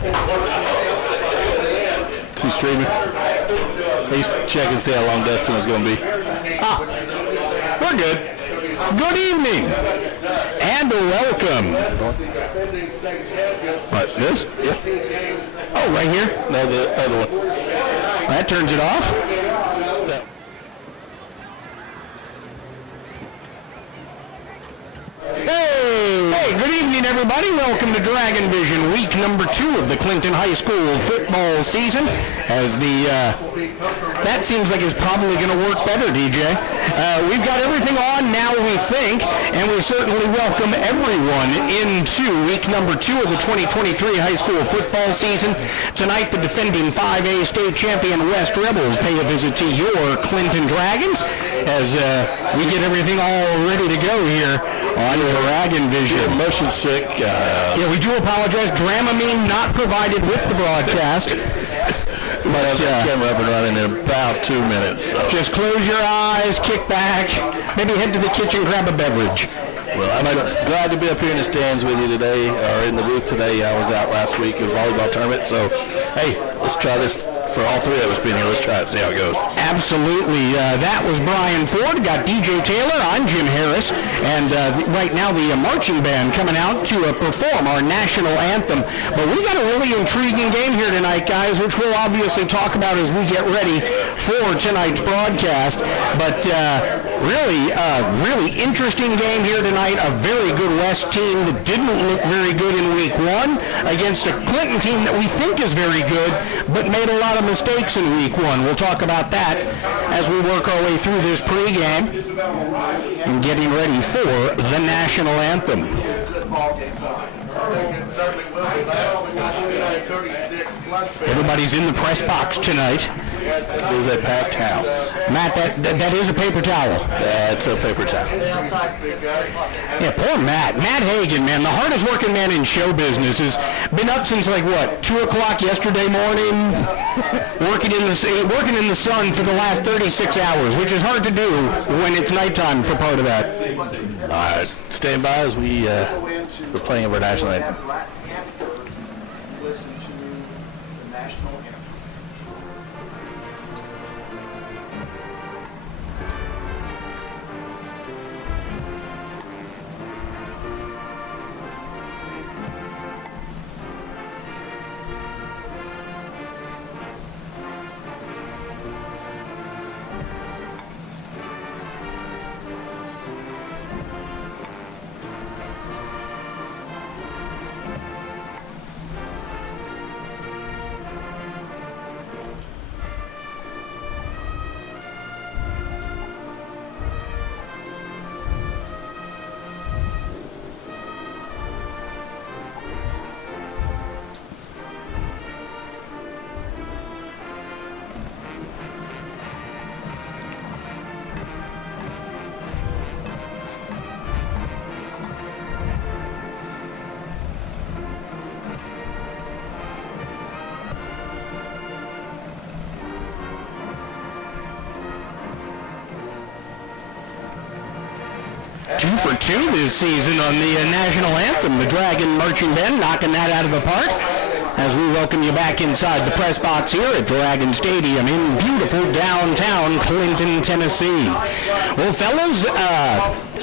Is he streaming? He's checking to see how long Dustin is going to be. We're good. Good evening and welcome. What, this? Yeah. Oh, right here? No, the other one. That turns it off. Hey, good evening, everybody. Welcome to Dragon Vision, week number 2 of the Clinton High School football season. As that seems like it's probably going to work better, DJ. We've got everything on now, we think, and we certainly welcome everyone into week number 2 of the 2023 high school football season. Tonight, the defending 5A state champion West Rebels pay a visit to your Clinton Dragons as we get everything all ready to go here on Dragon Vision. Motion sick. Yeah, we do apologize. Dramamine not provided with the broadcast. But camera up and running in about 2 minutes. So. Just close your eyes, kick back, maybe head to the kitchen, grab a beverage. Well, I'm glad to be up here in the stands with you today, or in the booth today. I was out last week at a volleyball tournament, so hey, let's try this. For all 3 of us being here, let's try it and see how it goes. Absolutely. That was Brian Ford. Got DJ Taylor. I'm Jim Harris. And right now the marching band coming out to perform our national anthem. But we got a really intriguing game here tonight, guys, which we'll obviously talk about as we get ready for tonight's broadcast. But really interesting game here tonight. A very good West team that didn't look very good in week 1 against a Clinton team that we think is very good, but made a lot of mistakes in week 1. We'll talk about that as we work our way through this pregame and getting ready for the national anthem. Everybody's in the press box tonight. It is a packed house. Matt, that is a paper towel. That's a paper towel. Yeah, poor Matt. Matt Hagan, man, the hardest working man in show business, has been up since 2 o'clock yesterday morning, working in the sun for the last 36 hours, which is hard to do when it's nighttime for part of that. All right, stand by as we're playing of our national anthem. Listen to the national anthem. Two for 2 this season on the national anthem. The Dragon Marching Band knocking that out of the park as we welcome you back inside the press box here at Dragon Stadium in beautiful downtown Clinton, Tennessee. Well, fellas,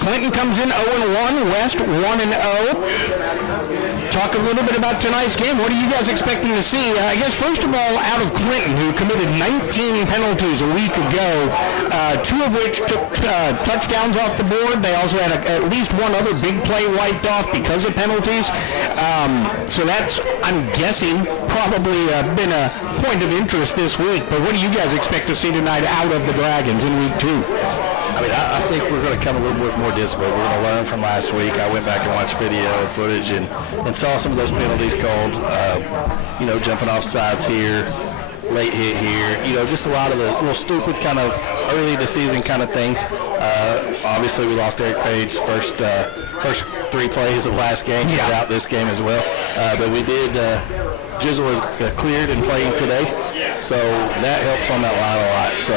Clinton comes in 0-1, West 1-0. Talk a little bit about tonight's game. What are you guys expecting to see? I guess, first of all, out of Clinton, who committed 19 penalties a week ago, 2 of which took touchdowns off the board. They also had at least one other big play wiped off because of penalties. So that's, I'm guessing, probably been a point of interest this week. But what do you guys expect to see tonight out of the Dragons in week 2? I mean, I think we're going to come a little bit more disciplined. We're going to learn from last week. I went back and watched video footage and saw some of those penalties called, jumping off sides here, late hit here, just a lot of the little stupid kind of early in the season kind of things. Obviously, we lost Eric Page first 3 plays of last game. He's out this game as well. But we did, Jizzle was cleared and playing today, so that helps on that line a lot. So,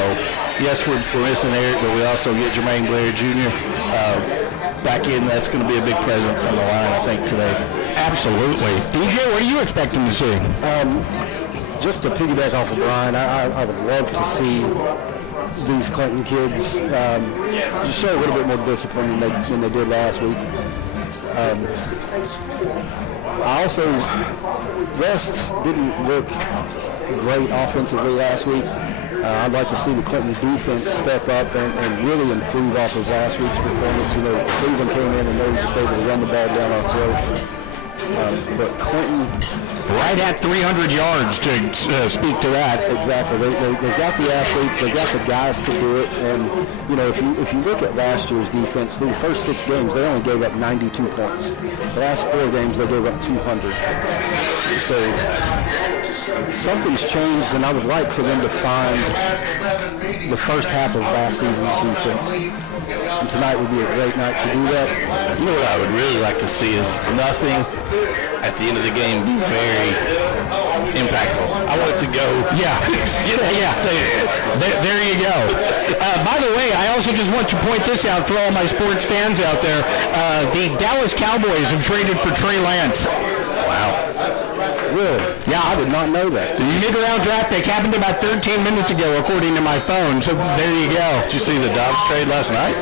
yes, we're missing Eric, but we also get Jermaine Blair Jr. Back in. That's going to be a big presence on the line, I think, today. Absolutely. DJ, what are you expecting to see? Just to piggyback off of Brian, I would love to see these Clinton kids just show a little bit more discipline than they did last week. I also, West didn't look great offensively last week. I'd like to see the Clinton defense step up and really improve off of last week's performance. You know, Cleveland came in and they were just able to run the ball down our throat. But Clinton, right at 300 yards to speak to that. Exactly. They've got the athletes, they've got the guys to do it, and you know, if you look at last year's defense, through the first 6 games, they only gave up 92 points. The last 4 games, they gave up 200. So something's changed, and I would like for them to find the first half of last season's defense. And tonight would be a great night to do that. You know what I would really like to see is nothing at the end of the game be very impactful. I want it to go. Yeah. Stay there. There you go. By the way, I also just want to point this out for all my sports fans out there. The Dallas Cowboys have traded for Trey Lance. Wow. Really? Yeah, I did not know that. The mid-round draft pick happened about 13 minutes ago, according to my phone. So there you go. Did you see the Dobbs trade last night?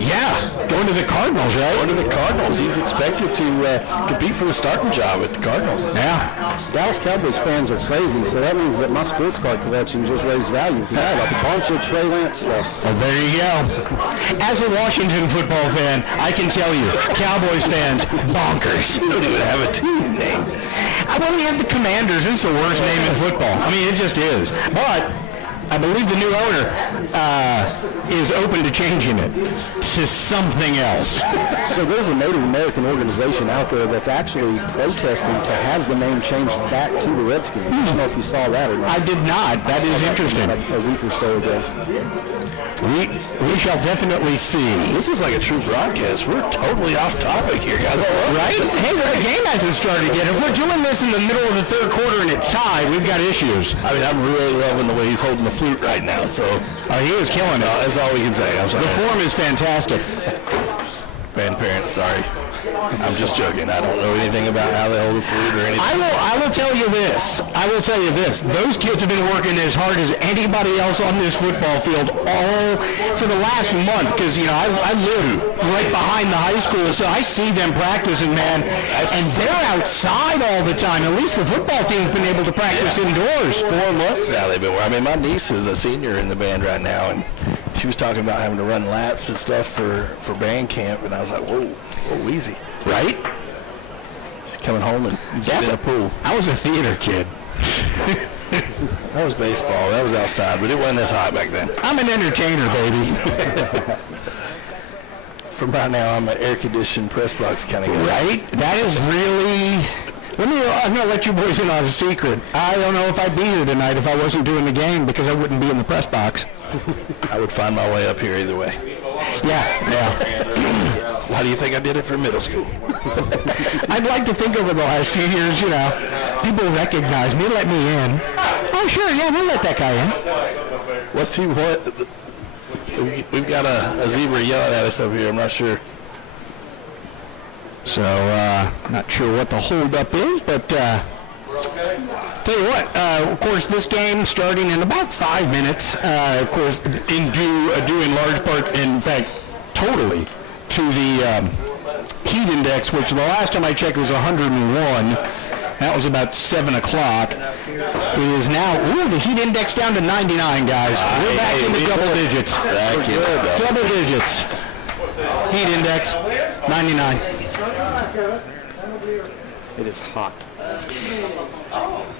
Yeah, going to the Cardinals, right? Going to the Cardinals. He's expected to compete for the starting job at the Cardinals. Yeah. Dallas Cowboys fans are crazy, so that means that my sports card collection just raised value. I have a bunch of Trey Lance stuff. Well, there you go. As a Washington football fan, I can tell you, Cowboys fans, bonkers. You don't even have a team name. I only have the Commanders. It's the worst name in football. I mean, it just is. But I believe the new owner is open to changing it to something else. So there's a Native American organization out there that's actually protesting to have the name changed back to the Redskins. I don't know if you saw that or not. I did not. That is interesting. A week or so ago. We shall definitely see. This is like a true broadcast. We're totally off topic here, guys. Right? Hey, the game hasn't started yet. If we're doing this in the middle of the third quarter and it's tied, we've got issues. I mean, I'm really loving the way he's holding the flute right now. So he is killing it. That's all we can say. I'm sorry. The form is fantastic. Grandparents, sorry. I'm just joking. I don't know anything about how they hold the flute or anything. I will tell you this. Those kids have been working as hard as anybody else on this football field all for the last month, because, you know, I live right behind the high school, so I see them practicing, man, and they're outside all the time. At least the football team's been able to practice indoors. 4 months now they've been. I mean, my niece is a senior in the band right now, and she was talking about having to run laps and stuff for band camp, and I was like, whoa, easy. Right? She's coming home and getting in the pool. I was a theater kid. That was baseball. That was outside, but it wasn't as hot back then. I'm an entertainer, baby. From right now, I'm an air-conditioned press box kind of guy. Right? That is really... I'm going to let you boys in on a secret. I don't know if I'd be here tonight if I wasn't doing the game, because I wouldn't be in the press box. I would find my way up here either way. Yeah. How do you think I did it for middle school? I'd like to think over the last few years, you know, people recognize me, let me in. Oh, sure, yeah, we'll let that guy in. What's he what? We've got a zebra yelling at us over here. I'm not sure. So, not sure what the holdup is, but tell you what, of course, this game starting in about 5 minutes, of course, due in large part, in fact, totally, to the heat index, which the last time I checked was 101. That was about 7 o'clock. It is now, the heat index down to 99, guys. We're back into double digits. Double digits. Heat index, 99. It is hot.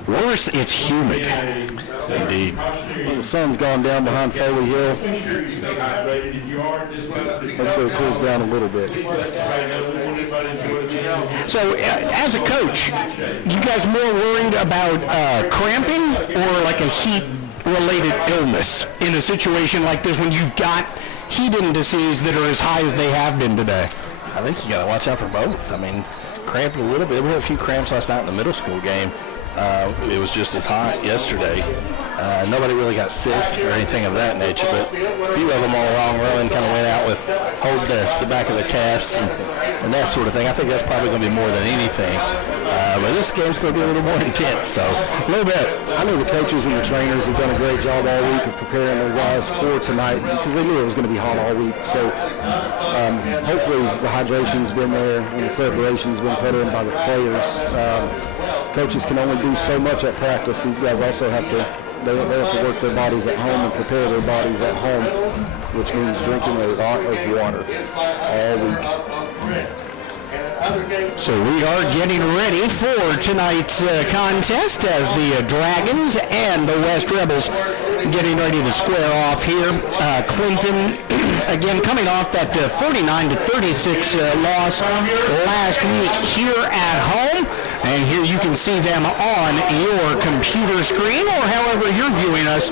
Worse, it's humid. Indeed. Well, the sun's gone down behind Foley Hill. Hopefully it cools down a little bit. So, as a coach, you guys more worried about cramping or like a heat-related illness in a situation like this when you've got heat indices that are as high as they have been today? I think you got to watch out for both. I mean, cramped a little bit. We had a few cramps last night in the middle school game. It was just as hot yesterday. Nobody really got sick or anything of that nature, but a few of them on a long run kind of went out with holding the back of their calves and that sort of thing. I think that's probably going to be more than anything. But this game's going to be a little more intense, so a little bit. I know the coaches and the trainers have done a great job all week of preparing their guys for tonight because they knew it was going to be hot all week. So hopefully the hydration's been there and the preparation's been put in by the players. Coaches can only do so much at practice. These guys also have to they have to work their bodies at home and prepare their bodies at home, which means drinking a lot of water all week. So we are getting ready for tonight's contest as the Dragons and the West Rebels getting ready to square off here. Clinton, again, coming off that 49-36 loss last week here at home. And here you can see them on your computer screen or however you're viewing us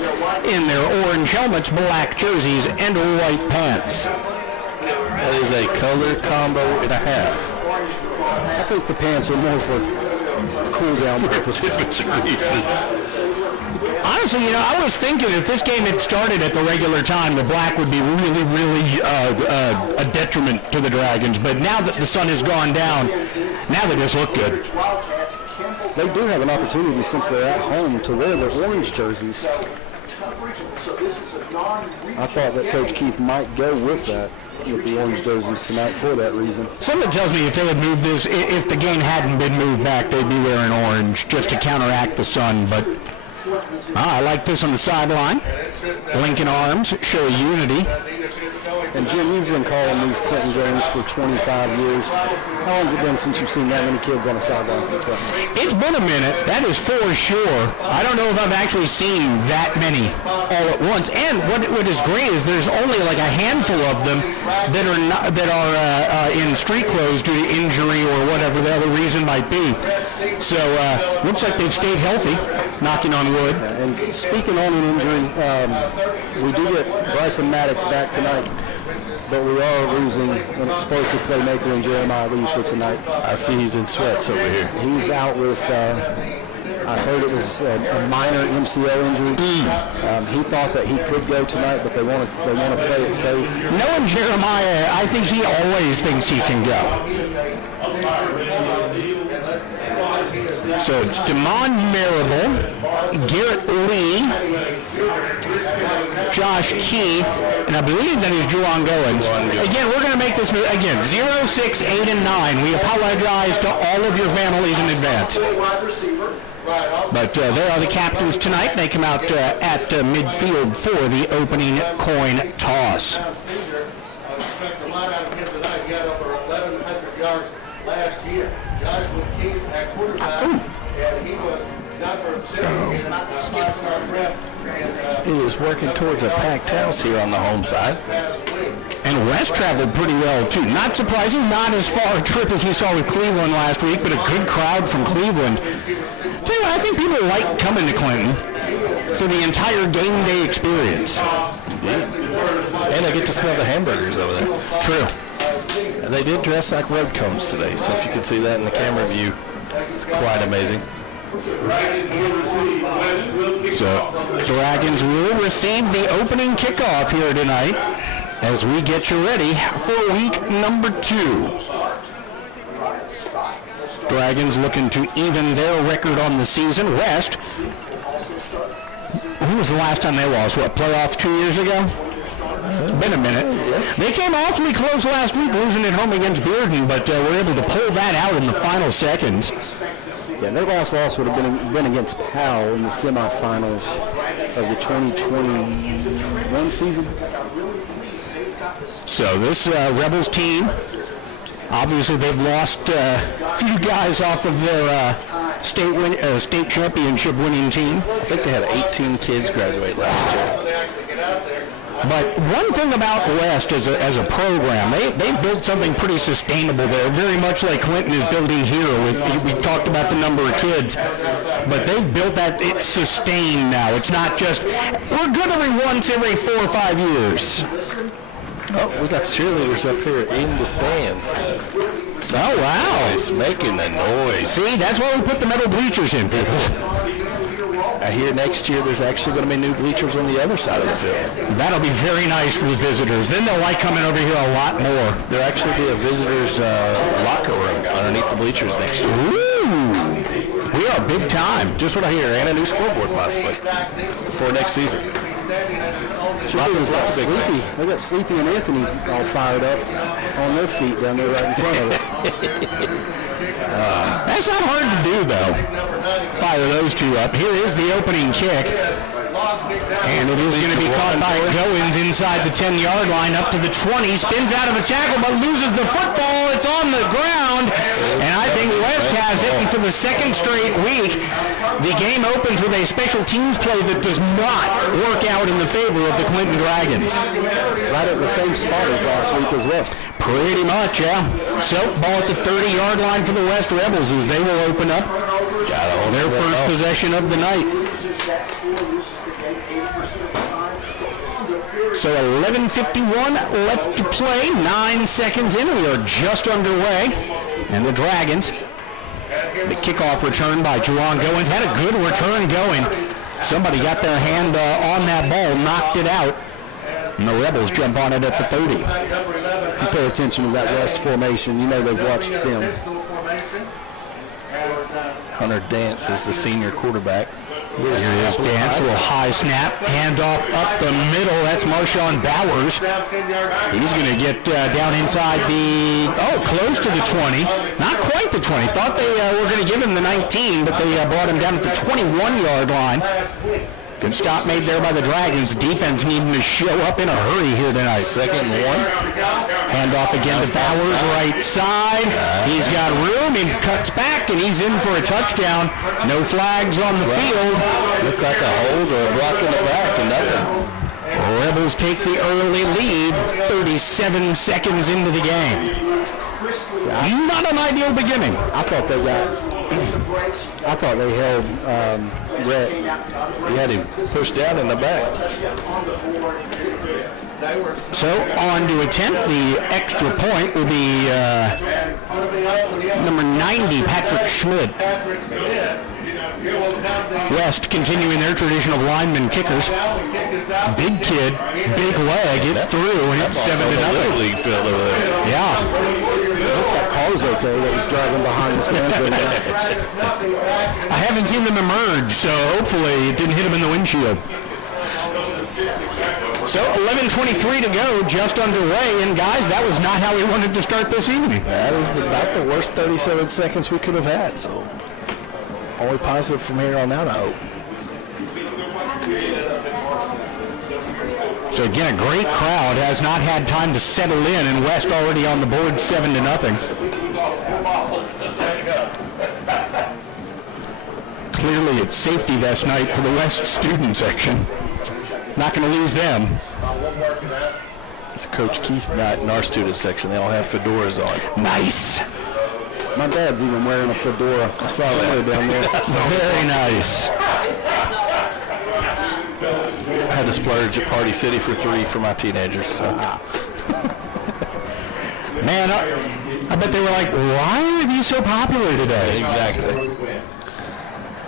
in their orange helmets, black jerseys, and white pants. That is a color combo and a half. I think the pants are more for cool-down purposes. Honestly, I was thinking if this game had started at the regular time, the black would be really, really a detriment to the Dragons. But now that the sun has gone down, now they just look good. They do have an opportunity since they're at home to wear their orange jerseys. I thought that Coach Keith might go with that, with the orange jerseys tonight for that reason. Something tells me if they had moved this, if the game hadn't been moved back, they'd be wearing orange just to counteract the sun. But I like this on the sideline. Linking arms, show unity. And Jim, you've been calling these Clinton games for 25 years. How long has it been since you've seen that many kids on the sideline for Clinton? It's been a minute, that is for sure. I don't know if I've actually seen that many all at once. And what is great is there's only like a handful of them that are in street clothes due to injury or whatever the other reason might be. So looks like they've stayed healthy, knocking on wood. And speaking on an injury, we do get Bryson Maddox back tonight. But we are losing an explosive playmaker in Jeremiah Lee for tonight. I see he's in sweats over here. He's out with, I heard it was a minor MCL injury. He thought that he could go tonight, but they want to play it safe. Knowing Jeremiah, I think he always thinks he can go. So it's Damon Marable, Garrett Lee, Josh Keith, and I believe that is Juwan Goins. Again, we're going to make this, 0, 6, 8, and 9. We apologize to all of your families in advance. But they are the captains tonight. They come out at midfield for the opening coin toss. Last year, Joshua Keith at quarterback, and he was number 2 in a 5-star prep. He is working towards a packed house here on the home side. And West traveled pretty well, too. Not surprising, not as far a trip as we saw with Cleveland last week, but a good crowd from Cleveland. Tell you what, I think people like coming to Clinton for the entire game day experience. Yeah. And they get to smell the hamburgers over there. True. And they did dress like road combs today, so if you can see that in the camera view, it's quite amazing. So, Dragons will receive the opening kickoff here tonight as we get you ready for week number 2. Dragons looking to even their record on the season. West, when was the last time they lost? Playoffs 2 years ago? It's been a minute. They came awfully close last week, losing at home against Bearden, but were able to pull that out in the final seconds. Yeah, their last loss would have been against Powell in the semifinals of the 2021 season. So this Rebels team, obviously they've lost a few guys off of their state championship winning team. I think they had 18 kids graduate last year. But one thing about West as a program, they built something pretty sustainable there, very much like Clinton is building here. We talked about the number of kids, but they've built that, it's sustained now. It's not just, we're good every 4 or 5 years. Oh, we got cheerleaders up here in the stands. Oh, wow. It's making the noise. See, that's why we put the metal bleachers in, people. I hear next year there's actually going to be new bleachers on the other side of the field. That'll be very nice for the visitors. Then they'll like coming over here a lot more. There'll actually be a visitors' locker room underneath the bleachers next year. Ooh, we are big time. Just what I hear, and a new scoreboard possibly for next season. Lots of big things. They got Sleepy and Anthony all fired up on their feet down there right in front of it. That's not hard to do, though. Fire those two up. Here is the opening kick. And it is going to be caught by Goins inside the 10-yard line up to the 20. Spins out of a tackle but loses the football. It's on the ground. And I think West has it. And for the second straight week, the game opens with a special teams play that does not work out in the favor of the Clinton Dragons. Right at the same spot as last week as well. Pretty much, yeah. So, ball at the 30-yard line for the West Rebels as they will open up their first possession of the night. So 11:51 left to play, 9 seconds in. We are just underway. And the Dragons, the kickoff return by Juwan Goins, had a good return going. Somebody got their hand on that ball, knocked it out. And the Rebels jump on it at the 30. If you pay attention to that West formation, you know they've watched film. Hunter Dance is the senior quarterback. Here is Dance, a little high snap, handoff up the middle. That's Marshawn Bowers. He's going to get down inside the, close to the 20. Not quite the 20. Thought they were going to give him the 19, but they brought him down at the 21-yard line. Good stop made there by the Dragons. Defense needing to show up in a hurry here tonight. Second and 1. Handoff again to Bowers, right side. He's got room. He cuts back, and he's in for a touchdown. No flags on the field. Looked like a hold or a block in the back and nothing. Rebels take the early lead, 37 seconds into the game. Not an ideal beginning. I thought they held Rhett. He had him pushed down in the back. So on to attempt the extra point will be number 90, Patrick Schmidt. West continuing their tradition of lineman kickers. Big kid, big leg, it's through, and it's 7-0. Little league field over there. Yeah. That car's okay that was driving behind the stands. I haven't seen them emerge, so hopefully it didn't hit him in the windshield. So 11:23 to go, just underway, and guys, that was not how we wanted to start this evening. That is about the worst 37 seconds we could have had, so only positive from here on out, I hope. So again, a great crowd, has not had time to settle in, and West already on the board 7-0. Clearly it's safety vest night for the West student section. Not going to lose them. It's Coach Keith night in our student section. They all have fedoras on. Nice. My dad's even wearing a fedora. I saw that down there. Very nice. I had to splurge at Party City for 3 for my teenagers. So. Man, I bet they were like, why are these so popular today? Exactly.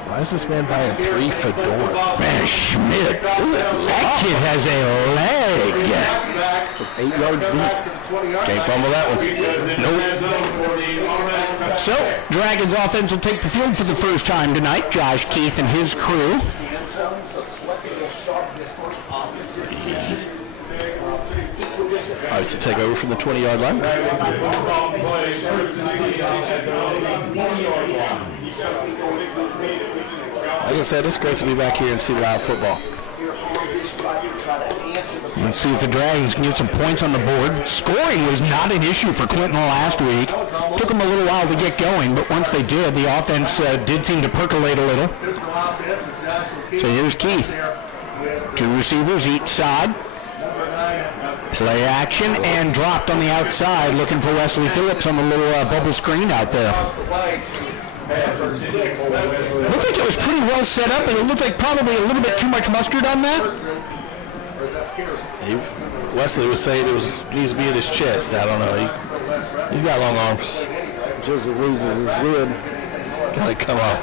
Why is this man buying 3 fedoras? Man, Schmidt, that kid has a leg. It's 8 yards deep. Can't fumble that one. Nope. So, Dragons offense will take the field for the first time tonight. Josh Keith and his crew. All right, so take over from the 20-yard line. Like I said, it's great to be back here and see live football. Let's see if the Dragons can get some points on the board. Scoring was not an issue for Clinton last week. Took them a little while to get going, but once they did, the offense did seem to percolate a little. So here's Keith. 2 receivers each side. Play action and dropped on the outside, looking for Wesley Phillips on the little bubble screen out there. Looked like it was pretty well set up, and it looked like probably a little bit too much mustard on that. Wesley was saying it needs to be in his chest. I don't know. He's got long arms. Joseph loses his lid. Gotta come off.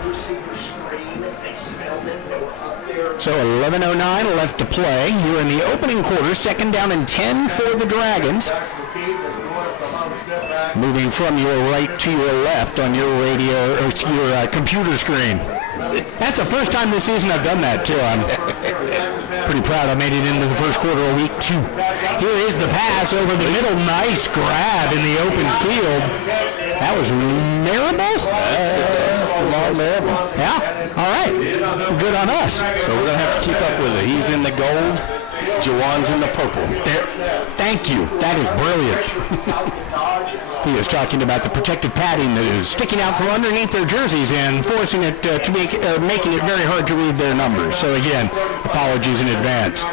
So 11:09 left to play here in the opening quarter. Second down and 10 for the Dragons. Moving from your right to your left on your radio or to your computer screen. That's the first time this season I've done that too. I'm pretty proud I made it into the first quarter of week 2. Here is the pass over the middle. Nice grab in the open field. That was Marable? Marable. Yeah? All right. Good on us. So we're going to have to keep up with it. He's in the gold. Jawan's in the purple. There. Thank you. That is brilliant. He is talking about the protective padding that is sticking out from underneath their jerseys and forcing it to making it very hard to read their numbers. So again, apologies in advance.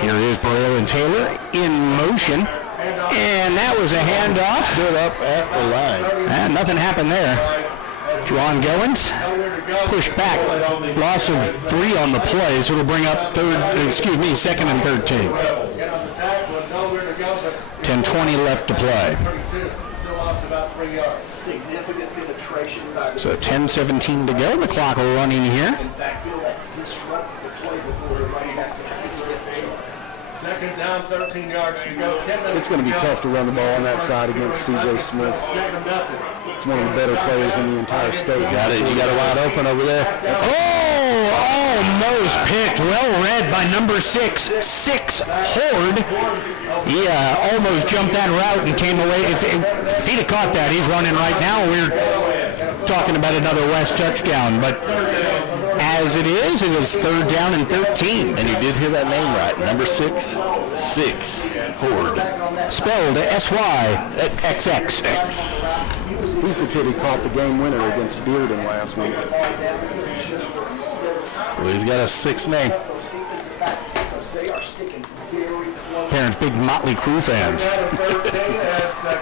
Here is Burrell and Taylor in motion. And that was a handoff. Stood up at the line. And nothing happened there. Juwan Goins pushed back. Loss of 3 on the play, so it'll bring up second and 13. 10:20 left to play. So 10:17 to go. The clock running here. Second down, 13 yards to go. It's going to be tough to run the ball on that side against C.J. Smith. It's one of the better players in the entire state. You got it wide open over there. Almost picked. Well read by number 6 Horde. He almost jumped that route and came away. If he'd have caught that, he's running right now. We're talking about another West touchdown. But as it is third down and 13. And you did hear that name right. Number 6 Horde. Spelled SYXX. He's the kid who caught the game winner against Bearden last week. Well, he's got a 6 name. Parents, big Motley Crue fans.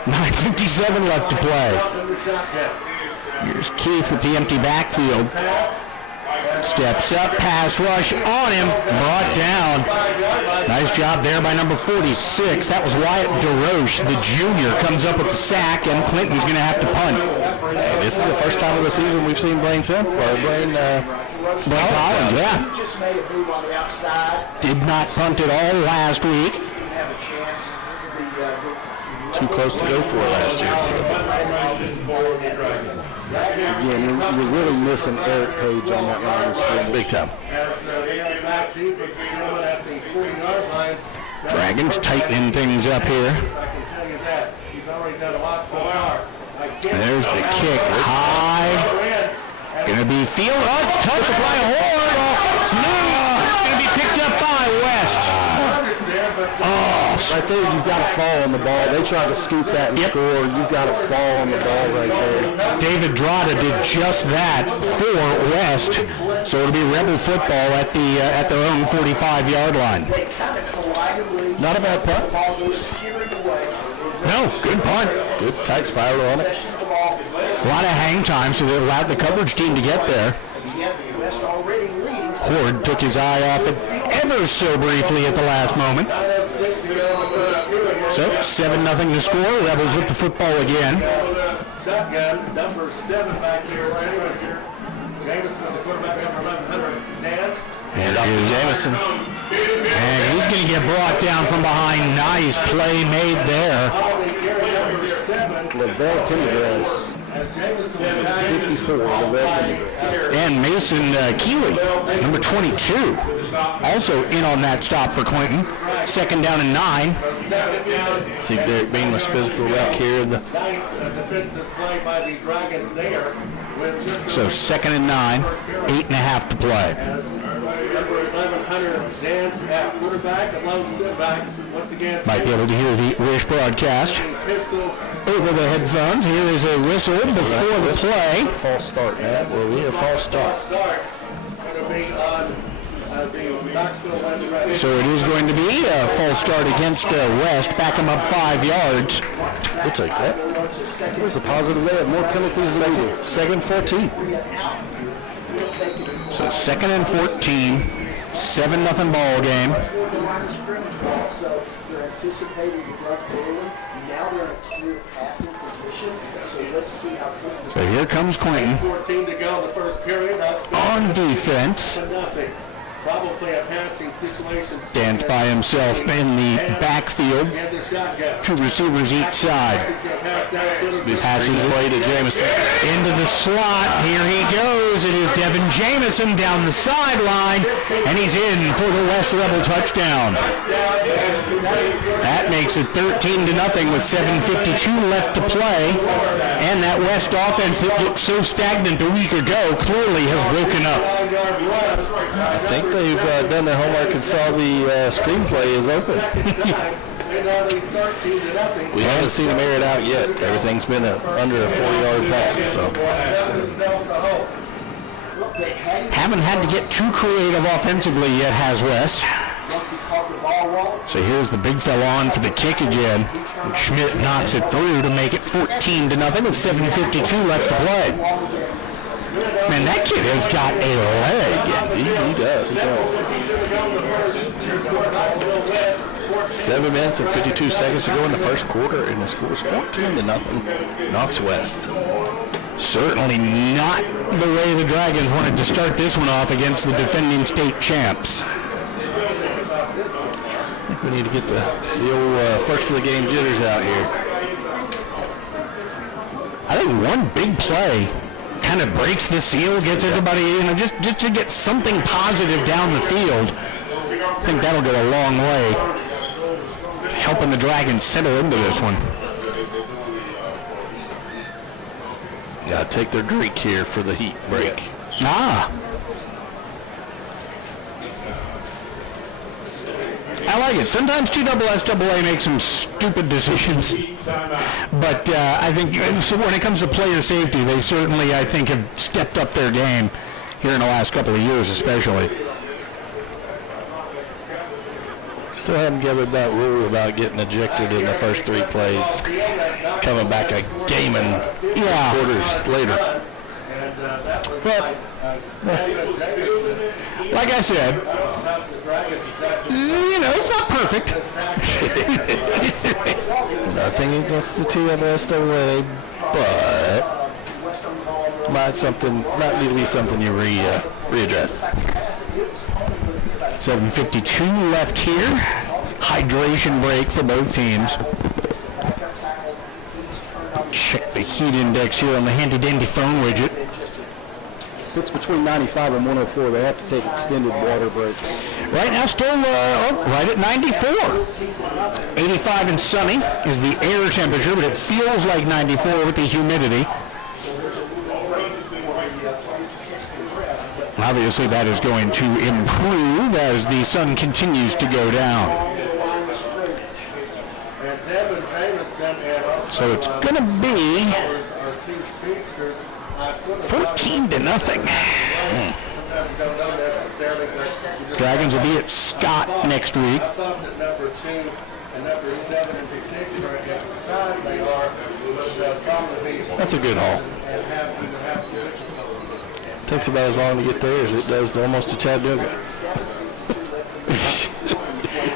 9:57 left to play. Here's Keith with the empty backfield. Steps up, pass rush on him, brought down. Nice job there by number 46. That was Wyatt DeRoche, the junior, comes up with the sack, and Clinton's going to have to punt. Hey, this is the first time of the season we've seen Blaine Collins, yeah. Did not punt at all last week. Too close to go for last year. Again, you're really missing Eric Page on that line of scrimmage. Big time. Dragons tightening things up here. There's the kick. High. Going to be field. Oh, it's touched by Horde. It's loose. It's going to be picked up by West. Right there, you've got to fall on the ball. They tried to scoop that and score. You've got to fall on the ball right there. David Drada did just that for West. So it'll be Rebel football at their own 45-yard line. Not a bad punt. No, good punt. Good tight spiral on it. A lot of hang time, so they allowed the coverage team to get there. Horde took his eye off it ever so briefly at the last moment. So 7-0 to score. Rebels with the football again. Shotgun, number 7 back here, Jameson. Jameson, the quarterback, number 1100, Nance. And off to Jameson. And he's going to get brought down from behind. Nice play made there. Lavelle Pendergrass, 54, Lavelle Pendergrass. And Mason Keeley, number 22, also in on that stop for Clinton. Second down and 9. See Derek Bean was physical right here. Nice defensive play by the Dragons there. So second and 9, 8.5 to play. Number 1100, Dance at quarterback, and lone sit back. Once again, Might be able to hear the Wish broadcast over the headphones. Here is a whistle before the play. False start, man. Well, we have false start. Going to be on the Knoxville West right. So it is going to be a false start against West. Back them up 5 yards. We'll take that. There's a positive there. More penalties than we do. Second 14. So second and 14. 7-0 ball game. Line of scrimmage ball, so they're anticipating the run early. Now they're in a clear passing position. So let's see how Clinton. So here comes Clinton 14 to go in the first period. on defense. Nothing. Probably a passing situation. Stands by himself in the backfield. And the shotgun. Two receivers each side. Passes Play to Jamison. into the slot. Here he goes. It is Devin Jamison down the sideline, and he's in for the West Rebel touchdown. That makes it 13-0 with 7:52 left to play. And that West offense that looked so stagnant a week ago clearly has woken up. I think they've done their homework and saw the screenplay is open. We haven't seen them air it out yet. Everything's been under a 4-yard pass. So Haven't had to get too creative offensively yet, has West. Once he caught the ball wrong, So here's the big fella on for the kick again. Schmidt knocks it through to make it 14-0 with 7:52 left to play. Man, that kid has got a leg. he does. 7 minutes and 52 seconds to go in the first quarter, and the score's 14-0. Knox West. Certainly not the way the Dragons wanted to start this one off against the defending state champs. I think we need to get the old first of the game jitters out here. I think one big play kind of breaks the seal, gets everybody, just to get something positive down the field. I think that'll go a long way, helping the Dragons settle into this one. Got to take their drink here for the heat break. I like it. Sometimes TSSAA makes some stupid decisions, but I think so when it comes to player safety, they certainly, I think, have stepped up their game here in the last couple of years, especially. Still haven't gathered that rule about getting ejected in the first 3 plays, coming back a game and quarters later. But like I said, it's not perfect. Nothing against the TSSAA, but might need to be something you readdress. 7:52 left here. Hydration break for both teams. Check the heat index here on the handy-dandy phone widget. If it's between 95 and 104, they have to take extended water breaks. Right now, still right at 94. 85 and sunny is the air temperature, but it feels like 94 with the humidity. Obviously, that is going to improve as the sun continues to go down. So it's going to be 14-0. Dragons will be at Scott next week. That's a good haul. Takes about as long to get there as it does to almost to Chattanooga.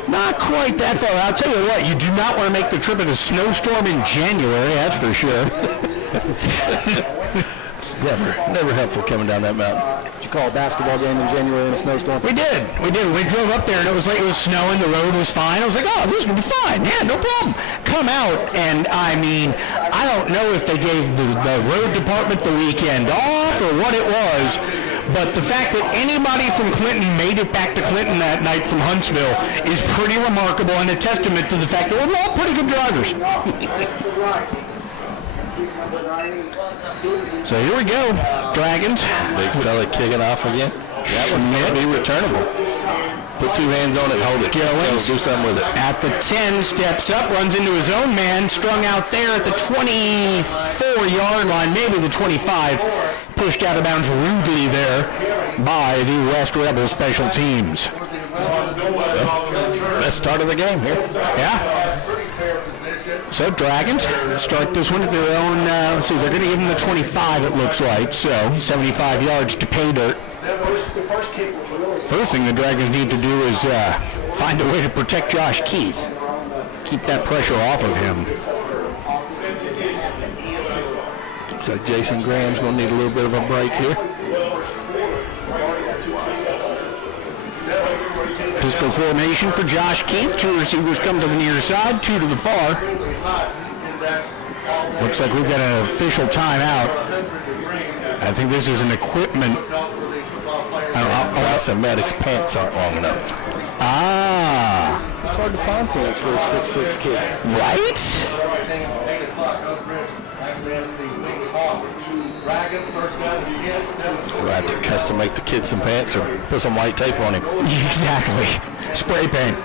Not quite that far. I'll tell you what, you do not want to make the trip in a snowstorm in January, that's for sure. It's never helpful coming down that mountain. Did you call a basketball game in January in a snowstorm? We did. We drove up there and it was snowing, the road was fine. I was like, oh, this is going to be fine. Yeah, no problem. Come out, and I don't know if they gave the road department the weekend off or what it was, but the fact that anybody from Clinton made it back to Clinton that night from Huntsville is pretty remarkable and a testament to the fact that we're all pretty good drivers. So here we go, Dragons. Big fella kicking off again. That one's going to be returnable. Put 2 hands on it, hold it. Gillens do something with it. At the 10, steps up, runs into his own man, strung out there at the 24-yard line, maybe the 25. Pushed out of bounds rudely there by the West Rebel special teams. Best start of the game here. Yeah. So Dragons start this one at their own, they're going to give them the 25, it looks like, so 75 yards to pay dirt. The first kick was really First thing the Dragons need to do is find a way to protect Josh Keith. Keep that pressure off of him. So Jason Graham's going to need a little bit of a break here. Pistol formation for Josh Keith. Two receivers come to the near side, two to the far. Looks like we've got an official timeout. I think this is an equipment. Medic's pants aren't long enough. Ah, It's hard to find pants for a 6'6" kid. right? We'll have to custom make the kid some pants or put some white tape on him. Exactly. Spray paint.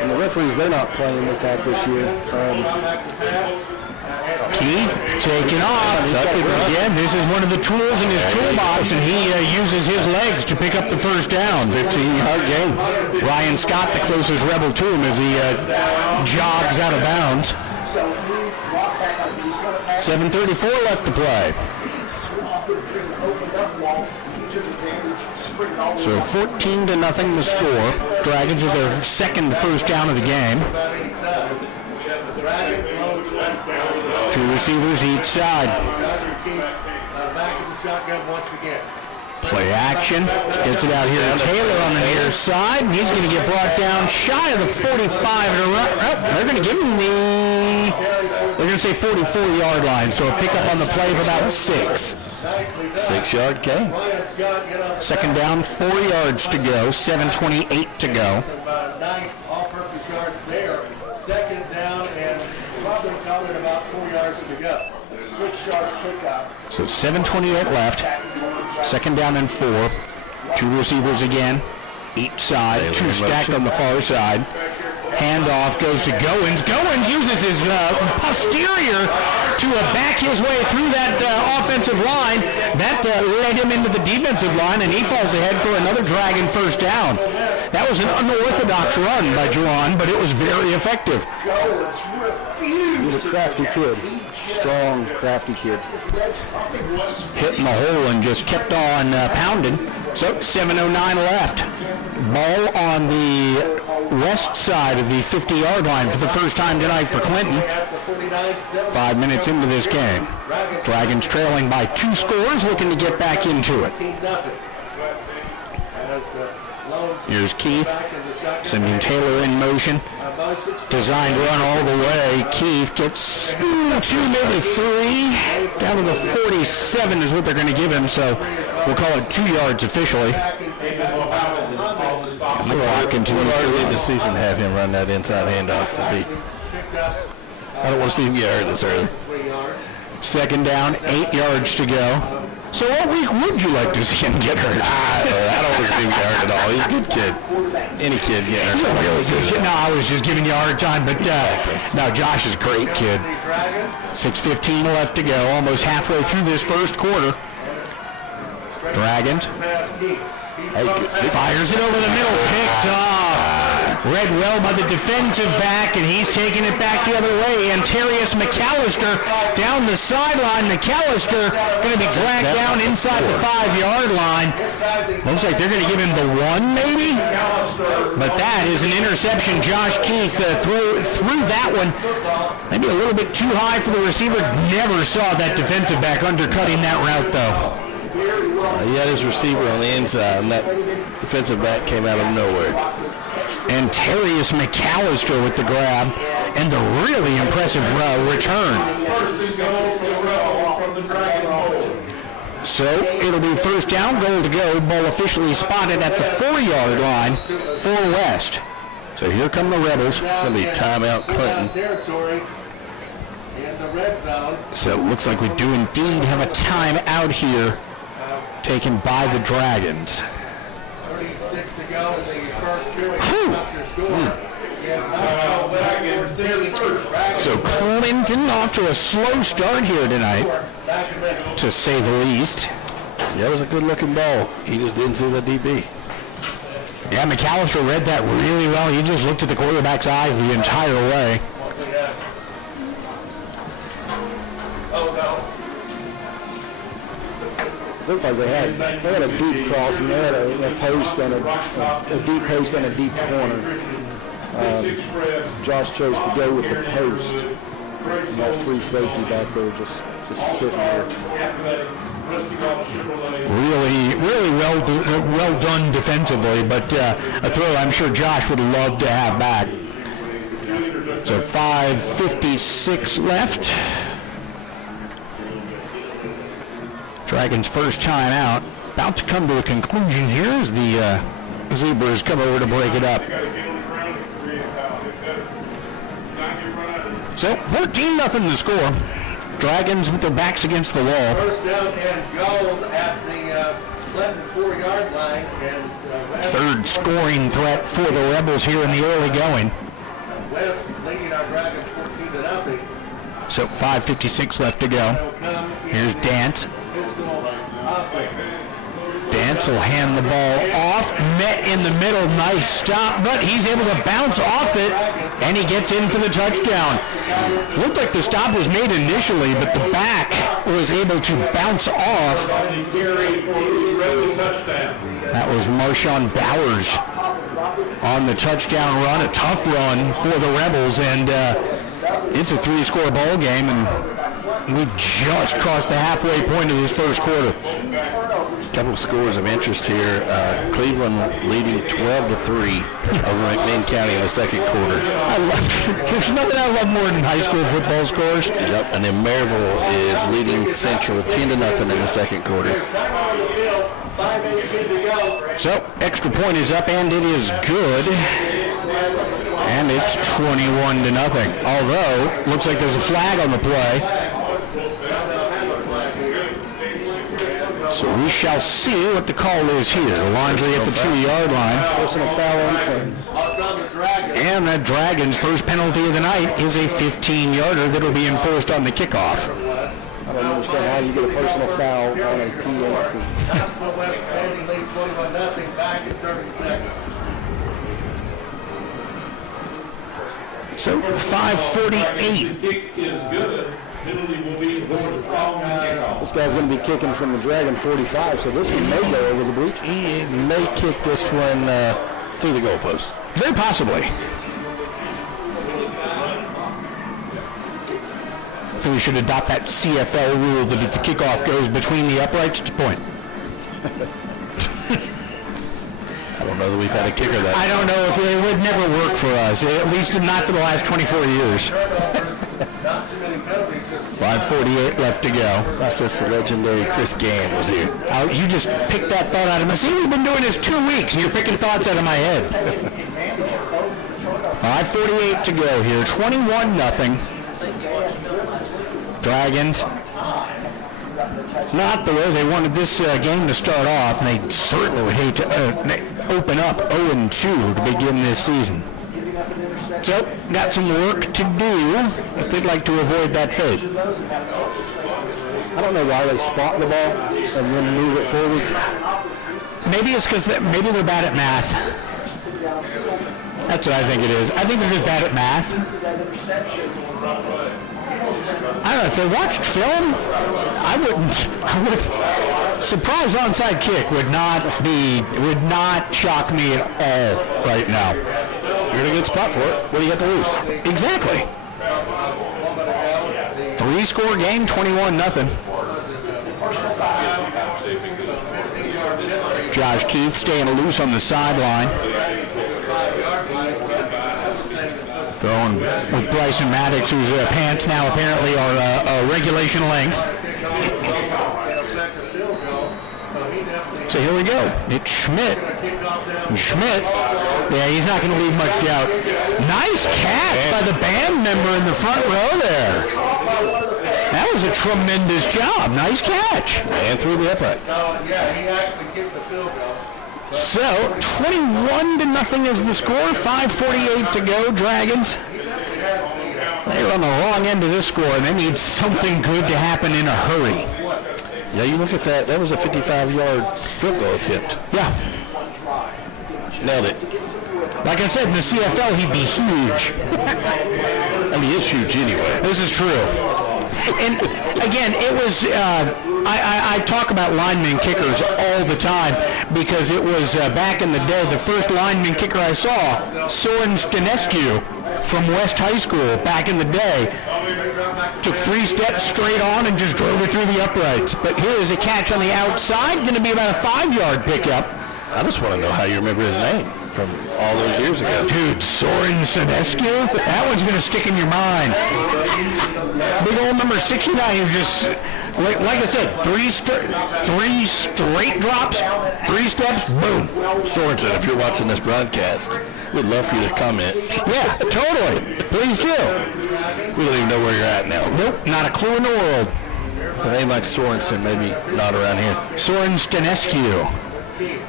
And the referees, they're not playing with that this year. Keith taking off. Again, this is one of the tools in his toolbox, and he uses his legs to pick up the first down. 15-yard gain. Ryan Scott, the closest Rebel to him, as he jogs out of bounds. 7:34 left to play. So 14-0 the score. Dragons with their second first down of the game. Two receivers each side. Play action. Gets it out here to Taylor on the near side. And he's going to get brought down shy of the 45. They're going to give him they're going to say 44-yard line. So a pickup on the play of about 6. 6-yard gain. Second down, 4 yards to go. 7:28 to go. Nice all-purpose yards there. Second down and probably counted about 4 yards to go. 6-yard pickup. So 7:28 left. Second down and 4. Two receivers again, each side. Two stacked on the far side. Handoff goes to Goins. Goins uses his posterior to back his way through that offensive line. That led him into the defensive line, and he falls ahead for another Dragon first down. That was an unorthodox run by Juwan, but it was very effective. Goins refused. He's a crafty kid. Strong, crafty kid. Hitting the hole and just kept on pounding. So 7:09 left. Ball on the west side of the 50-yard line for the first time tonight for Clinton. 5 minutes into this game. Dragons trailing by 2 scores, looking to get back into it. Here's Keith sending Taylor in motion. Designed run all the way. Keith gets 2, maybe 3. Down to the 47 is what they're going to give him, so we'll call it 2 yards officially. The clock continues early in the season to have him run that inside handoff. I don't want to see him get hurt this early. Second down, 8 yards to go. So what week would you like to see him get hurt? I don't want to see him get hurt at all. He's a good kid. Any kid getting hurt. No, I was just giving you a hard time, but no, Josh is a great kid. 6:15 left to go, almost halfway through this first quarter. Dragons. Fires it over the middle, picked off. Read well by the defensive back, and he's taking it back the other way. Antarius McAllister down the sideline. McAllister going to be dragged down inside the 5-yard line. Looks like they're going to give him the 1, maybe? But that is an interception. Josh Keith threw that one maybe a little bit too high for the receiver. Never saw that defensive back undercutting that route, though. He had his receiver on the inside, and that defensive back came out of nowhere. Antarius McAllister with the grab and the really impressive return. So it'll be first down, goal to go. Ball officially spotted at the 4-yard line for West. So here come the Rebels. It's going to be timeout Clinton. So it looks like we do indeed have a timeout here taken by the Dragons. 36 to go in the first period. So Clinton off to a slow start here tonight, to say the least. That was a good-looking ball. He just didn't see the DB. Yeah, McAllister read that really well. He just looked at the quarterback's eyes the entire way. looked like they had a deep cross, and they had a post and a deep post and a deep corner. Josh chose to go with the post, and that free safety back there just sitting there. Really well done defensively, but a throw I'm sure Josh would love to have back. So 5:56 left. Dragons' first time out. About to come to a conclusion here as the Zebras come over to break it up. So 14-0 the score. Dragons with their backs against the wall. First down and goal at the 4-yard line. And Third scoring threat for the Rebels here in the early going. West leading our Dragons 14-0. So 5:56 left to go. Here's Dance. Dance will hand the ball off. Met in the middle. Nice stop, but he's able to bounce off it, and he gets in for the touchdown. Looked like the stop was made initially, but the back was able to bounce off. That was Marshawn Bowers on the touchdown run. A tough run for the Rebels, and it's a 3-score ball game, and we just crossed the halfway point of this first quarter. Couple of scores of interest here. Cleveland leading 12-3 over McMinn County in the second quarter. There's nothing I love more than high school football scores. Yep, and then Maryville is leading Central 10-0 in the second quarter. So, extra point is up, and it is good. And it's 21-0. Although, looks like there's a flag on the play. So we shall see what the call is here. Laundry at the 2-yard line. Personal foul on the play. And that Dragons' first penalty of the night is a 15-yarder that will be enforced on the kickoff. I don't understand how you get a personal foul on a PAT. West Landing leads 21-0 back in 30 seconds. So 5:48. This guy's going to be kicking from the Dragon 45, so this one may go over the breach. He may kick this one through the goalpost. Very possibly. I think we should adopt that CFL rule that if the kickoff goes between the uprights, it's a point. I don't know that we've had a kicker that. I don't know if it would never work for us, at least not for the last 24 years. 5:48 left to go. That's this legendary Chris Gann was here. You just picked that thought out of my... See, we've been doing this 2 weeks, and you're picking thoughts out of my head. 5:48 to go here. 21-0. Dragons. Not the way they wanted this game to start off, and they certainly would hate to open up 0-2 to begin this season. So, got some work to do if they'd like to avoid that fate. I don't know why they spot the ball and then move it forward. Maybe it's because maybe they're bad at math. That's what I think it is. I think they're just bad at math. I don't know, if they watched film, I wouldn't. Surprise onside kick would not shock me at all right now. You're in a good spot for it. What do you got to lose? Exactly. 3-score game, 21-0. Josh Keith staying loose on the sideline. Throwing with Bryson Maddox, whose pants now apparently are regulation length. So here we go. It's Schmidt. And Schmidt, yeah, he's not going to leave much doubt. Nice catch by the band member in the front row there. That was a tremendous job. Nice catch. And through the uprights. Yeah, he actually kicked the field goal. So 21-0 is the score. 5:48 to go. Dragons. They're on the wrong end of this score, and they need something good to happen in a hurry. Yeah, you look at that. That was a 55-yard field goal attempt. Yeah. Nailed it. Like I said, in the CFL, he'd be huge. I mean, he is huge anyway. This is true. And again, it was I talk about lineman kickers all the time because it was back in the day, the first lineman kicker I saw, Soren Stanescu from West High School back in the day. Took 3 steps straight on and just drove it through the uprights. But here is a catch on the outside, going to be about a 5-yard pickup. I just want to know how you remember his name from all those years ago. Dude, Soren Stanescu? That one's going to stick in your mind. Big old number 69, you just... Like I said, 3 straight drops, 3 steps, boom. Sorensen, if you're watching this broadcast, we'd love for you to comment. Yeah, totally. Please do. We don't even know where you're at now. Nope, not a clue in the world. A name like Sorensen, maybe not around here. Soren Stanescu,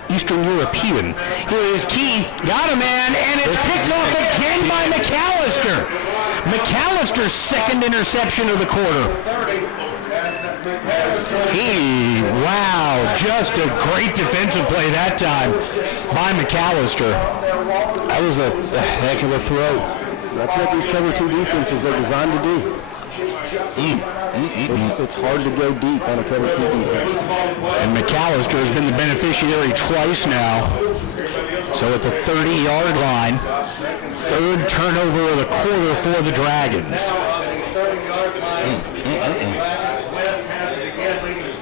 Eastern European. Here is Keith. Got him, man, and it's picked off again by McAllister. McAllister's second interception of the quarter. Wow, just a great defensive play that time by McAllister. That was a heck of a throw. That's what these cover 2 defenses are designed to do. It's hard to go deep on a cover 2 defense. And McAllister has been the beneficiary twice now. So at the 30-yard line, 3rd turnover of the quarter for the Dragons.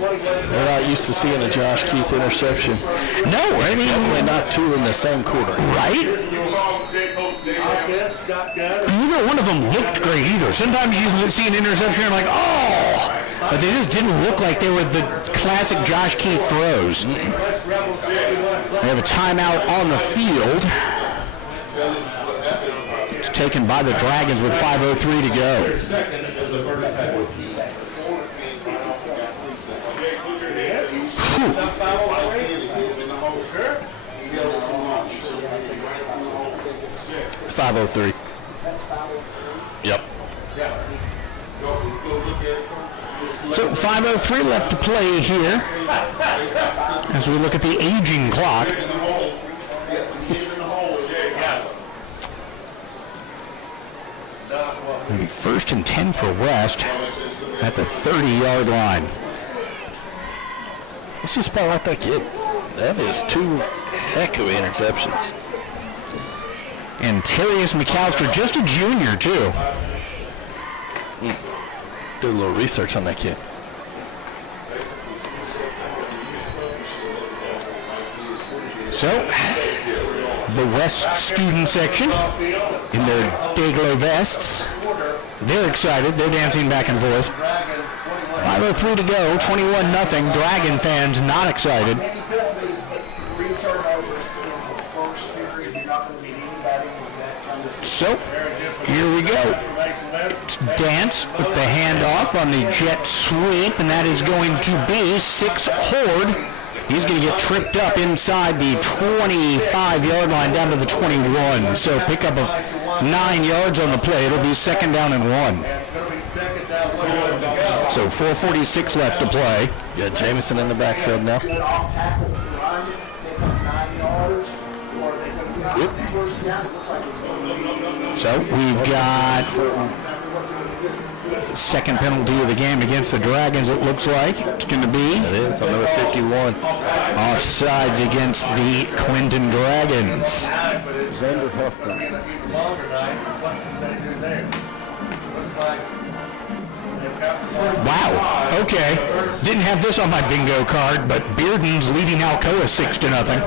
We're not used to seeing a Josh Keith interception. No, I mean... Definitely not 2 in the same quarter. Right? Neither one of them looked great either. Sometimes you see an interception and you're like, oh! But they just didn't look like they were the classic Josh Keith throws. They have a timeout on the field. It's taken by the Dragons with 5:03 to go. It's 5:03. Yep. So 5:03 left to play here as we look at the aging clock. It'll be 1st and 10 for West at the 30-yard line. Let's just spotlight that kid. That is 2 heck of interceptions. And Terrius McAllister, just a junior, too. Do a little research on that kid. So, the West student section in their Dayglow vests. They're excited. They're dancing back and forth. 5:03 to go, 21-0. Dragon fans not excited. So, here we go. It's Dance with the handoff on the jet sweep, and that is going to be 6 Horde. He's going to get tripped up inside the 25-yard line down to the 21. So pickup of 9 yards on the play. It'll be 2nd down and 1. So 4:46 left to play. Got Jamison in the backfield now. Yep. So we've got second penalty of the game against the Dragons, it looks like. It's going to be. It is, on number 51. Offsides against the Clinton Dragons. Xander Huffman. Wow. Okay. Didn't have this on my bingo card, but Bearden's leading Alcoa 6-0.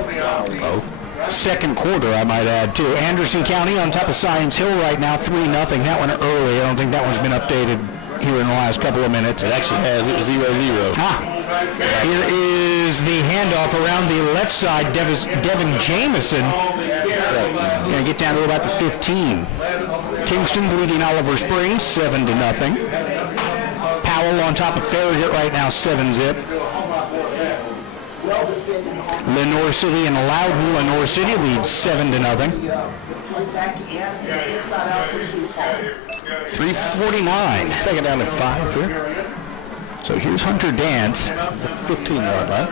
Oh. Second quarter, I might add, too. Anderson County on top of Science Hill right now, 3-0. That one early. I don't think that one's been updated here in the last couple of minutes. It actually has. It was 0-0. Here is the handoff around the left side. Devin Jamison going to get down to about the 15. Kingston's leading Oliver Springs 7-0. Powell on top of Farragut right now 7-zip. Lenore City and Loudon. Lenore City leads 7-0. 3:49. 2nd down and 5 here. So here's Hunter Dance, 15-yard line.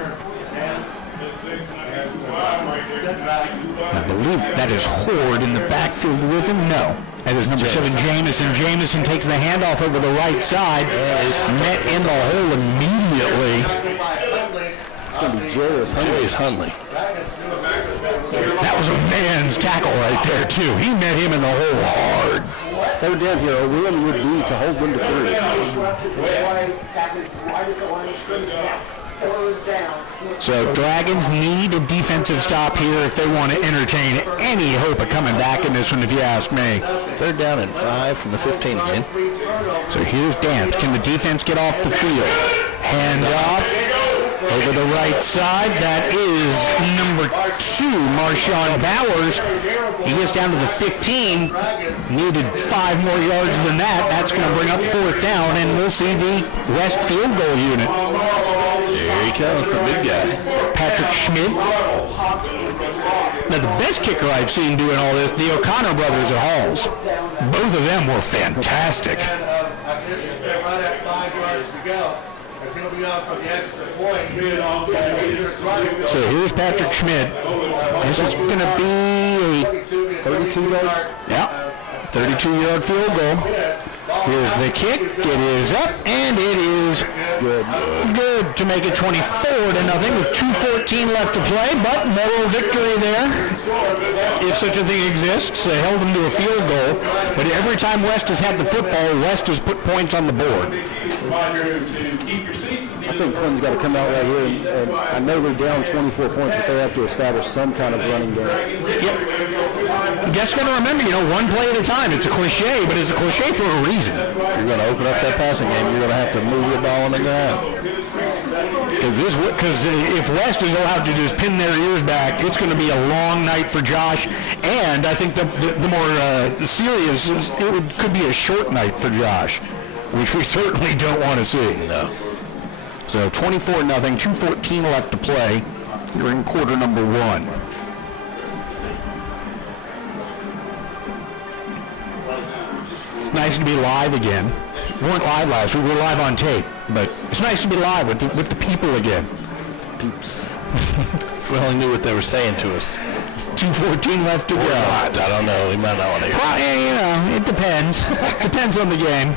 I believe that is Horde in the backfield with him. No. And there's number 7, Jamison. Jamison takes the handoff over the right side. Met in the hole immediately. It's going to be Jarius Hundley. That was a man's tackle right there, too. He met him in the hole hard. Third down here, a win would be to hold them to 3. So Dragons need a defensive stop here if they want to entertain any hope of coming back in this one, if you ask me. Third down and 5 from the 15 again. So here's Dance. Can the defense get off the field? Hand off over the right side. That is number 2, Marshawn Bowers. He gets down to the 15. Needed 5 more yards than that. That's going to bring up 4th down, and we'll see the West field goal unit. Here he comes, the big guy. Patrick Schmidt. Now, the best kicker I've seen doing all this, the O'Connor brothers at Halls. Both of them were fantastic. Right at 5 yards to go. He'll be on for the extra point. So here's Patrick Schmidt. This is going to be a 32 yards. Yeah, 32-yard field goal. Here's the kick. It is up, and it is good to make it 24-0 with 2:14 left to play, but moral victory there, if such a thing exists. They held them to a field goal, but every time West has had the football, West has put points on the board. I think Clinton's got to come out right here, and I know they're down 24 points, but they have to establish some kind of running game. Yep. Just got to remember, one play at a time. It's a cliche, but it's a cliche for a reason. If you're going to open up that passing game, you're going to have to move the ball on the ground. Because if West is allowed to just pin their ears back, it's going to be a long night for Josh. And I think the more serious is could be a short night for Josh, which we certainly don't want to see. No. So 24-0, 2:14 left to play. You're in quarter number 1. Nice to be live again. We weren't live last week. We were live on tape, but it's nice to be live with the people again. Peeps. If we only knew what they were saying to us. 2:14 left to go. I don't know. We might not want to hear. Well, it depends. Depends on the game.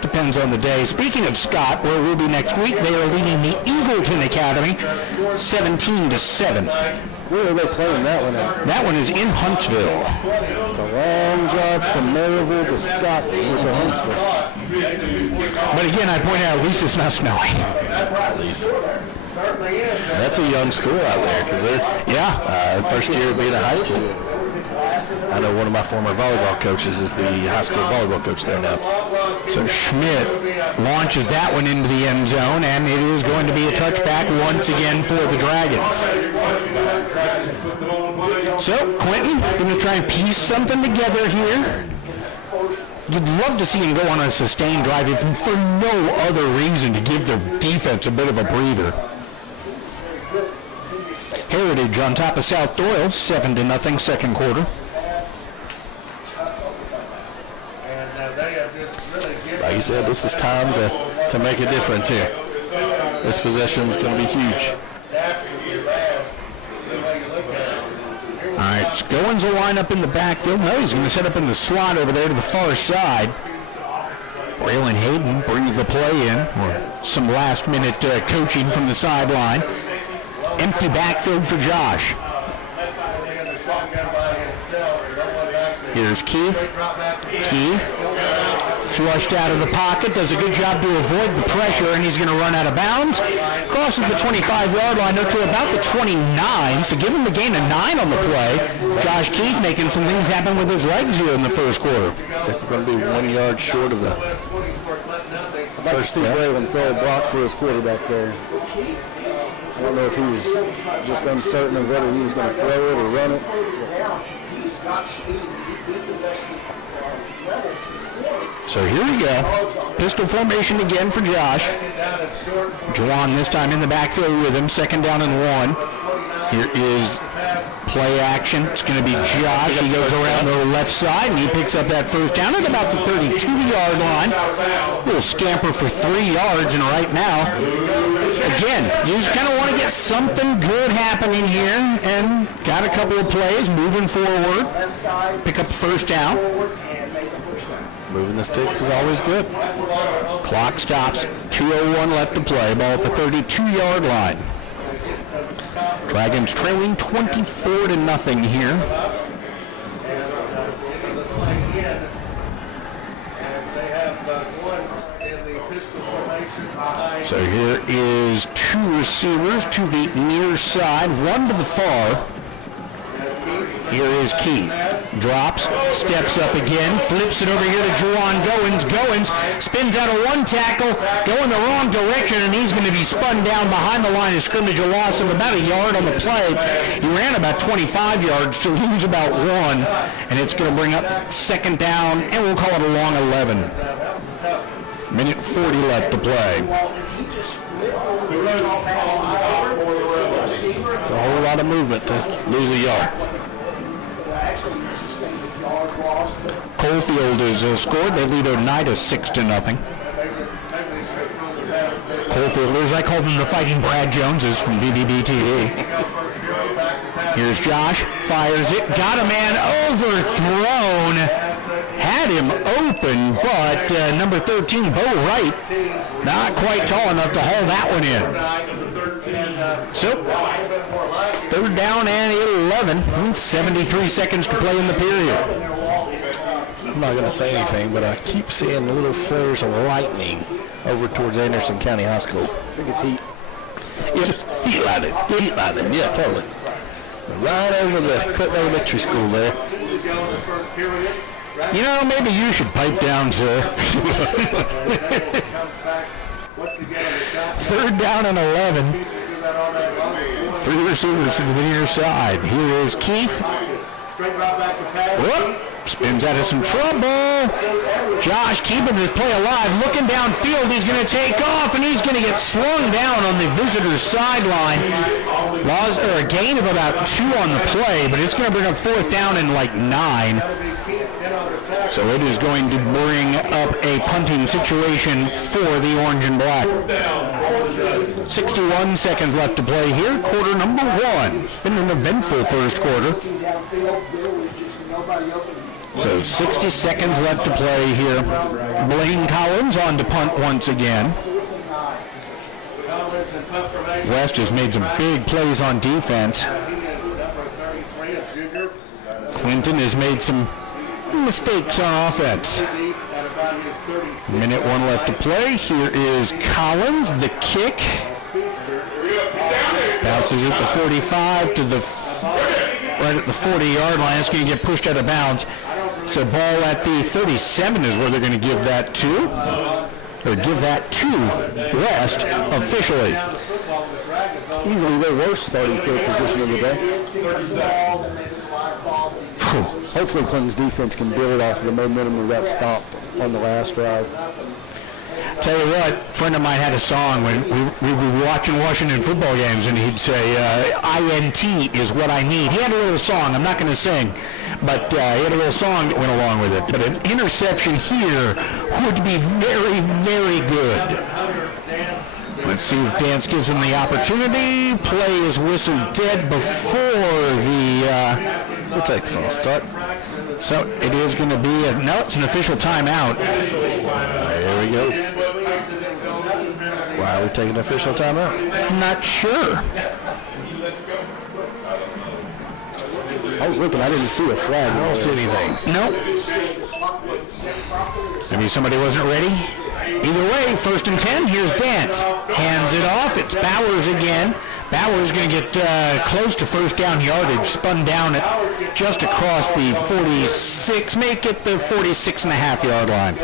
Depends on the day. Speaking of Scott, where we'll be next week, they are leading the Eagleton Academy 17-7. Where are they playing that one at? That one is in Huntsville. It's a long drive from Maryville to Scott to Huntsville. But again, I point out, at least it's not snowing. That's a young school out there because they're first year of being a high school. I know one of my former volleyball coaches is the high school volleyball coach there now. So Schmidt launches that one into the end zone, and it is going to be a touchback once again for the Dragons. So Clinton going to try and piece something together here. You'd love to see him go on a sustained drive if for no other reason to give their defense a bit of a breather. Heritage on top of South Doyle, 7-0, second quarter. Like you said, this is time to make a difference here. This possession is going to be huge. All right, Goins will line up in the backfield. No, he's going to set up in the slot over there to the far side. Braylon Hayden brings the play in. Some last-minute coaching from the sideline. Empty backfield for Josh. Here's Keith. Keith flushed out of the pocket, does a good job to avoid the pressure, and he's going to run out of bounds. Crosses the 25-yard line up to about the 29, so give him a gain of 9 on the play. Josh Keith making some things happen with his legs here in the first quarter. I think we're going to be 1 yard short of the I'd like to see Braylon throw a block for his quarterback there. I don't know if he was just uncertain of whether he was going to throw it or run it. So here we go. Pistol formation again for Josh. Juwan this time in the backfield with him. 2nd down and 1. Here is play action. It's going to be Josh. He goes around the left side, and he picks up that first down at about the 32-yard line. Little scamper for 3 yards, and right now, again, you just kind of want to get something good happening here, and got a couple of plays moving forward. Pick up the first down. Moving the sticks is always good. Clock stops. 2:01 left to play. Ball at the 32-yard line. Dragons trailing 24-0 here. So here is two receivers to the near side, one to the far. Here is Keith. Drops, steps up again, flips it over here to Juwan Goins. Goins spins out of one tackle, going the wrong direction, and he's going to be spun down behind the line of scrimmage, a loss of about a yard on the play. He ran about 25 yards to lose about one, and it's going to bring up second down, and we'll call it a long 11. Minute 40 left to play. It's a whole lot of movement to lose a yard. Coalfield is scored. They lead Oneida 6-0. Coalfielders, I call them the Fighting Brad Joneses from BBB TV. Here's Josh, fires it, got a man overthrown, had him open, but number 13, Bo Wright, not quite tall enough to haul that one in. So, third down and 11, with 73 seconds to play in the period. I'm not going to say anything, but I keep seeing little flares of lightning over towards Anderson County High School. I think it's heat. Just heat lightning, yeah, totally. Right over the Clinton Elementary School there. You know, maybe you should pipe down, sir. Third down and 11. Three receivers to the near side. Here is Keith. Whoop. Spins out of some trouble. Josh keeping this play alive. Looking downfield. He's going to take off, and he's going to get slung down on the visitor's sideline. A gain of about 2 on the play, but it's going to bring up fourth down and like 9. So it is going to bring up a punting situation for the orange and black. 61 seconds left to play here. Quarter number 1. Been an eventful first quarter. So 60 seconds left to play here. Blaine Collins on to punt once again. West has made some big plays on defense. Clinton has made some mistakes on offense. Minute 1 left to play. Here is Collins, the kick. Bounces at the 45 to the right at the 40-yard line. It's going to get pushed out of bounds. So ball at the 37 is where they're going to give that to. Or give that to West officially. Easily their worst starting field position of the day. Hopefully Clinton's defense can build off of the momentum of that stop on the last drive. Tell you what, a friend of mine had a song when we were watching Washington football games, and he'd say, INT is what I need. He had a little song, I'm not going to sing, but he had a little song that went along with it. But an interception here would be very, very good. Let's see if Dance gives him the opportunity. Play is whistled dead before the... We'll take the false start. So it is going to be it's an official timeout. There we go. Why are we taking an official timeout? Not sure. I was looking, I didn't see a flag. I don't see anything. Nope. Maybe somebody wasn't ready. Either way, 1st and 10. Here's Dance. Hands it off. It's Bowers again. Bowers going to get close to first down yardage. Spun down at just across the 46. Make it the 46.5-yard line.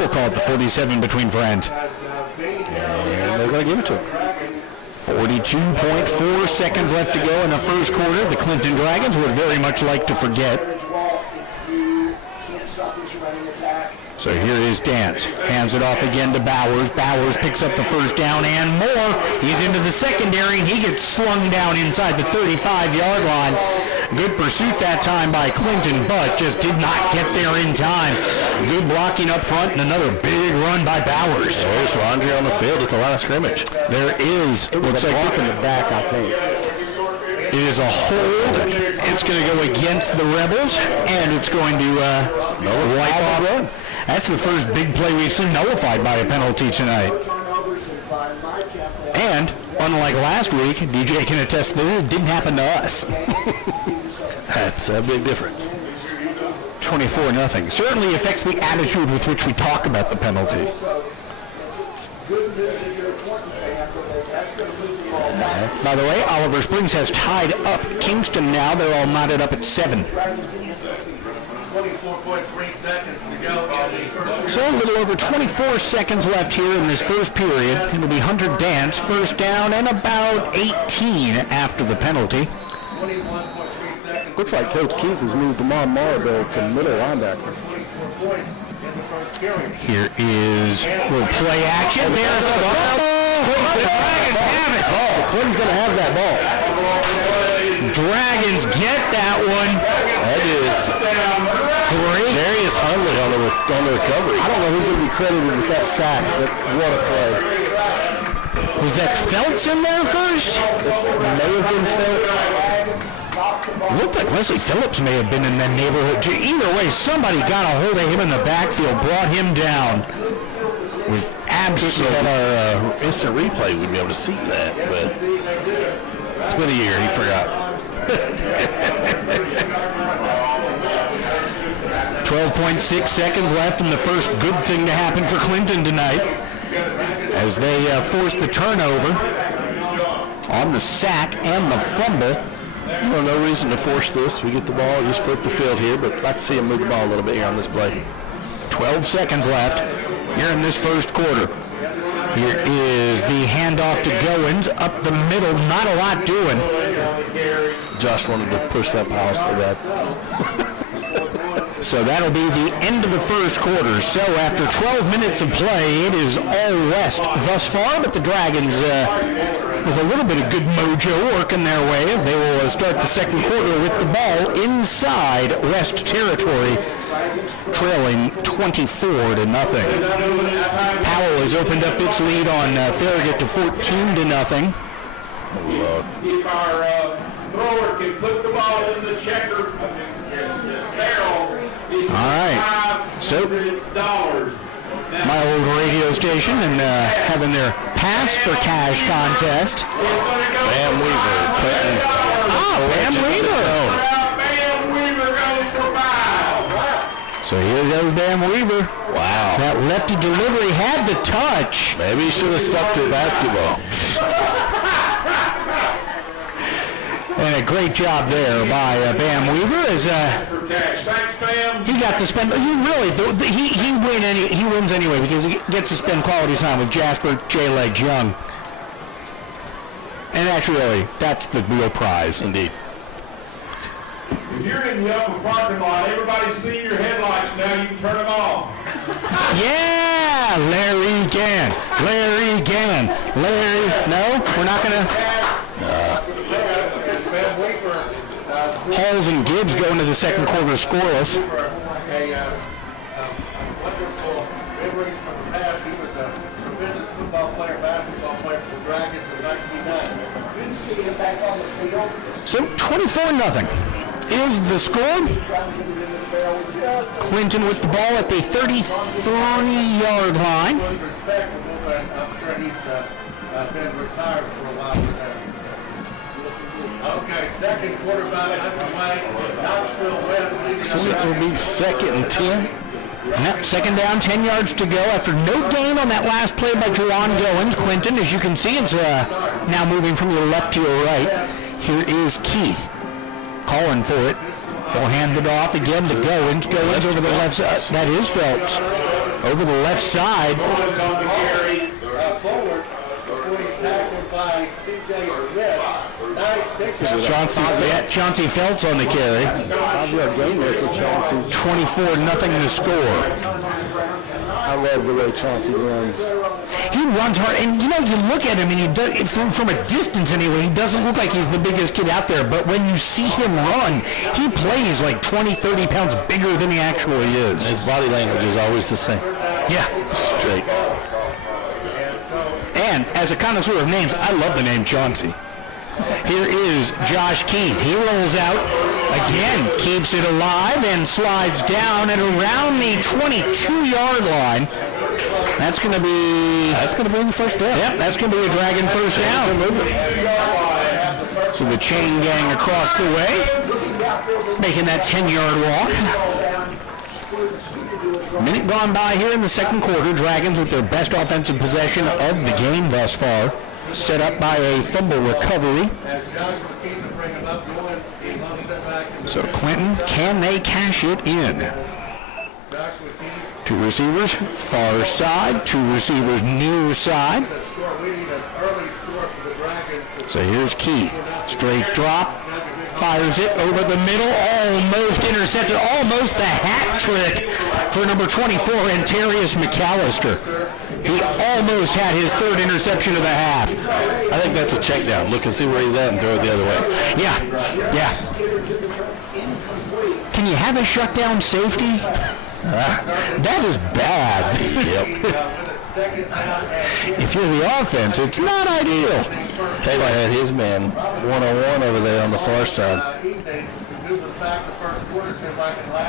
We'll call it the 47 between friends. And they're going to give it to him. 42.4 seconds left to go in the first quarter. The Clinton Dragons would very much like to forget. So here is Dance. Hands it off again to Bowers. Bowers picks up the first down and more. He's into the secondary, and he gets slung down inside the 35-yard line. Good pursuit that time by Clinton, but just did not get there in time. Good blocking up front and another big run by Bowers. There's Rondre on the field at the line of scrimmage. There is. It was a block in the back, I think. It is a hold. It's going to go against the Rebels, and it's going to Wipe off. That's the first big play we've seen nullified by a penalty tonight. And, unlike last week, DJ can attest that it didn't happen to us. That's a big difference. 24-0. Certainly affects the attitude with which we talk about the penalty. By the way, Oliver Springs has tied up Kingston now. They're all knotted up at 7. 24.3 seconds to go in the first. So a little over 24 seconds left here in this first period. It'll be Hunter Dance, first down, and about 18 after the penalty. 21.3 seconds. Looks like Coach Keith has moved Damon Maribel to middle linebacker. 24 points in the first period. Here is a little play action. There's a fumble. The Dragons have it. Clinton's going to have that ball. Dragons get that one. That is Great. Darius Hundley on the recovery. I don't know who's going to be credited with that sack, but what a play. Was that Phelps in there first? May have been Phelps. Looked like Wesley Phillips may have been in that neighborhood. Either way, somebody got a hold of him in the backfield, brought him down. Was absolutely. At our instant replay, we'd be able to see that, but it's been a year. He forgot. 12.6 seconds left, and the first good thing to happen for Clinton tonight as they force the turnover on the sack and the fumble. Well, no reason to force this. We get the ball, just flip the field here, but I'd like to see him move the ball a little bit here on this play. 12 seconds left here in this first quarter. Here is the handoff to Goins up the middle. Not a lot doing. Josh wanted to push that pile so bad. So that'll be the end of the first quarter. So after 12 minutes of play, it is all West thus far, but the Dragons with a little bit of good mojo working their way as they will start the second quarter with the ball inside West territory, trailing 24-0. Powell has opened up its lead on Farragut to 14-0. If our thrower can put the ball in the checker barrel, it's All right. So $500. my old radio station and having their pass for cash contest. Bam Weaver, Clinton. Bam Weaver. Bam Weaver goes for 5. So here goes Bam Weaver. Wow. That lefty delivery had the touch. Maybe he should have stuck to basketball. And a great job there by Bam Weaver as Thanks, Bam. he got to spend. He really he wins anyway because he gets to spend quality time with Jasper J. Legs Young. And actually, that's the real prize, indeed. If you're in the upper parking lot, everybody's seen your headlights now. You can turn them off. Yeah, Larry Gann. Larry, no, we're not gonna. Halls and Gibbs go into the second quarter scoreless. A wonderful memories from the past. He was a tremendous football player, basketball player for the Dragons in 1990. Good to see him back on the field. So 24-0 is the score. Clinton with the ball at the 33-yard line. He was respectable, but I'm sure he's been retired for a while for that. Okay, second quarterback underway. Knoxville West leading. So it will be 2nd and 10. Yep, second down, 10 yards to go after no gain on that last play by Juwan Goins. Clinton, as you can see, is now moving from your left to your right. Here is Keith calling for it. They'll hand it off again to Goins. Goins over the left side. That is Phelps. Over the left side. Forward before he's tackled by C.J. Smith. Nice pickup. Chauncey Phelps on the carry. 5-yard gain there for Chauncey. 24-0 the score. I love the way Chauncey runs. He runs hard, and you look at him, and he does, from a distance anyway, he doesn't look like he's the biggest kid out there, but when you see him run, he plays like 20, 30 pounds bigger than he actually is. His body language is always the same. Yeah. Straight. And as a connoisseur of names, I love the name Chauncey. Here is Josh Keith. He rolls out again, keeps it alive, and slides down at around the 22-yard line. That's going to be the first down. Yep, that's going to be a Dragon first down. So the chain gang across the way, making that 10-yard walk. Minute gone by here in the second quarter. Dragons with their best offensive possession of the game thus far. Set up by a fumble recovery. So Clinton, can they cash it in? Two receivers, far side. Two receivers, near side. So here's Keith. Straight drop. Fires it over the middle. Almost intercepted. Almost the hat trick for number 24, Antarius McAllister. He almost had his third interception of the half. I think that's a check down. Look and see where he's at and throw it the other way. Yeah. Can you have a shutdown safety? That is bad. Yep. If you're the offense, it's not ideal. Taylor had his man one-on-one over there on the far side.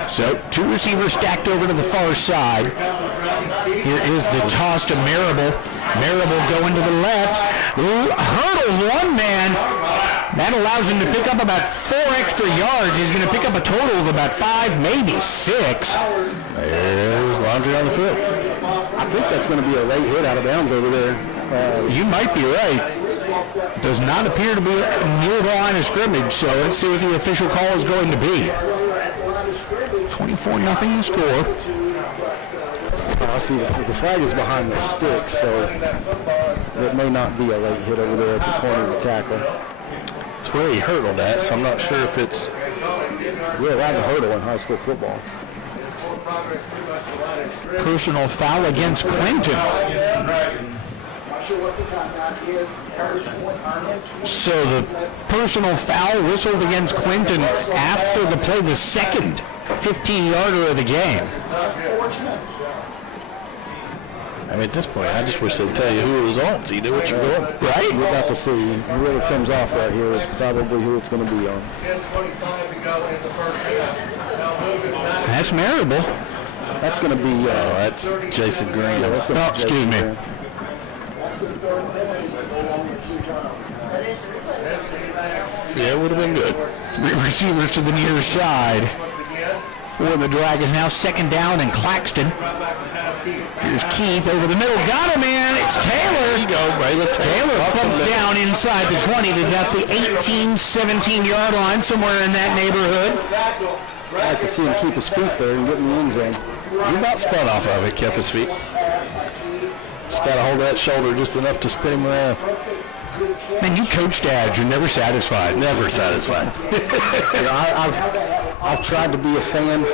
So two receivers stacked over to the far side. Here is the toss to Marable. Marable going to the left. Hurdles one man. That allows him to pick up about 4 extra yards. He's going to pick up a total of about 5, maybe 6. There's Laundry on the field. I think that's going to be a late hit out of bounds over there. You might be right. Does not appear to be near the line of scrimmage, so let's see what the official call is going to be. 24-0 the score. I see the flag is behind the stick, so it may not be a late hit over there at the corner of the tackle. It's where he hurdled at, so I'm not sure if it's... We're allowed to hurdle in high school football. Personal foul against Clinton. So the personal foul whistled against Clinton after the play, the second 15-yarder of the game. I mean, at this point, I just wish they'd tell you who it was on, so you knew what you're going. Right? We're about to see. Whoever comes off right here is probably who it's going to be on. That's Marable. That's going to be... that's Jason Green. Yeah, that's going to be excuse me. Green. Yeah, it would have been good. 3 receivers to the near side for the Dragons. Now second down and Claxton. Here's Keith over the middle. Got him, man. It's Taylor. There you go, Ray. Taylor plumped down inside the 20 to about the 18, 17-yard line, somewhere in that neighborhood. I'd like to see him keep his feet there and get in the end zone. He about spun off of it, kept his feet. Just got to hold that shoulder just enough to spin him around. Man, you coach dads. You're never satisfied. Never satisfied. You know, I've tried to be a fan,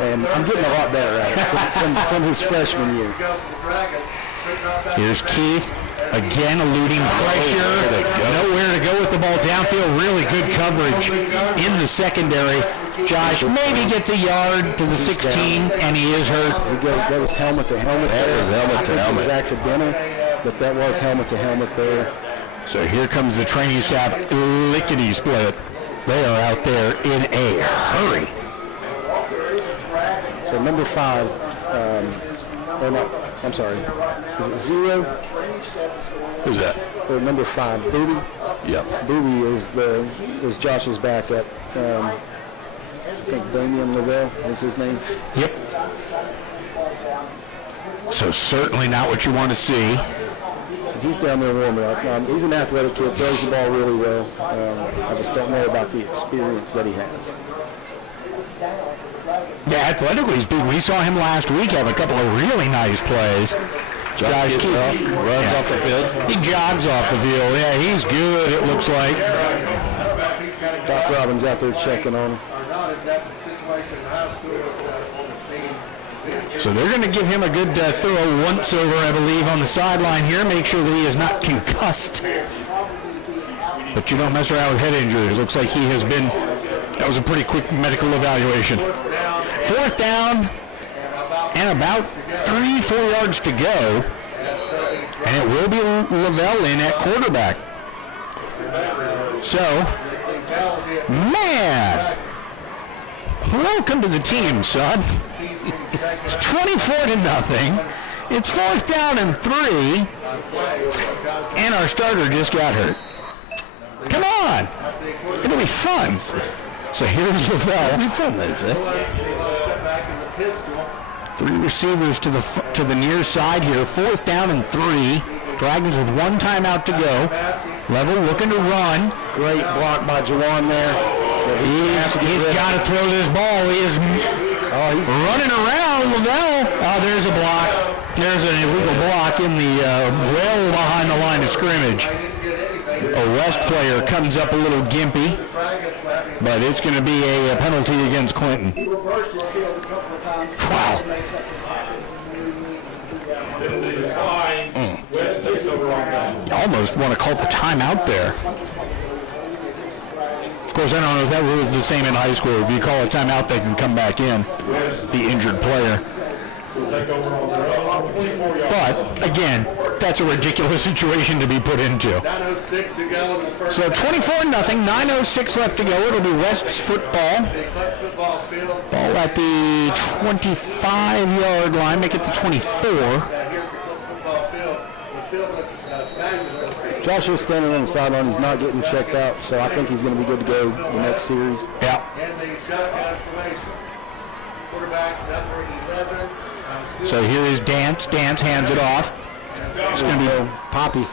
and I'm getting a lot better at it from his freshman year. Here's Keith. Again, eluding pressure. Nowhere to go with the ball downfield. Really good coverage in the secondary. Josh maybe gets a yard to the 16, and he is hurt. That was helmet to helmet. That was helmet to helmet. It was accidental, but that was helmet to helmet there. So here comes the training staff, lickety split. They are out there in a hurry. So number 5, or no, I'm sorry, is it 0? Who's that? Or number 5, Booby? Yep. Booby is Josh's backup. I think Damian Lavelle is his name. Yep. So certainly not what you want to see. He's down there warming up. He's an athletic kid, throws the ball really well. I just don't know about the experience that he has. Yeah, athletically speaking, we saw him last week have a couple of really nice plays. Josh Keith runs off the field. He jogs off the field. Yeah, he's good, it looks like. Doc Robbins out there checking on him. So they're going to give him a good thorough once-over, I believe, on the sideline here. Make sure that he is not concussed. But you don't mess around with head injuries. Looks like he has been. That was a pretty quick medical evaluation. 4th down and about 3-4 yards to go. And it will be Lavelle in at quarterback. So, man, welcome to the team, son. It's 24-0 It's 4th down and 3, and our starter just got hurt. Come on, it'll be fun. So here's Lavelle. It'll be fun, they say. 3 receivers to the near side here. 4th down and 3. Dragons with 1 timeout to go. Level looking to run. Great block by Juwan there. He's got to throw this ball. He's running around. Lavelle. Oh, there's a block. There's an illegal block in the well behind the line of scrimmage. A West player comes up a little gimpy, but it's going to be a penalty against Clinton. He reversed his field a couple of times. Wow. Almost want to call the timeout there. Of course, I don't know if that rule is the same in high school. If you call a timeout, they can come back in, the injured player. But, again, that's a ridiculous situation to be put into. 9:06 to go in the first. So 24-0, 9:06 left to go. It'll be West's football. Football field. Ball at the 25-yard line, make it the 24. Here at the football field. The field looks fabulous. Joshua's standing on the sideline. He's not getting checked out, so I think he's going to be good to go the next series. Yeah. And the shotgun formation. Quarterback number 11. So here is Dance. Dance hands it off. It's going to be Poppy.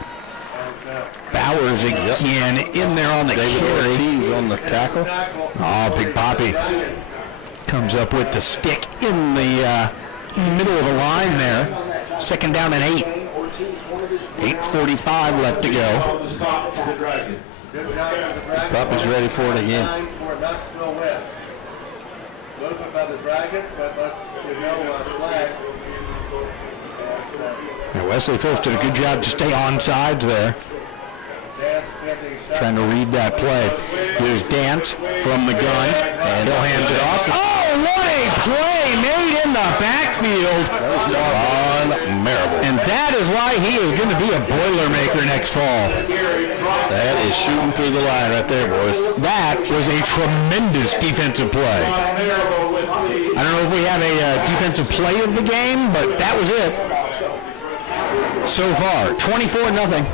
Bowers again in there on the carry. Ortiz on the tackle. Oh, Big Poppy comes up with the stick in the middle of the line there. 2nd down and 8. 8:45 left to go. Poppy's ready for it again. Movement by the Dragons, but let's go flag. Now Wesley Phillips did a good job to stay on sides there. Trying to read that play. Here's Dance from the gun, and he'll hand it off. Oh, what a play made in the backfield. And that is why he is going to be a Boilermaker next fall. That is shooting through the line right there, boys. That was a tremendous defensive play. I don't know if we have a defensive play of the game, but that was it. So far, 24-0.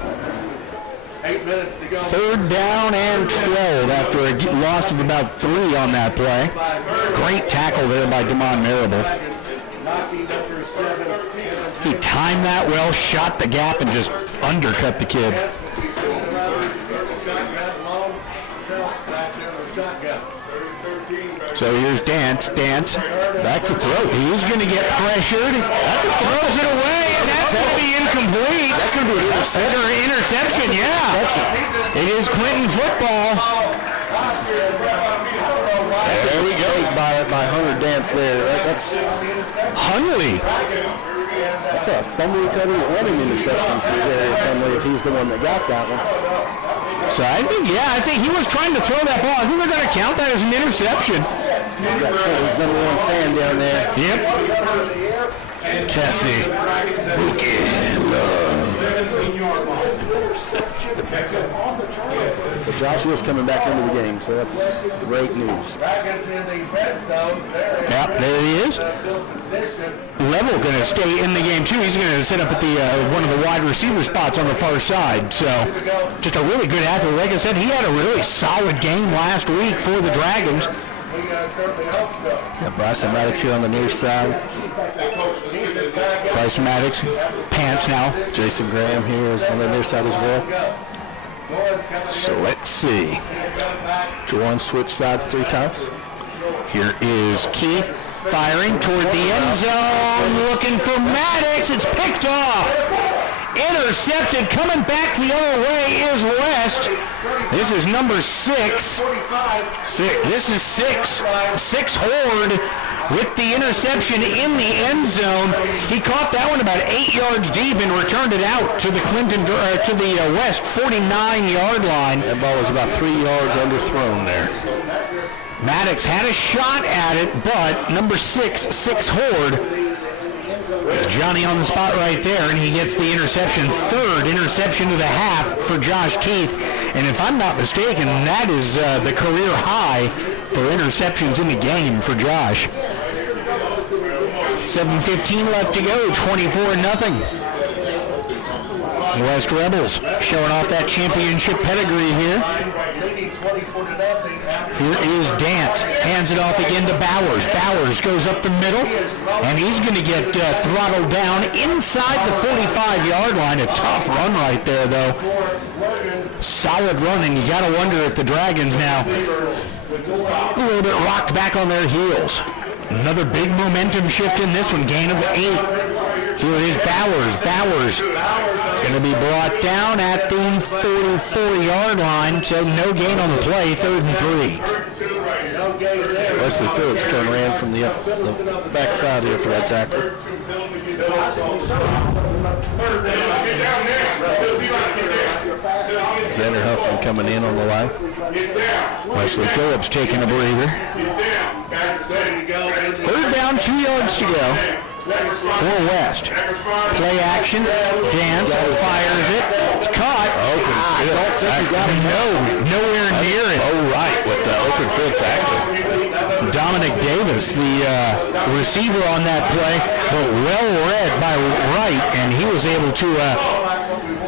8 minutes to go. 3rd down and 12 after a loss of about 3 on that play. Great tackle there by Damon Marable. He timed that well, shot the gap, and just undercut the kid. So here's Dance. Dance back to throw. He's going to get pressured. Throws it away, and that's going to be incomplete. That's going to be an interception, yeah. It is Clinton football. There we go. By Hunter Dance there. That's Hundley. That's a fumble recovery and an interception for Jerry Hunley if he's the one that got that one. So I think he was trying to throw that ball. I think they're going to count that as an interception. You got Clinton's #1 fan down there. Yep. Cassie. So Joshua's coming back into the game, so that's great news. Yep, there he is. Level going to stay in the game too. He's going to sit up at the one of the wide receiver spots on the far side. So just a really good athlete. Like I said, he had a really solid game last week for the Dragons. Got Bryson Maddox here on the near side. Bryce Maddox, pants now. Jason Graham here is on the near side as well. So let's see. Juwan switch sides 3 times. Here is Keith firing toward the end zone, looking for Maddox. It's picked off. Intercepted. Coming back the other way is West. This is number 6. This is 6. 6 Horde with the interception in the end zone. He caught that one about 8 yards deep and returned it out to the West 49-yard line. That ball was about 3 yards underthrown there. Maddox had a shot at it, but number 6 Horde, Johnny on the spot right there, and he gets the interception. Third interception of the half for Josh Keith. And if I'm not mistaken, that is the career high for interceptions in the game for Josh. 7:15 left to go, 24-0. West Rebels showing off that championship pedigree here. Here is Dant, hands it off again to Bowers. Bowers goes up the middle, and he's going to get throttled down inside the 45-yard line. A tough run right there, though. Solid run, and you got to wonder if the Dragons now a little bit rocked back on their heels. Another big momentum shift in this one, gain of 8. Here is Bowers. Bowers going to be brought down at the 44-yard line, so no gain on the play, 3rd and 3. Wesley Phillips kind of ran from the backside here for that tackle. Xander Huffman coming in on the line. Wesley Phillips taking a breather. 3rd down, 2 yards to go for West. Play action. Dance fires it. It's caught. Open field. Nowhere near it. Oh, right, with the open field tackle. Dominic Davis, the receiver on that play, but well read by Wright, and he was able to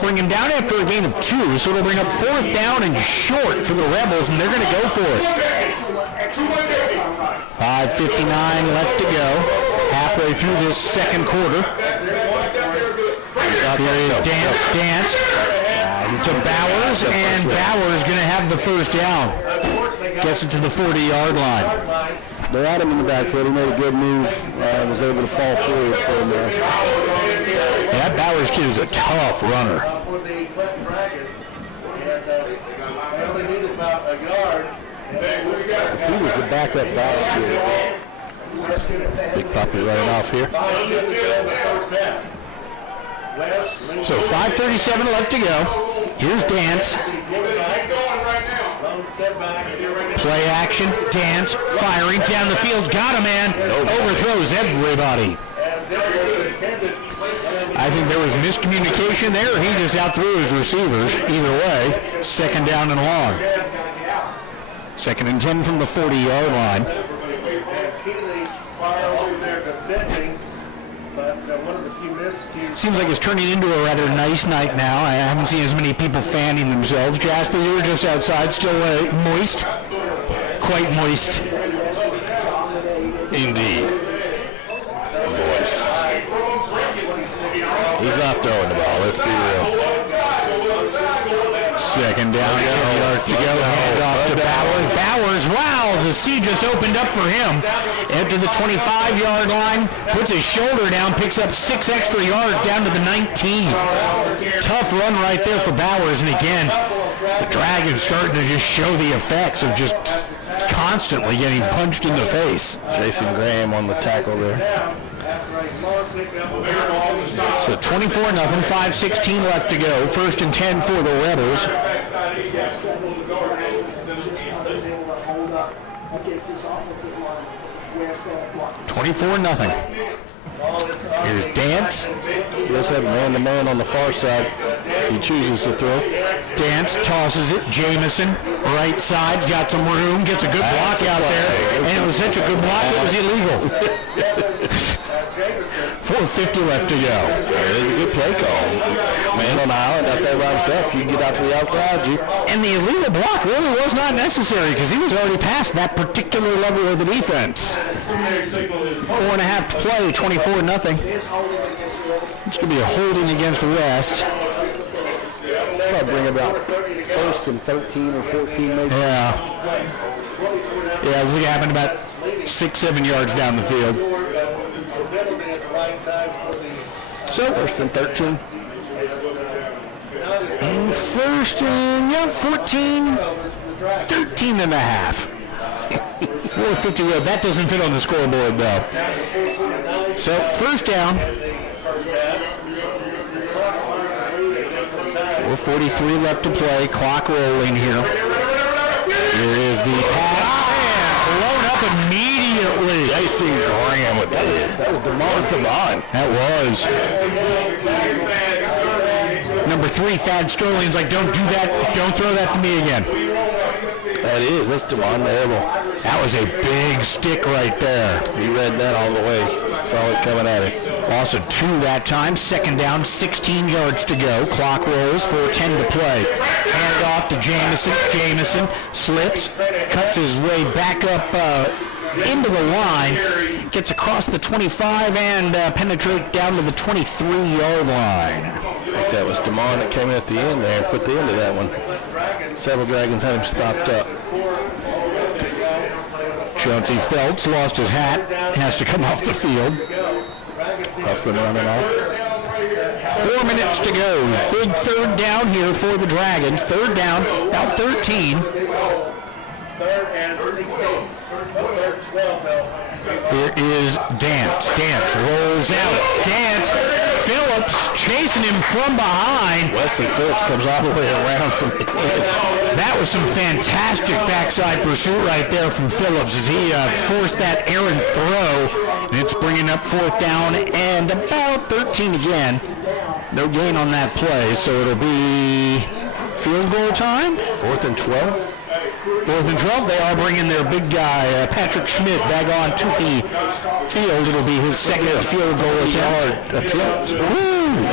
bring him down after a gain of 2. So it'll bring up 4th down and short for the Rebels, and they're going to go for it. 5:59 left to go, halfway through this second quarter. Here is Dance to Bowers, and Bowers going to have the 1st down. Gets it to the 40-yard line. They had him in the backfield. He made a good move. Was able to fall forward for him there. Yeah, that Bowers kid is a tough runner. He was the backup last year. Big Poppy running off here. So 5:37 left to go. Here's Dance. Play action. Dance firing down the field. Got him, man. Overthrows everybody. I think there was miscommunication there. He just outthrew his receivers. Either way, 2nd down and long. 2nd and 10 from the 40-yard line. Seems like it's turning into a rather nice night now. I haven't seen as many people fanning themselves. Jasper, you were just outside, still moist? Quite moist. Indeed. Moist. He's not throwing the ball, let's be real. 2nd down, 10 yards to go. Hand off to Bowers. Bowers, wow, the sea just opened up for him. After the 25-yard line, puts his shoulder down, picks up 6 extra yards down to the 19. Tough run right there for Bowers, and again, the Dragons starting to just show the effects of just constantly getting punched in the face. Jason Graham on the tackle there. So 24-0, 5:16 left to go. 1st and 10 for the Rebels. 24-0. Here's Dance. He does have man-to-man on the far side if he chooses to throw. Dance tosses it. Jamison, right side's got some room, gets a good block out there. And it was such a good block, it was illegal. 4:50 left to go. It is a good play call. Man on the island out there by himself. You can get out to the outside. And the illegal block really was not necessary because he was already past that particular level of the defense. 4.5 to play, 24-0. It's going to be a holding against West. Probably bring about 1st and 13 or 14 maybe. Yeah, this thing happened about 6-7 yards down the field. So 1st and 13. 1st and 14, 13 and a half. 4:50 road. That doesn't fit on the scoreboard though. So 1st down. 4:43 left to play. Clock rolling here. Here is the pass. Blown up immediately. Jason Graham what that is. That was Damon. That was. Number 3, Thad Sterling's like, don't do that. Don't throw that to me again. That's Damon Abel. That was a big stick right there. He read that all the way. Saw it coming at him. Also 2 that time. Second down, 16 yards to go. Clock rolls, 4:10 to play. Hand it off to Jamison. Jamison slips, cuts his way back up into the line, gets across the 25 and penetrates down to the 23-yard line. I think that was Damon that came in at the end there and put the end of that one. Several Dragons had him stopped up. Chauncey Phelps lost his hat, has to come off the field. Huffman running off. 4 minutes to go. Big third down here for the Dragons. Third down, about 13. Third and 16. Third 12, though. Here is Dance. Dance rolls out. Dance. Phillips chasing him from behind. Wesley Phillips comes all the way around from That was some fantastic backside pursuit right there from Phillips as he forced that errant throw. And it's bringing up 4th down and about 13 again. No gain on that play, so it'll be field goal time. 4th and 12. 4th and 12. They are bringing their big guy, Patrick Schmidt, back on to the field. It'll be his second field goal attempt. Woo!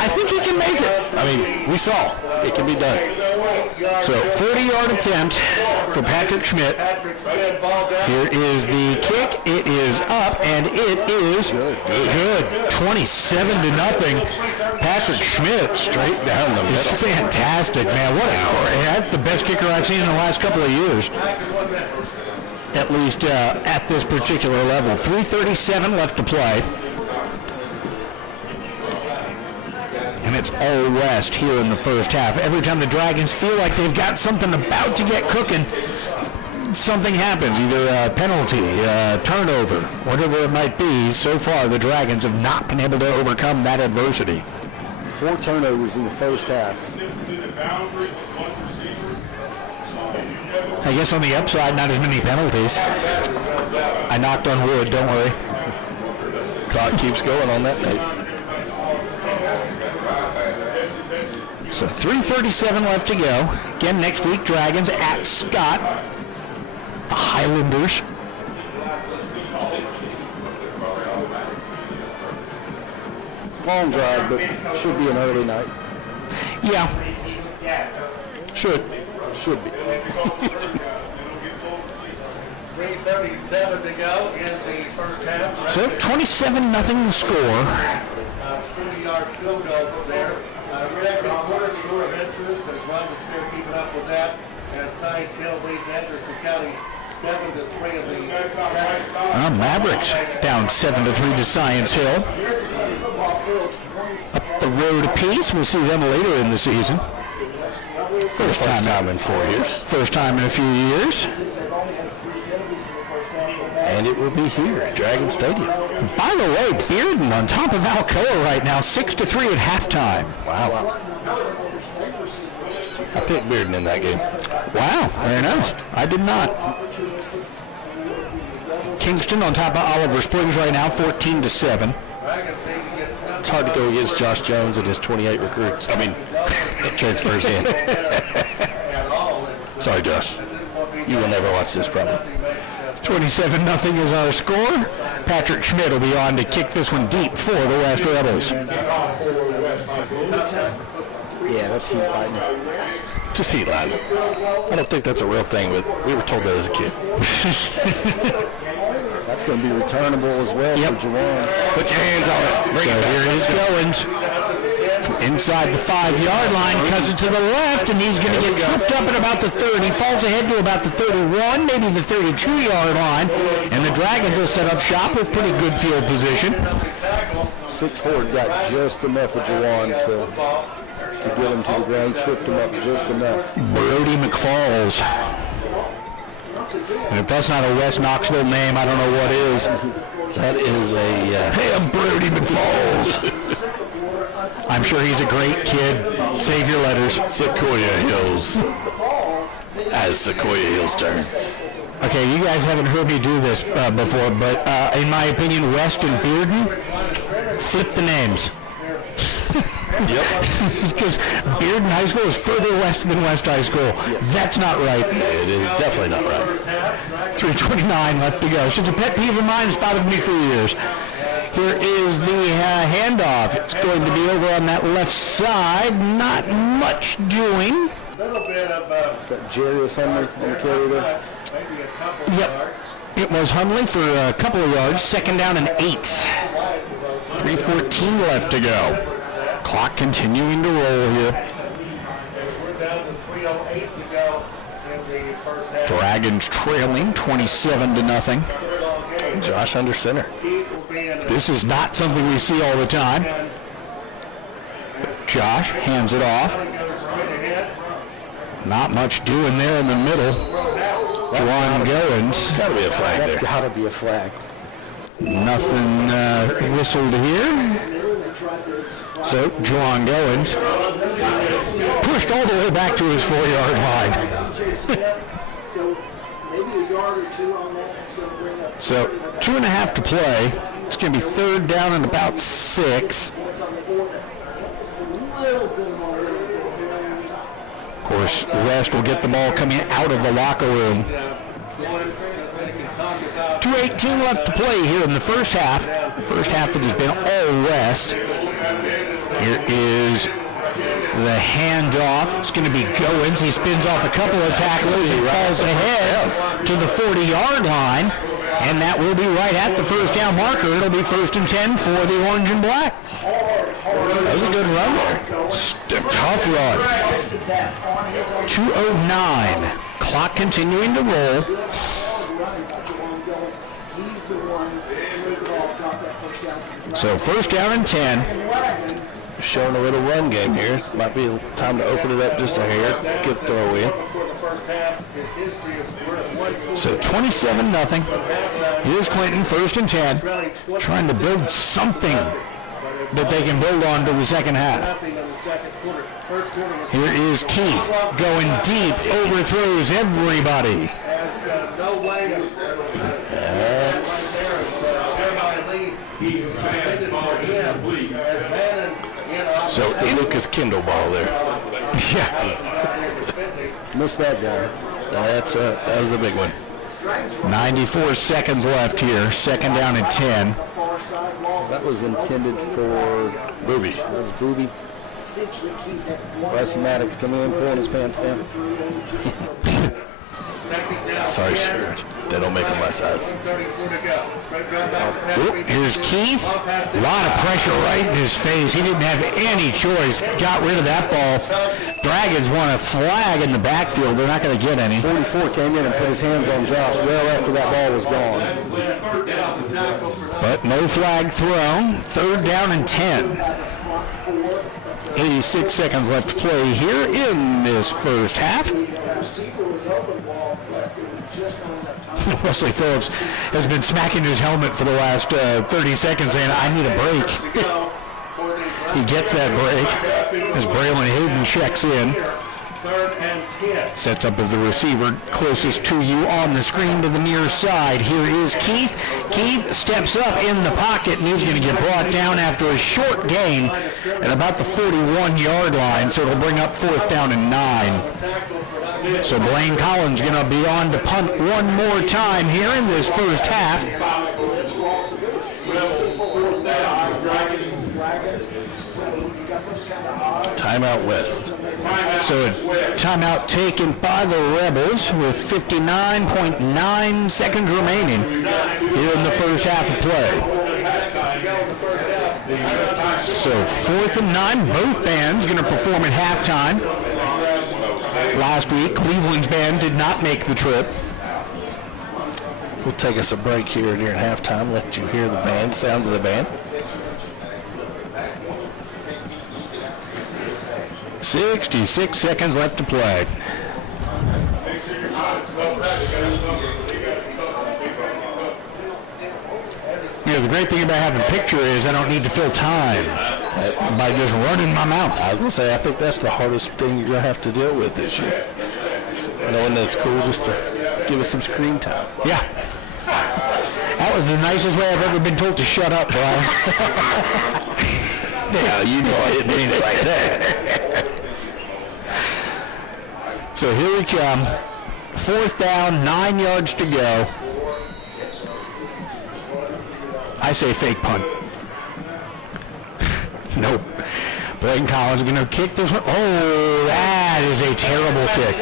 I think he can make it. I mean, we saw. It can be done. So, 40-yard attempt for Patrick Schmidt. Here is the kick. It is up, and it is good. 27-0. Patrick Schmidt Straight down the middle. is fantastic, man. That's the best kicker I've seen in the last couple of years. At least at this particular level. 3:37 left to play. And it's all west here in the first half. Every time the Dragons feel like they've got something about to get cooking, something happens, either a penalty, turnover, whatever it might be. So far, the Dragons have not been able to overcome that adversity. 4 turnovers in the first half. I guess on the upside, not as many penalties. I knocked on wood, don't worry. Clock keeps going on that night. So 3:37 left to go. Again, next week, Dragons at Scott. The Highlanders. It's a long drive, but should be an early night. Yeah. Should be. 3:37 to go in the first half. So 27-0 the score. 30-yard field goal there. Second quarter score of interest as Ron is still keeping up with that. And Science Hill leads Anderson County 7-3 of the Mavericks down 7-3 to Science Hill. Up the road a piece. We'll see them later in the season. First time in 4 years. First time in a few years. And it will be here at Dragon Stadium. By the way, Bearden on top of Alcoa right now, 6-3 at halftime. Wow. I picked Bearden in that game. Wow, very nice. I did not. Kingston on top of Oliver Springs right now, 14-7. It's hard to go against Josh Jones and his 28 recruits. I mean, transfers in. Sorry, Josh. You will never watch this problem. 27-0 is our score. Patrick Schmidt will be on to kick this one deep for the West Rebels. Yeah, that's heat lightning. Just heat lightning. I don't think that's a real thing, but we were told that as a kid. That's going to be returnable as well for Jawan. Put your hands on it. Bring it back. Here is Goins. Inside the 5-yard line, cuts it to the left, and he's going to get tripped up at about the 30. Falls ahead to about the 31, maybe the 32-yard line. And the Dragons will set up shop with pretty good field position. 6'4" got just enough of Jawan to get him to the ground. Tripped him up just enough. Brody McFalls. And if that's not a West Knoxville name, I don't know what is. That is a... Hey, I'm Brody McFalls. I'm sure he's a great kid. Save your letters. Sequoia Hills. as Sequoia Hills turns. Okay, you guys haven't heard me do this before, but in my opinion, West and Bearden, flip the names. Yep. Because Bearden High School is further west than West High School. That's not right. It is definitely not right. 3:29 left to go. It's just a pet peeve of mine. It's bothered me for years. Here is the handoff. It's going to be over on that left side. Not much doing. Little bit of, Is that Jarius Henry on the carry there? maybe a couple of Yep. yards. It was Hundley for a couple of yards. Second down and 8. 3:14 left to go. Clock continuing to roll here. We're down to 3:08 to go in the first half. Dragons trailing 27-0. Josh under center. Keith will be in the This is not something we see all the time. Josh hands it off. goes straight ahead. Not much doing there in the middle. Juwan Goins. Got to be a flag That's there. got to be a flag. Nothing whistled here. So Juwan Goins pushed all the way back to his 4-yard line. So maybe a yard or two on that. That's going to bring up. So 2.5 to play. It's going to be third down and about 6. Points on the board. A little bit more. Of course, West will get the ball coming out of the locker room. 2:18 left to play here in the first half. The first half that has been all West. Here is the handoff. It's going to be Goins. He spins off a couple of tacklers and falls ahead to the 40-yard line. And that will be right at the first down marker. It'll be 1st and 10 for the Orange and Black. That was a good run there. Tough run. 2:09. Clock continuing to roll. So 1st down and 10. Showing a little run game here. Might be time to open it up just a hair. Good throw in. Before the first half, his history of we're at 140. So 27-0. Here's Clinton, 1st and 10. Trying to build something that they can build on to the second half. Nothing in the second quarter. First quarter was Here is Keith going deep, overthrows everybody. has no way of He's fastball incomplete. as Bannon in on So The Lucas Kendall ball there. yeah, Missed that guy. That was a big one. 94 seconds left here. 2nd down and 10. far side wall. That was intended for Booby. that was Booby. Essentially, Keith had one. Bryce Maddox coming in, pulling his pants down. Sorry, sir. They don't make them my size. 34 to go. Straight drive back to pass. Oop, here's Keith. A lot of pressure right in his face. He didn't have any choice. Got rid of that ball. Dragons want a flag in the backfield. They're not going to get any. 44 came in and put his hands on Josh well after that ball was gone. But no flag thrown. 3rd down and 10. 86 seconds left to play here in this first half. Receiver was open ball, but it was just not enough time. Wesley Phillips has been smacking his helmet for the last 30 seconds saying, I need a break. He gets that break as Braylon Hayden checks in. 3rd and 10. Sets up as the receiver closest to you on the screen to the near side. Here is Keith. Keith steps up in the pocket, and he's going to get brought down after a short gain at about the 41-yard line, so it'll bring up 4th down and 9. So Blaine Collins going to be on to punt one more time here in this first half. Timeout West. So a timeout taken by the Rebels with 59.9 seconds remaining here in the first half of play. So 4th and 9, both bands going to perform at halftime. Last week, Cleveland's band did not make the trip. We'll take us a break here during halftime. Let you hear the band, sounds of the band. 66 seconds left to play. You know, the great thing about having picture is I don't need to fill time by just running my mouth. I was going to say, I think that's the hardest thing you're going to have to deal with this year. knowing that it's cool just to give us some screen time. Yeah. That was the nicest way I've ever been told to shut up, Brian. Yeah, you know I didn't mean it like that. So here we come. 4th down, 9 yards to go. I say fake punt. Nope. Blaine Collins going to kick this one. Oh, that is a terrible kick.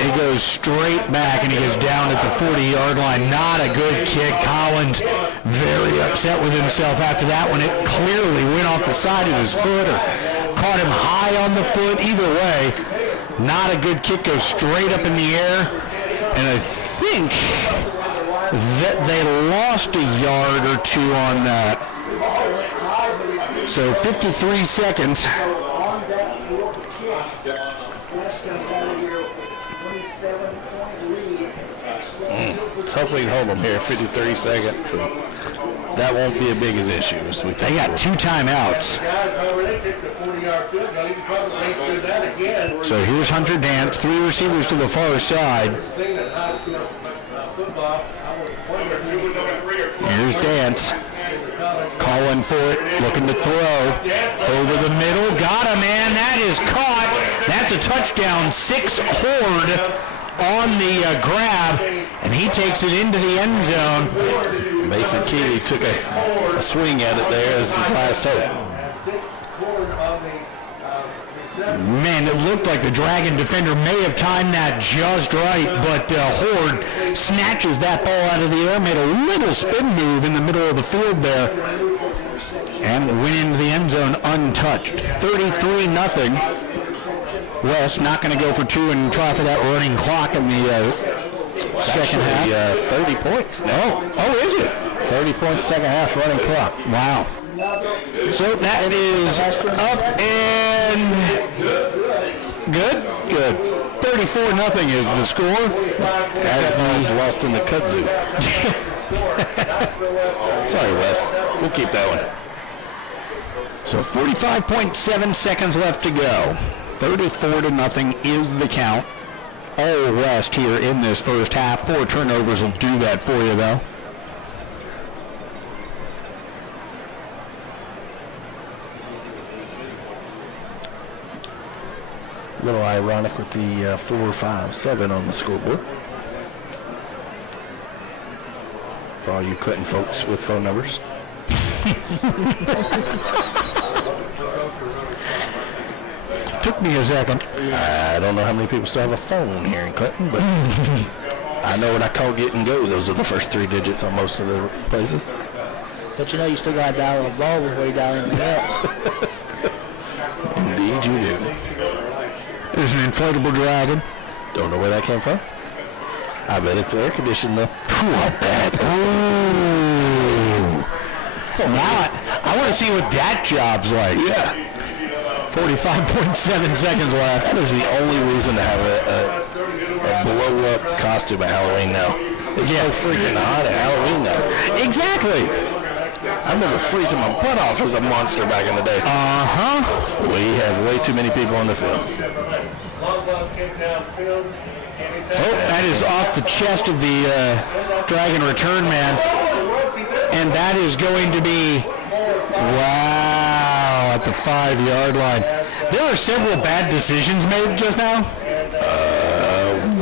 He goes straight back and he goes down at the 40-yard line. Not a good kick. Collins very upset with himself after that one. It clearly went off the side of his foot or caught him high on the foot. Either way, not a good kick. Goes straight up in the air. And I think that they lost a yard or two on that. So 53 seconds. On that fourth kick, West comes out of here with a 27-point lead. Let's hope we can hold them here 53 seconds. And that won't be as big as issue as we think. They got 2 timeouts. Guys already kicked a 40-yard field goal. You can probably do that again. So here's Hunter Dance, 3 receivers to the far side. Seen in high school football. Here's Dance. Calling for it, looking to throw. Over the middle, got him, man. That is caught. That's a touchdown. 6 Horde on the grab, and he takes it into the end zone. Mason Keeley took a swing at it there as his last hope. Man, it looked like the Dragon defender may have timed that just right, but Horde snatches that ball out of the air, made a little spin move in the middle of the field there, and went into the end zone untouched. 33-0. West not going to go for 2 and try for that running clock in the second half. 30 points now. Oh, is it? 30 points second half running clock. Wow. So that is up and good. 34-0 is the score. As these lost in the kudzu. Sorry, West. We'll keep that one. So 45.7 seconds left to go. 34-0 is the count. All West here in this first half. 4 turnovers will do that for you, though. A little ironic with the 4-5-7 on the scoreboard. For all you Clinton folks with phone numbers. Took me a second. I don't know how many people still have a phone here in Clinton, but I know when I call get and go, those are the first 3 digits on most of the places. But you know you still got to dial a ball before you dial anything else. Indeed you do. There's an inflatable Dragon. Don't know where that came from. I bet it's air conditioned though. I bet. Ooh. So now I want to see what that job's like. Yeah. 45.7 seconds left. That is the only reason to have a blow-up costume at Halloween now. It's so freaking hot at Halloween now. Exactly. I remember freezing my butt off as a monster back in the day. Uh-huh. We have way too many people on the field. Oh, that is off the chest of the Dragon return man. And that is going to be, wow, at the 5-yard line. There were several bad decisions made just now.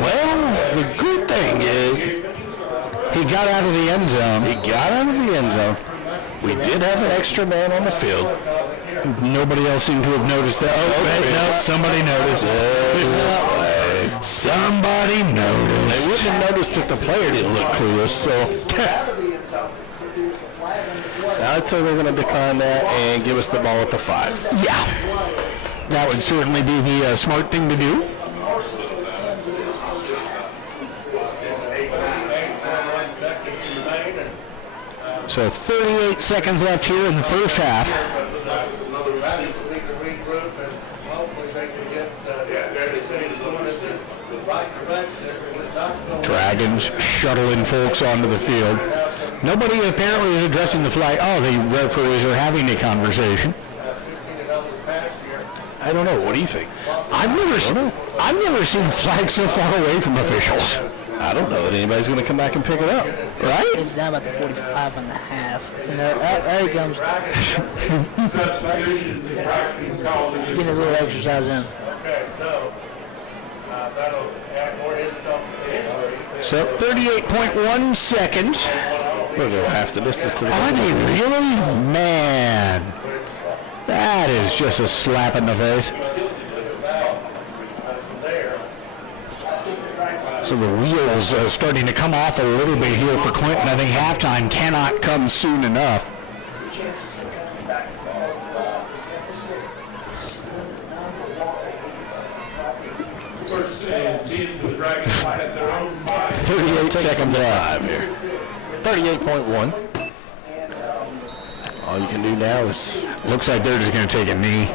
Well, the good thing is He got out of the end zone. he got out of the end zone. We did have an extra man on the field. Nobody else seemed to have noticed that. Oh, no, somebody noticed. Somebody They noticed. wouldn't have noticed if the player didn't look clueless, so I'd say they're going to decline that and give us the ball at the 5. Yeah. That would certainly be the smart thing to do. So 38 seconds left here in the first half. Dragons shuttling folks onto the field. Nobody apparently is addressing the flag. Oh, the referees are having a conversation. I don't know. What do you think? I I've never seen flags so far away from officials. I don't know that anybody's going to come back and pick it up. Right? It's down about the 45 and a half. And there he comes. Getting his little exercise in. Okay, so that'll add more insult to the injury. So 38.1 seconds. We'll go half the distance to the Are they really? Man. That is just a slap in the face. So the wheels starting to come off a little bit here for Clinton. I think halftime cannot come soon enough. Chances of coming back are First and 10 for the Dragons at their own 38 seconds drive here. 38.1. All you can do now is Looks like they're just going to take a knee.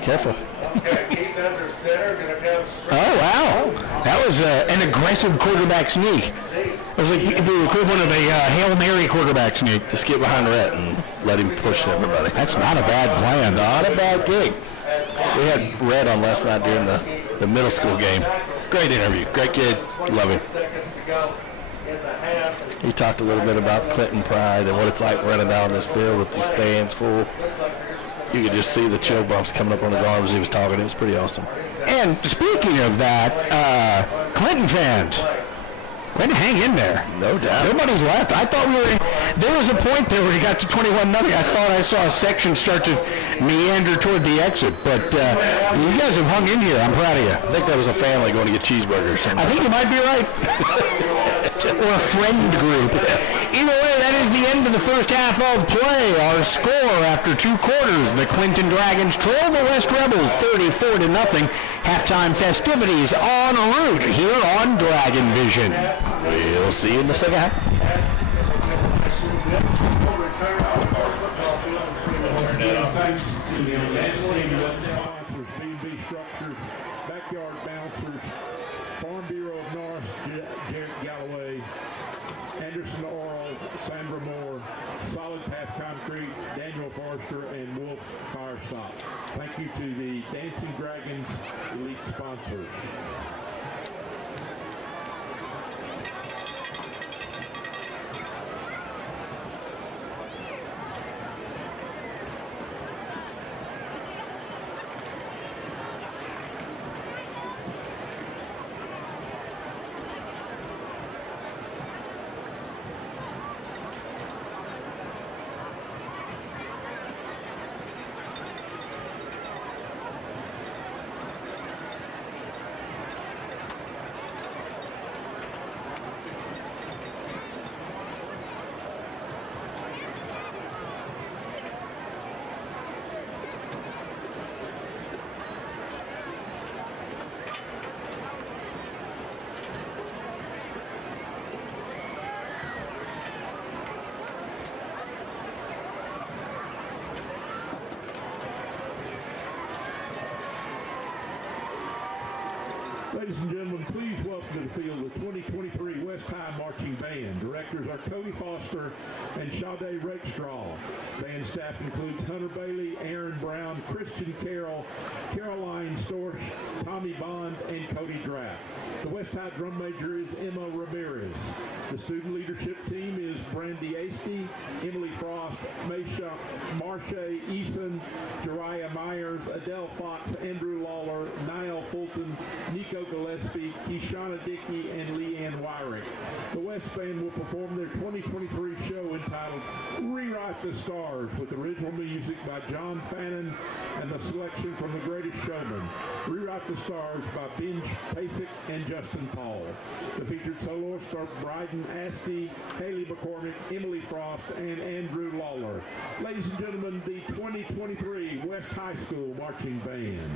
be careful. Okay, Keith under center, gonna come straight. Oh, wow. That was an aggressive quarterback sneak. It was like the equivalent of a Hail Mary quarterback sneak. Just get behind Rhett and let him push everybody. That's not a bad plan. Not a bad gig. We had Rhett on last night during the middle school game. Great interview. Great kid. Love him. Seconds to go in the half. He talked a little bit about Clinton pride and what it's like running down this field with the stands full. You could just see the chill bumps coming up on his arms as he was talking. It was pretty awesome. And speaking of that, Clinton fans, way to hang in there. No doubt. Nobody's left. I thought there was a point there where he got to 21-0. I thought I saw a section start to meander toward the exit, but you guys have hung in here. I'm proud of you. I think that was a family going to get cheeseburgers. I think you might be right. Or a friend group. Either way, that is the end of the first half of play. Our score after 2 quarters, the Clinton Dragons trail the West Rebels 34-0. Halftime festivities en route here on Dragon Vision. We'll see you in the second half. Thanks to the national and U.S. sponsors, B&B Structures, Backyard Bouncers, Farm Bureau of North, Garrett Galloway, Anderson Oral, Sandra Moore, Solid Path Concrete, Daniel Forrester, and Wolf Firestop. Thank you to the Dancing Dragons elite sponsors. Ladies and gentlemen, please welcome to the field the 2023 West High Marching Band. Directors are Cody Foster and Sade Rakestraw. Band staff includes Hunter Bailey, Aaron Brown, Christian Carroll, Caroline Storch, Tommy Bond, and Cody Draft. The West High drum major is Emma Ramirez. The student leadership team is Brandy Asty, Emily Frost, Marsha Eason, Jariah Myers, Adele Fox, Andrew Lawler, Niall Fulton, Nico Gillespie, Keishana Dickey, and Leanne Wyrick. The West Band will perform their 2023 show entitled Rewrite the Stars with original music by John Fannin and the selection from The Greatest Showman. Rewrite the Stars by Benj Pasek and Justin Paul. The featured soloists are Bryden Asty, Haley McCormick, Emily Frost, and Andrew Lawler. Ladies and gentlemen, the 2023 West High School Marching Band.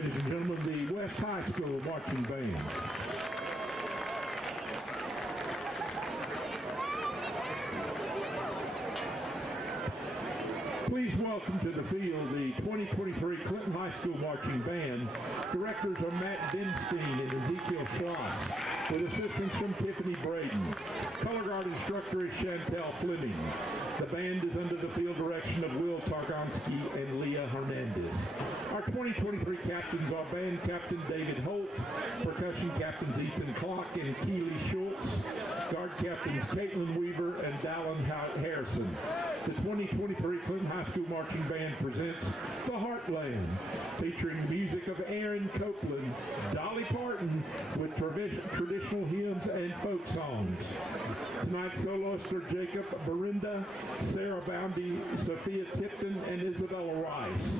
Ladies and gentlemen, the West High School Marching Band. Please welcome to the field the 2023 Clinton High School Marching Band. Directors are Matt Denstein and Ezekiel Schloss, with assistance from Tiffany Braden. Color guard instructor is Chantel Fleming. The band is under the field direction of Will Targonsky and Leah Hernandez. Our 2023 captains are band captain David Holt, percussion captains Ethan Clark and Keely Schultz, guard captains Caitlin Weaver and Dallin Harrison. The 2023 Clinton High School Marching Band presents The Heartland, featuring music of Aaron Copeland, Dolly Parton, with traditional hymns and folk songs. Tonight's soloists are Jacob Berinda, Sarah Boundy, Sophia Tipton, and Isabella Rice.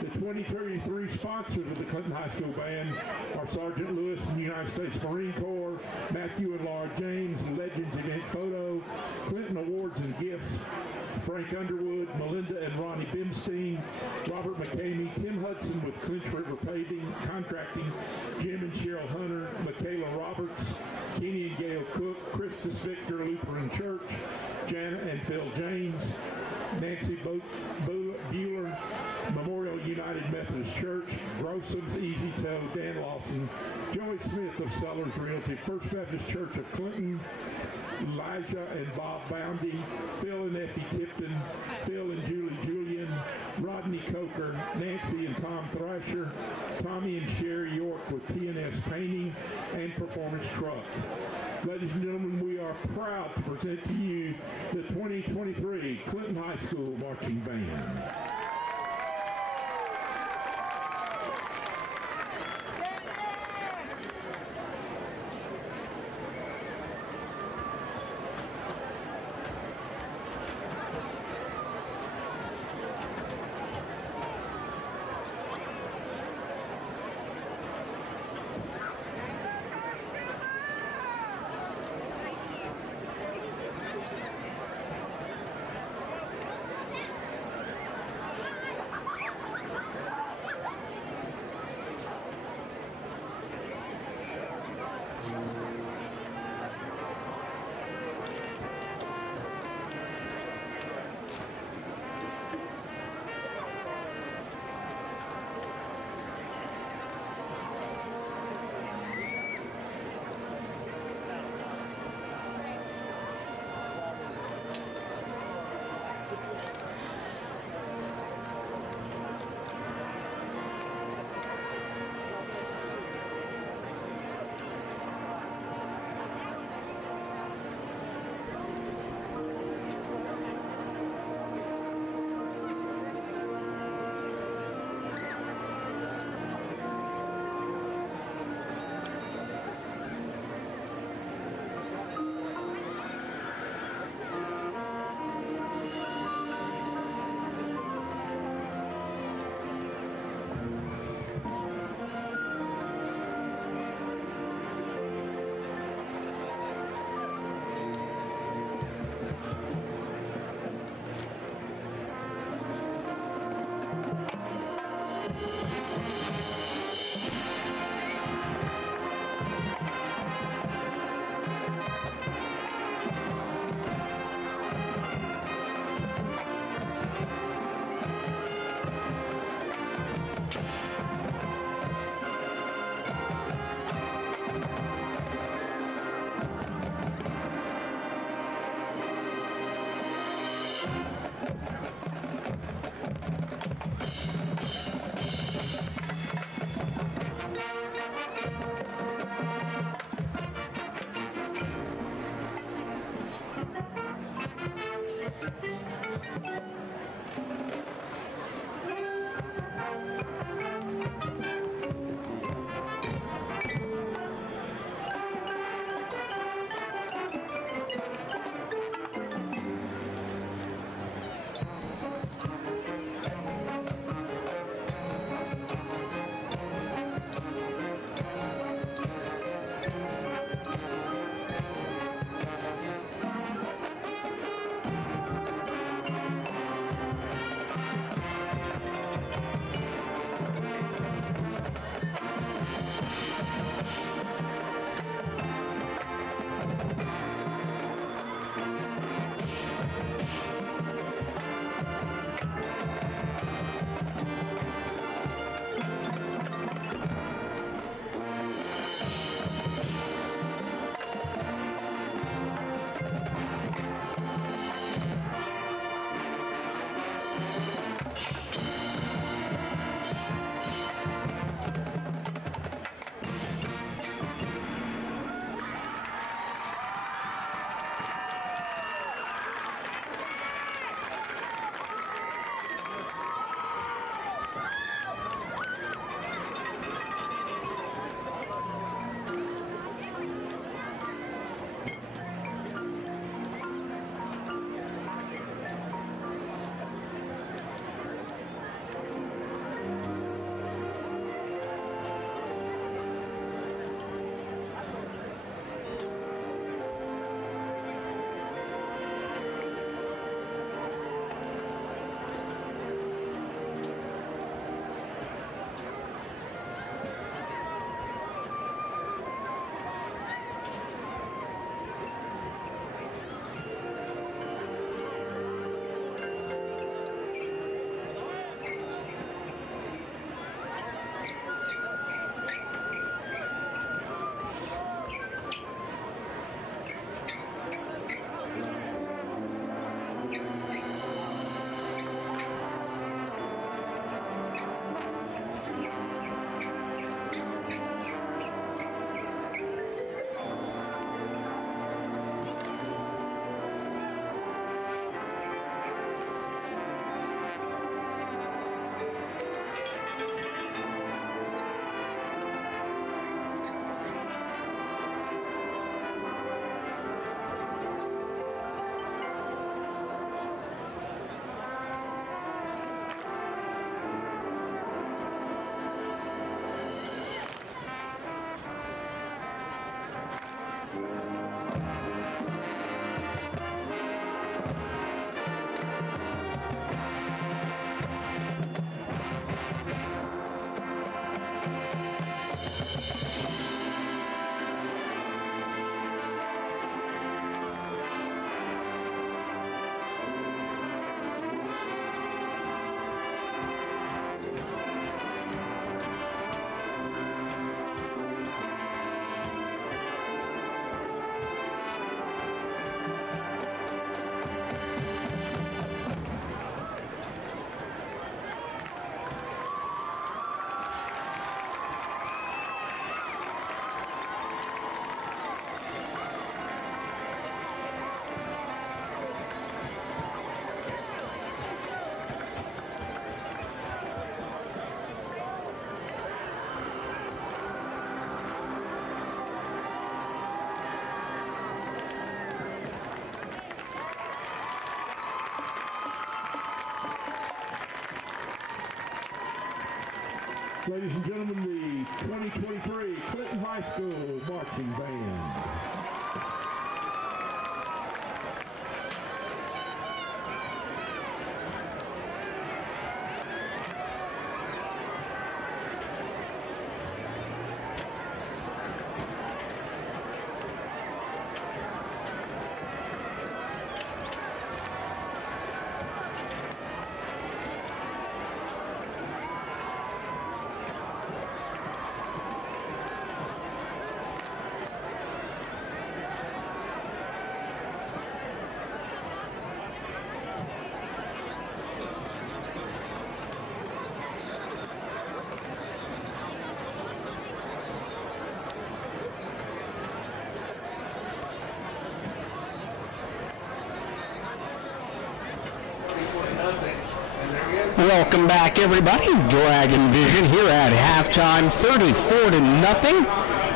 The 2023 sponsors of the Clinton High School Band are Sergeant Lewis from the United States Marine Corps, Matthew and Laura James, Legends Event Photo, Clinton Awards and Gifts, Frank Underwood, Melinda and Ronnie Bimstein, Robert McCamey, Tim Hudson with Clinch River Paving, Contracting, Jim and Cheryl Hunter, Michaela Roberts, Kenny and Gail Cook, Christus Victor Lutheran Church, Janet and Phil James, Nancy Bueller, Memorial United Methodist Church, Grosson's Easy Toe, Dan Lawson, Joey Smith of Sellers Realty, First Baptist Church of Clinton, Elijah and Bob Boundy, Phil and Effie Tipton, Phil and Julie Julian, Rodney Coker, Nancy and Tom Thrasher, Tommy and Sherry York with TNS Painting and Performance Truck. Ladies and gentlemen, we are proud to present to you the 2023 Clinton High School Marching Band. Ladies and gentlemen, the 2023 Clinton High School Marching Band. Welcome back, everybody. Dragon Vision here at halftime, 34-0.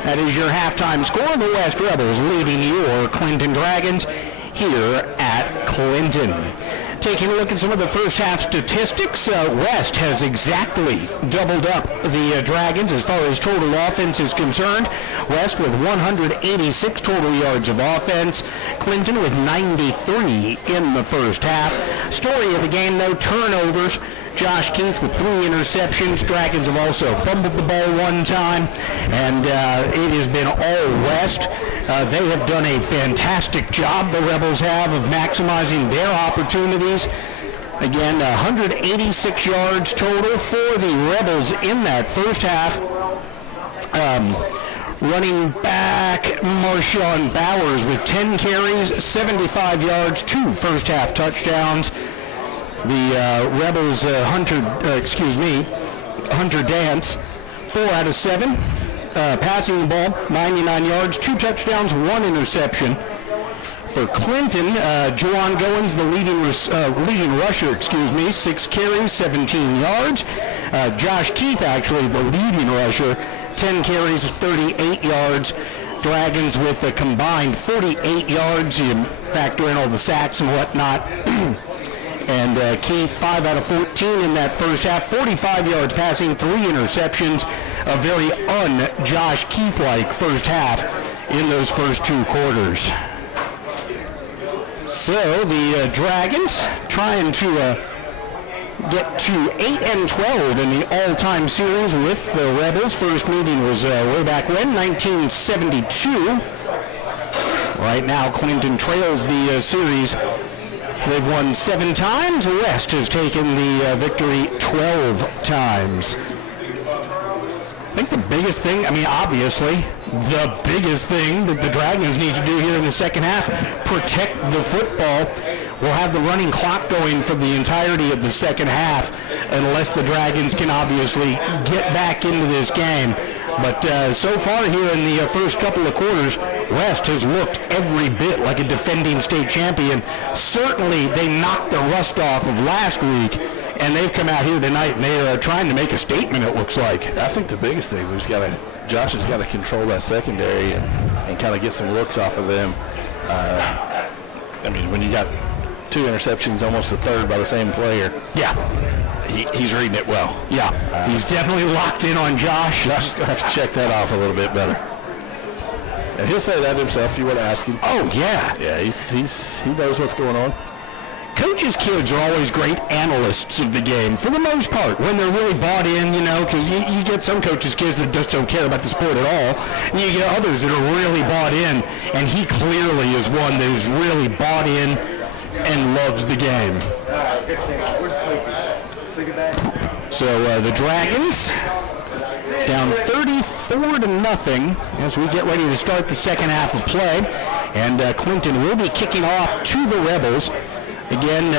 That is your halftime score. The West Rebels leading your Clinton Dragons here at Clinton. Taking a look at some of the first half statistics, West has exactly doubled up the Dragons as far as total offense is concerned. West with 186 total yards of offense. Clinton with 93 in the first half. Story of the game, though, turnovers. Josh Keith with 3 interceptions. Dragons have also fumbled the ball one time, and it has been all West. They have done a fantastic job, the Rebels have, of maximizing their opportunities. Again, 186 yards total for the Rebels in that first half. Running back Marshawn Bowers with 10 carries, 75 yards, 2 first half touchdowns. The Rebels, Hunter Dance, 4 out of 7. Passing the ball, 99 yards, 2 touchdowns, 1 interception. For Clinton, Juwan Goins, the leading rusher, 6 carries, 17 yards. Josh Keith, actually, the leading rusher, 10 carries, 38 yards. Dragons with a combined 48 yards. You factor in all the sacks and whatnot. And Keith, 5 out of 14 in that first half, 45 yards passing, 3 interceptions. A very un-Josh Keith-like first half in those first 2 quarters. So the Dragons trying to get to 8-12 in the all-time series with the Rebels. First meeting was way back when, 1972. Right now, Clinton trails the series. They've won 7 times. West has taken the victory 12 times. I think the biggest thing, obviously, the biggest thing that the Dragons need to do here in the second half, protect the football. We'll have the running clock going for the entirety of the second half unless the Dragons can obviously get back into this game. But so far here in the first couple of quarters, West has looked every bit like a defending state champion. Certainly they knocked the rust off of last week, and they've come out here tonight and they are trying to make a statement, it looks like. I think the biggest thing, Josh has got to control that secondary and kind of get some looks off of them. When you got 2 interceptions, almost a third by the same player. Yeah. He's reading it well. Yeah, he's definitely locked in on Josh. Josh is going to have to check that off a little bit better. And he'll say that himself if you want to ask him. Oh, yeah. Yeah, he knows what's going on. Coaches' kids are always great analysts of the game, for the most part, when they're really bought in, because you get some coaches' kids that just don't care about the sport at all, and you get others that are really bought in, and he clearly is one that is really bought in and loves the game. So the Dragons down 34-0 as we get ready to start the second half of play. And Clinton will be kicking off to the Rebels. Again,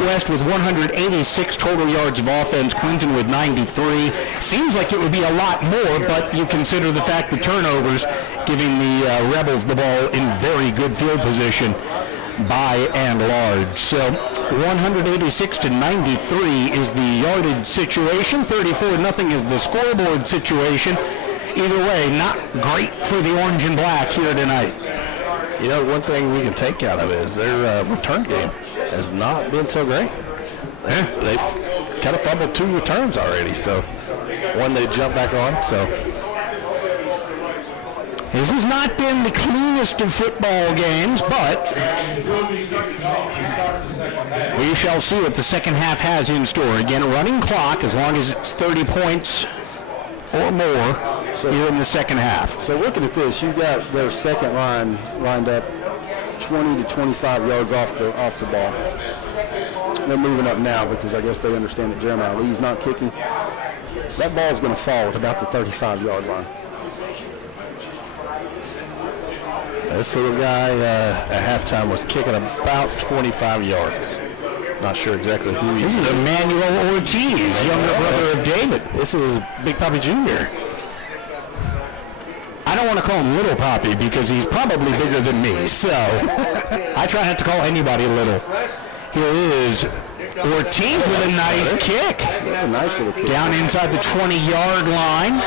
West with 186 total yards of offense, Clinton with 93. Seems like it would be a lot more, but you consider the fact the turnovers giving the Rebels the ball in very good field position by and large. So 186-93 is the yardage situation. 34-0 is the scoreboard situation. Either way, not great for the orange and black here tonight. One thing we can take out of it is their return game has not been so great. They've kind of fumbled 2 returns already, so one they jump back on. So this has not been the cleanest of football games, but we shall see what the second half has in store. Again, a running clock as long as it's 30 points or more here in the second half. So looking at this, you got their second line lined up 20 to 25 yards off the ball. They're moving up now because I guess they understand that Jeremiah Lee's not kicking. That ball's going to fall at about the 35-yard line. this little guy at halftime was kicking about 25 yards. Not sure exactly who he is. This is Emmanuel Ortiz, younger brother of David. This is Big Papi Jr. I don't want to call him Little Papi because he's probably bigger than me, so I try not to call anybody little. Here is Ortiz with a nice kick. That's a nice little kick. Down inside the 20-yard line.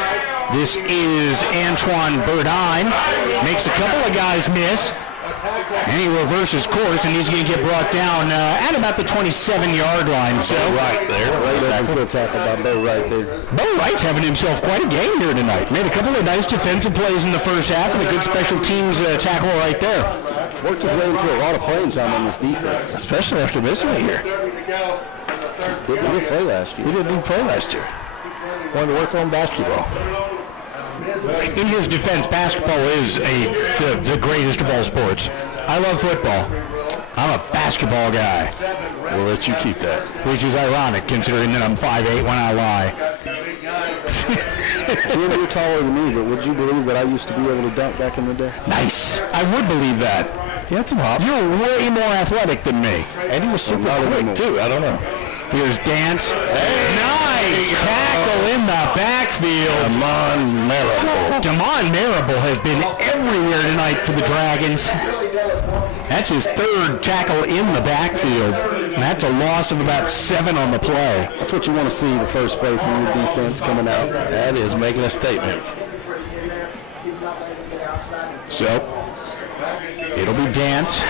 This is Antoine Burdine. Makes a couple of guys miss. And he reverses course, and he's going to get brought down at about the 27-yard line. So Right there. Great tackle by Bo Wright there. Bo Wright's having himself quite a game here tonight. Made a couple of nice defensive plays in the first half, and a good special teams tackle right there. Worked his way into a lot of playing time on this defense. Especially after missing a year. Didn't really play last year. He didn't even play last year. Wanted to work on basketball. In his defense, basketball is the greatest of all sports. I love football. I'm a basketball guy. We'll let you keep that. Which is ironic considering that I'm 5'8" when I lie. You're taller than me, but would you believe that I used to be able to dunk back in the day? Nice. I would believe that. He had some hop. You're way more athletic than me. And he was super quick, too. I don't know. Here's Dance. Nice tackle in the backfield. Damon Marable has been everywhere tonight for the Dragons. That's his third tackle in the backfield. That's a loss of about 7 on the play. That's what you want to see, the first play from your defense coming out. That is making a statement. So, it'll be Dance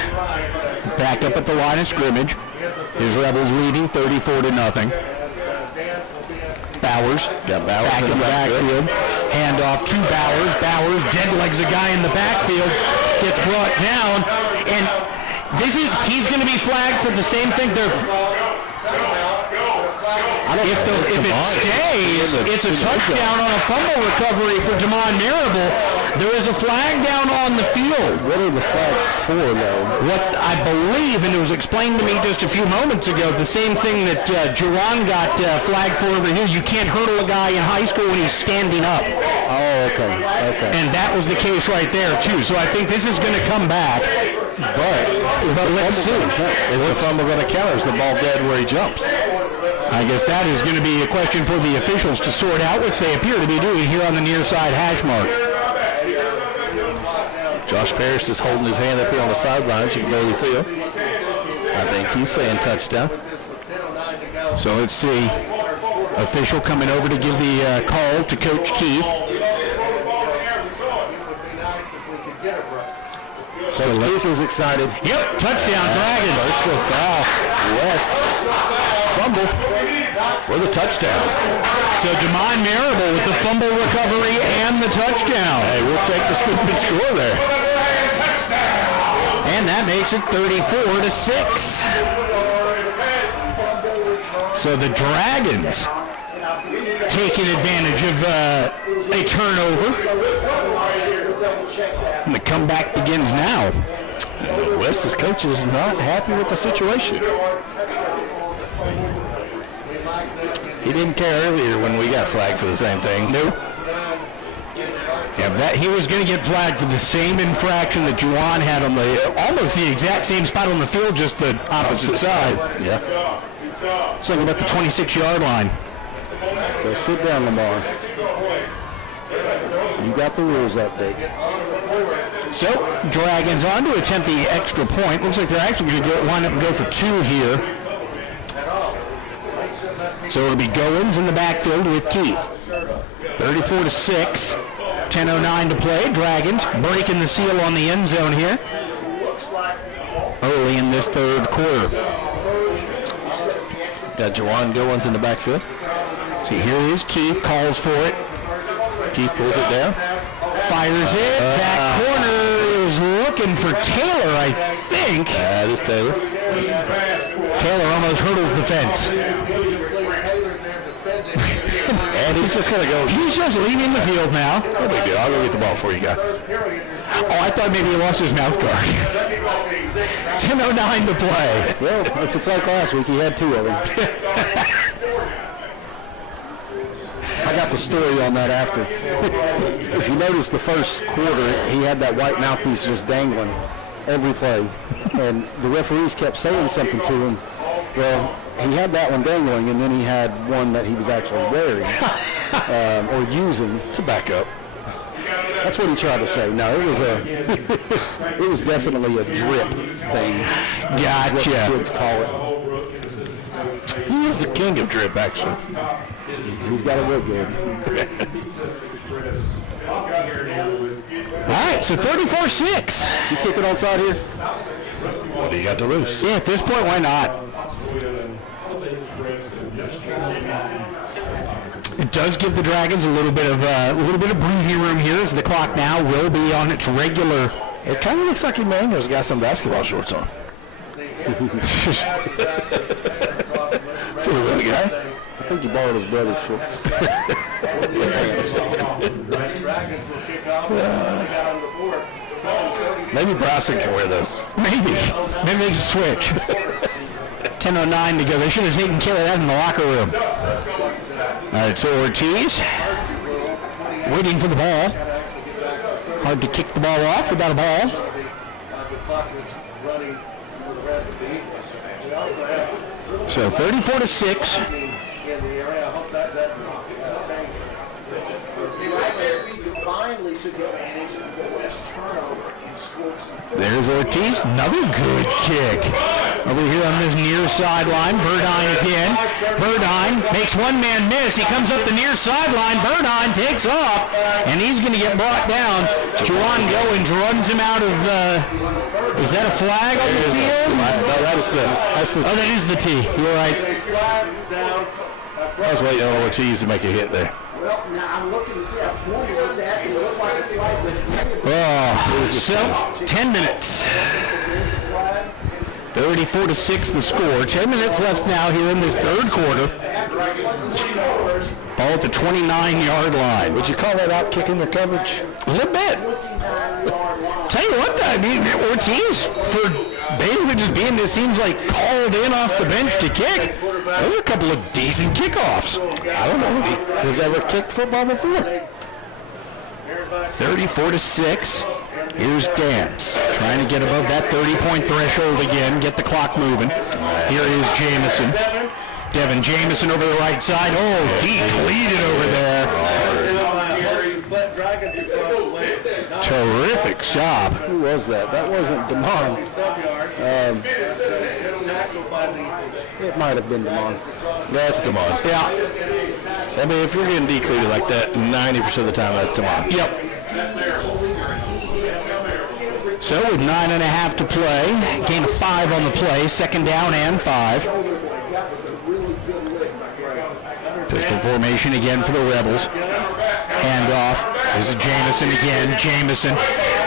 back up at the line of scrimmage. His Rebels leading 34-0. Bowers Got Bowers back in the backfield. Hand off to Bowers. Bowers dead legs a guy in the backfield. Gets brought down. And he's going to be flagged for the same thing. If it stays, it's a touchdown on a fumble recovery for Damon Marable. There is a flag down on the field. What are the flags for, though? What I believe, and it was explained to me just a few moments ago, the same thing that Jerron got flagged for over here. You can't hurdle a guy in high school when he's standing up. Oh, okay. And that was the case right there, too. So I think this is going to come back. But let's see. Is the fumble going to count, or is the ball dead where he jumps? I guess that is going to be a question for the officials to sort out, which they appear to be doing here on the near side hash mark. Josh Parrish is holding his hand up here on the sidelines. You can barely see him. I think he's saying touchdown. So let's see. Official coming over to give the call to Coach Keith. So Keith is excited. Yep, touchdown Dragons. First foul. West. Fumble for the touchdown. So Damon Marable with the fumble recovery and the touchdown. Hey, we'll take the stupid score there. And that makes it 34-6. So the Dragons taking advantage of a turnover. And the comeback begins now. West's coach is not happy with the situation. He didn't care earlier when we got flagged for the same thing. Nope. Yeah, he was going to get flagged for the same infraction that Juwan had on almost the exact same spot on the field, just the opposite side. Yeah. Something about the 26-yard line. Go sit down, Lamar. You got the rules update. So, Dragons on to attempt the extra point. Looks like they're actually going to wind up and go for 2 here. So it'll be Goins in the backfield with Keith. 34-6. 10:09 to play. Dragons breaking the seal on the end zone here early in this third quarter. Got Juwan Goins in the backfield. See, here is Keith, calls for it. Keith pulls it down. Fires it. Back corner is looking for Taylor, I think. That is Taylor. Taylor almost hurdles the fence. And he's just going to go. He's just leaving the field now. No big deal. I'll go get the ball for you guys. Oh, I thought maybe he lost his mouth guard. 10:09 to play. Well, if it's like last week, he had 2 of them. I got the story on that after. If you notice the first quarter, he had that white mouthpiece just dangling every play. And the referees kept saying something to him. Well, he had that one dangling, and then he had one that he was actually wearing or using to back up. That's what he tried to say. No, it was definitely a drip thing. Gotcha. What the kids call it. He is the king of drip, actually. He's got to look good. All right, so 34-6. You kick it onside here? What do you got to lose? Yeah, at this point, why not? It does give the Dragons a little bit of breathing room here, as the clock now will be on its regular. It kind of looks like Emmanuel's got some basketball shorts on. For a little guy. I think he borrowed his brother's shorts. Maybe Bryson can wear those. Maybe they can switch. 10:09 to go. They should have taken care of that in the locker room. All right, so Ortiz waiting for the ball. Hard to kick the ball off without a ball. So 34-6. Finally took advantage of the West turnover and scored some. There's Ortiz, another good kick. Over here on this near sideline, Burdine again. Burdine makes one man miss. He comes up the near sideline. Burdine takes off, and he's going to get brought down. Juwan Goins runs him out of is that a flag on the field? No, that's the. Oh, that is the tee. You're right. I was waiting on Ortiz to make a hit there. Well, now I'm looking to see how pointed with that. It looked like a flag, but it may have Oh, so 10 minutes. 34-6 the score. 10 minutes left now here in this third quarter. Ball at the 29-yard line. Would you call that out kicking their coverage? A little bit. Tell you what, I mean, Ortiz, for basically just being, it seems like, called in off the bench to kick, those are a couple of decent kickoffs. I don't know if he's ever kicked football before. 34-6. Here's Dance trying to get above that 30-point threshold again, get the clock moving. Here is Jamison. Devin Jamison over the right side. Oh, depleted over there. Terrific job. Who was that? That wasn't Damon. It might have been Damon. That's Damon. Yeah. I mean, if you're getting decleated like that, 90% of the time that's Damon. Yep. So with 9.5 to play, gain of 5 on the play, second down and 5. Pistol formation again for the Rebels. Handoff. This is Jamison again. Jamison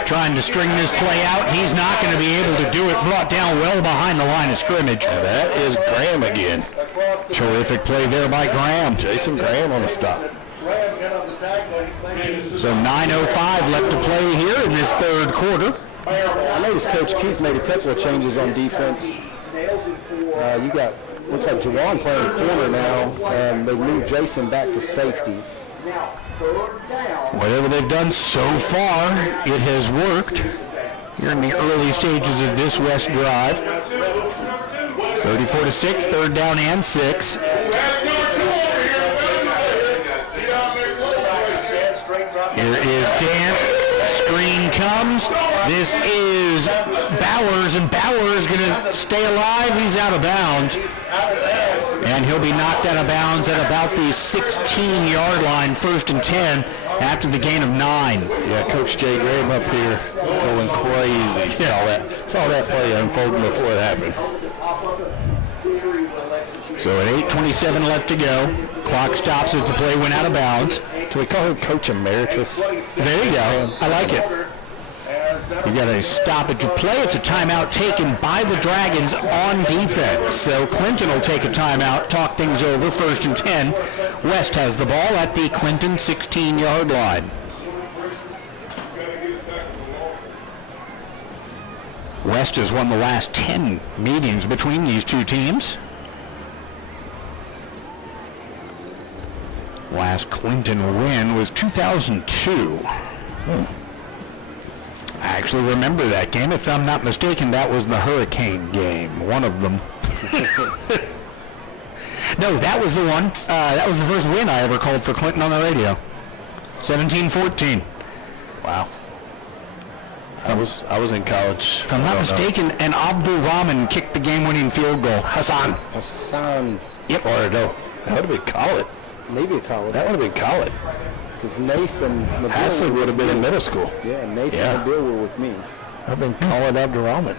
trying to string this play out. He's not going to be able to do it. Brought down well behind the line of scrimmage. And that is Graham again. Terrific play there by Graham. Jason Graham on the stop. So 9:05 left to play here in this third quarter. I noticed Coach Keith made a couple of changes on defense. You got, looks like Juwan playing corner now, and they moved Jason back to safety. Whatever they've done so far, it has worked. Here in the early stages of this West drive. 34-6, third down and 6. Here is Dance. Screen comes. This is Bowers, and Bowers going to stay alive. He's out of bounds. And he'll be knocked out of bounds at about the 16-yard line, first and 10, after the gain of 9. Yeah, Coach Jay Graham up here going crazy. Saw that play unfolding before it happened. So at 8:27 left to go, clock stops as the play went out of bounds. Can we call him Coach Emeritus? There you go. I like it. You got a stoppage of play. It's a timeout taken by the Dragons on defense. So Clinton will take a timeout, talk things over. 1st and 10. West has the ball at the Clinton 16-yard line. West has won the last 10 meetings between these two teams. Last Clinton win was 2002. I actually remember that game. If I'm not mistaken, that was the Hurricane game, one of them. No, that was the one. That was the first win I ever called for Clinton on the radio. 17-14. Wow. I was in college. If I'm not mistaken, and Abdul Rahman kicked the game-winning field goal. Hassan. Yep. Or no, that would have been Khalid. Maybe a college. That would have been Khalid. Because Nath and Nabil Hassan would have been in middle school. Yeah, Nath Yeah. and Nabil were with me. I've been Khalid Abdurrahman.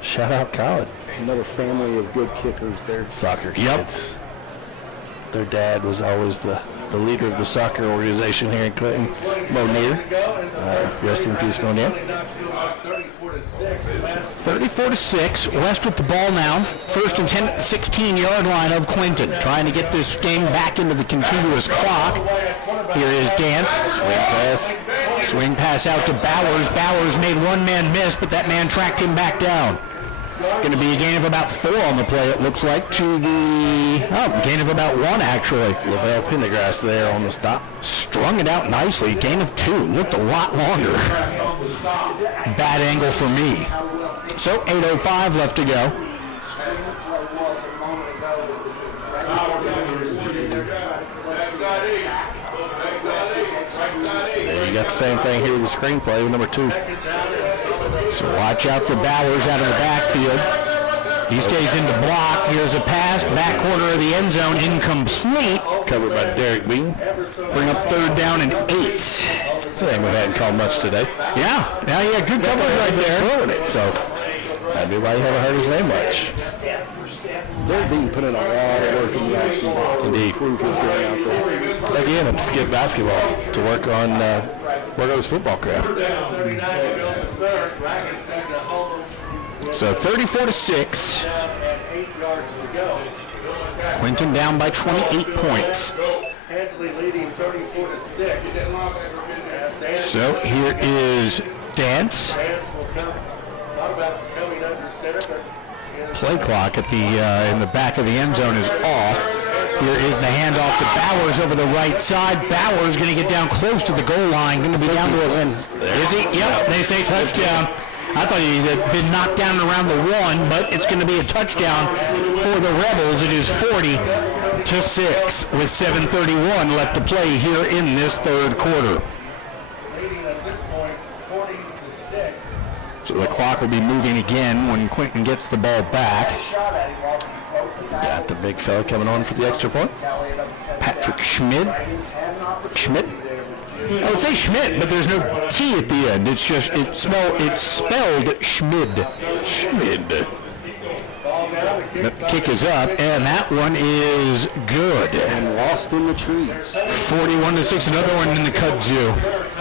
Shout out Khalid. Another family of good kickers there. Soccer kids. Their dad was always the leader of the soccer organization here in Clinton. Monier. Rest in peace, Monier. 34-6. West with the ball now. 1st and 10 at the 16-yard line of Clinton. Trying to get this game back into the contiguous clock. Here is Dance. Swing pass. Swing pass out to Bowers. Bowers made one man miss, but that man tracked him back down. Going to be a gain of about 4 on the play, it looks like, to the... gain of about 1, actually. Lavelle Pendergrass there on the stop. Strung it out nicely. Gain of 2. Looked a lot longer. Bad angle for me. So, 8:05 left to go. Yeah, you got the same thing here with the screenplay with number 2. So watch out for Bowers out of the backfield. He stays in the block. Here's a pass. Back corner of the end zone. Incomplete. Covered by Derek Bean. Bring up 3rd down and 8. It's a name we hadn't called much today. Yeah, good coverage right there. Throwing it, so everybody haven't heard his name much. They're being put in a lot of work in the offseason to improve his game out there. Again, I'm skip basketball to work on his football craft. So 34-6. Clinton down by 28 points. Handley leading 34-6. So here is Dance. Dance will come. Thought about coming under center, but Play clock at the in the back of the end zone is off. Here is the handoff to Bowers over the right side. Bowers going to get down close to the goal line. Going to be down to a... Is he? Yep, they say touchdown. I thought he had been knocked down around the 1, but it's going to be a touchdown for the Rebels. It is 40-6 with 7:31 left to play here in this 3rd quarter. leading at this point 40-6. So the clock will be moving again when Clinton gets the ball back. Got the big fella coming on for the extra point. Patrick Schmid. Schmidt? I would say Schmidt, but there's no T at the end. It's just, it's spelled Schmid. Schmid. The kick is up, and that one is good. And lost in the trees. 41-6, another one in the kudzu.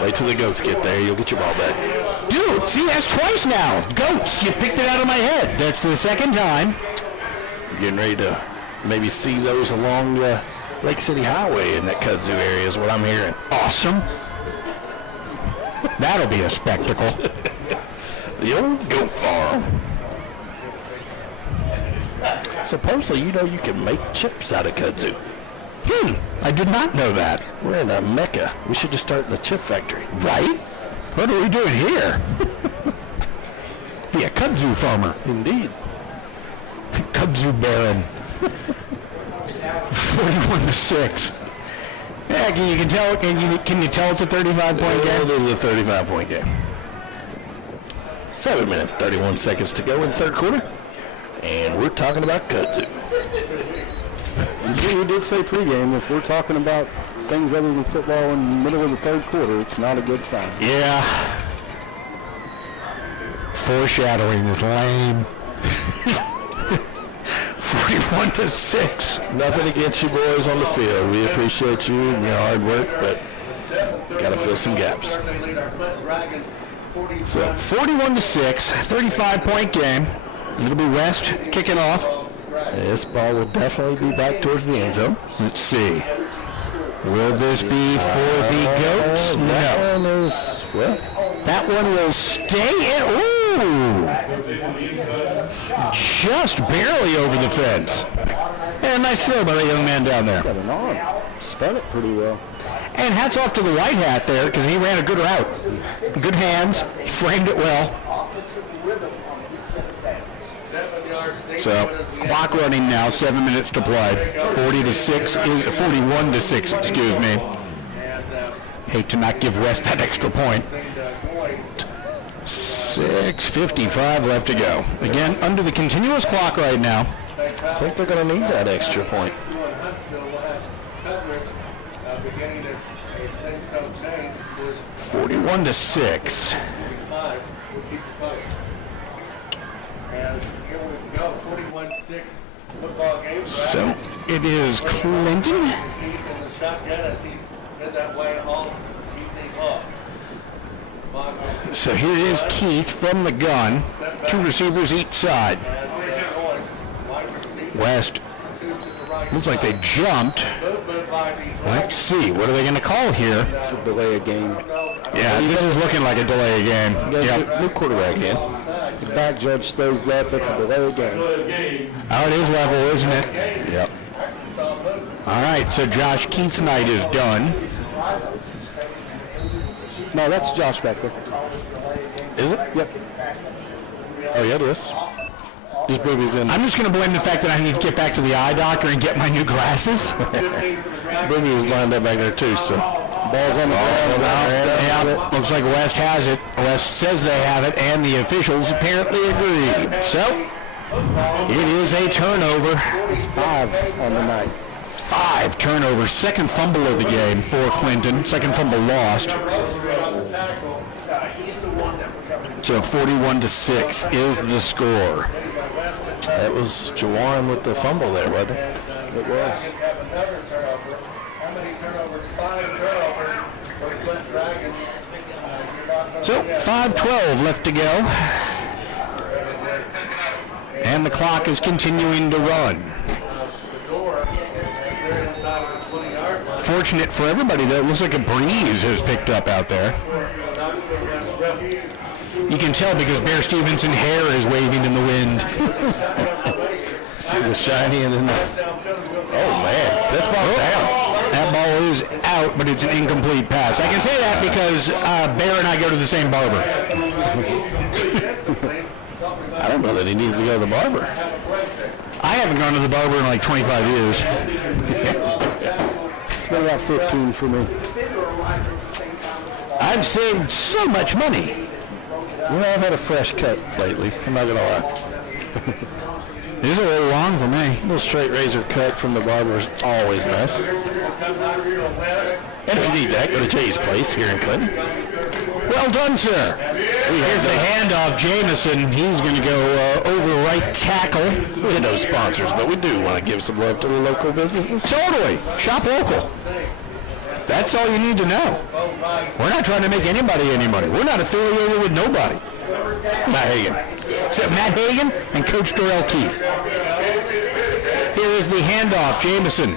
Wait till the goats get there. You'll get your ball back. Dude, see, that's twice now. Goats, you picked it out of my head. That's the 2nd time. You're getting ready to maybe see those along Lake City Highway in that kudzu area is what I'm hearing. Awesome. That'll be a spectacle. The old goat farm. Supposedly, you can make chips out of kudzu. I did not know that. We're in a mecca. We should just start the chip factory. Right? What are we doing here? Be a kudzu farmer. Indeed. Kudzu baron. 41-6. Yeah, can you tell it's a 35-point game? It is a 35-point game. 7 minutes, 31 seconds to go in the 3rd quarter. And we're talking about kudzu. We did say pregame, if we're talking about things other than football in the middle of the 3rd quarter, it's not a good sign. Yeah. Foreshadowing is lame. 41-6. Nothing against you boys on the field. We appreciate you and your hard work, but got to fill some gaps. So 41-6, 35-point game. It'll be West kicking off. This ball will definitely be back towards the end zone. Let's see. Will this be for the Goats? No. That one is, well, that one will stay in. Ooh! Just barely over the fence. And a nice throw by the young man down there. Got an arm. Spun it pretty well. And hats off to the white hat there because he ran a good route. Good hands. He framed it well. So clock running now, 7 minutes to play. 41-6, excuse me. Hate to not give West that extra point. 6:55 left to go. Again, under the continuous clock right now. I think they're going to need that extra point. 41-6. So it is Clinton. So here is Keith from the gun. Two receivers each side. West. Looks like they jumped. Let's see. What are they going to call here? It's a delay of game. Yeah, this is looking like a delay game. Yep. New quarterback in. The back judge throws that. That's a delay of game. Oh, it is level, isn't it? Yep. All right, so Josh Keith's night is done. No, that's Josh back there. Is it? Yep. Oh, yeah, it is. This Booby's in. I'm just going to blame the fact that I need to get back to the eye doctor and get my new glasses. Booby was lined up back there, too, so. Ball's on the ground. Yeah, looks like West has it. West says they have it, and the officials apparently agree. So, it is a turnover. It's 5 on the night. 5 turnovers. Second fumble of the game for Clinton. Second fumble lost. So 41-6 is the score. That was Jawan with the fumble there, wasn't it? It was. So 5:12 left to go. And the clock is continuing to run. Fortunate for everybody, though, it looks like a breeze has picked up out there. You can tell because Bear Stevenson hair is waving in the wind. See the shiny and then the... Oh, man. That's ball down. That ball is out, but it's an incomplete pass. I can say that because Bear and I go to the same barber. I don't know that he needs to go to the barber. I haven't gone to the barber in like 25 years. It's been about 15 for me. I've saved so much money. You know, I've had a fresh cut lately. I'm not going to lie. This is a little long for me. A little straight razor cut from the barber is always nice. And if you need that, go to Jay's Place here in Clinton. Well done, sir. Here's the handoff. Jameson, he's going to go over right tackle. We had no sponsors, but we do want to give some love to the local businesses. Totally. Shop local. That's all you need to know. We're not trying to make anybody any money. We're not affiliated with nobody. Matt Hagan. Except Matt Hagan and Coach Darrell Keith. Here is the handoff. Jameson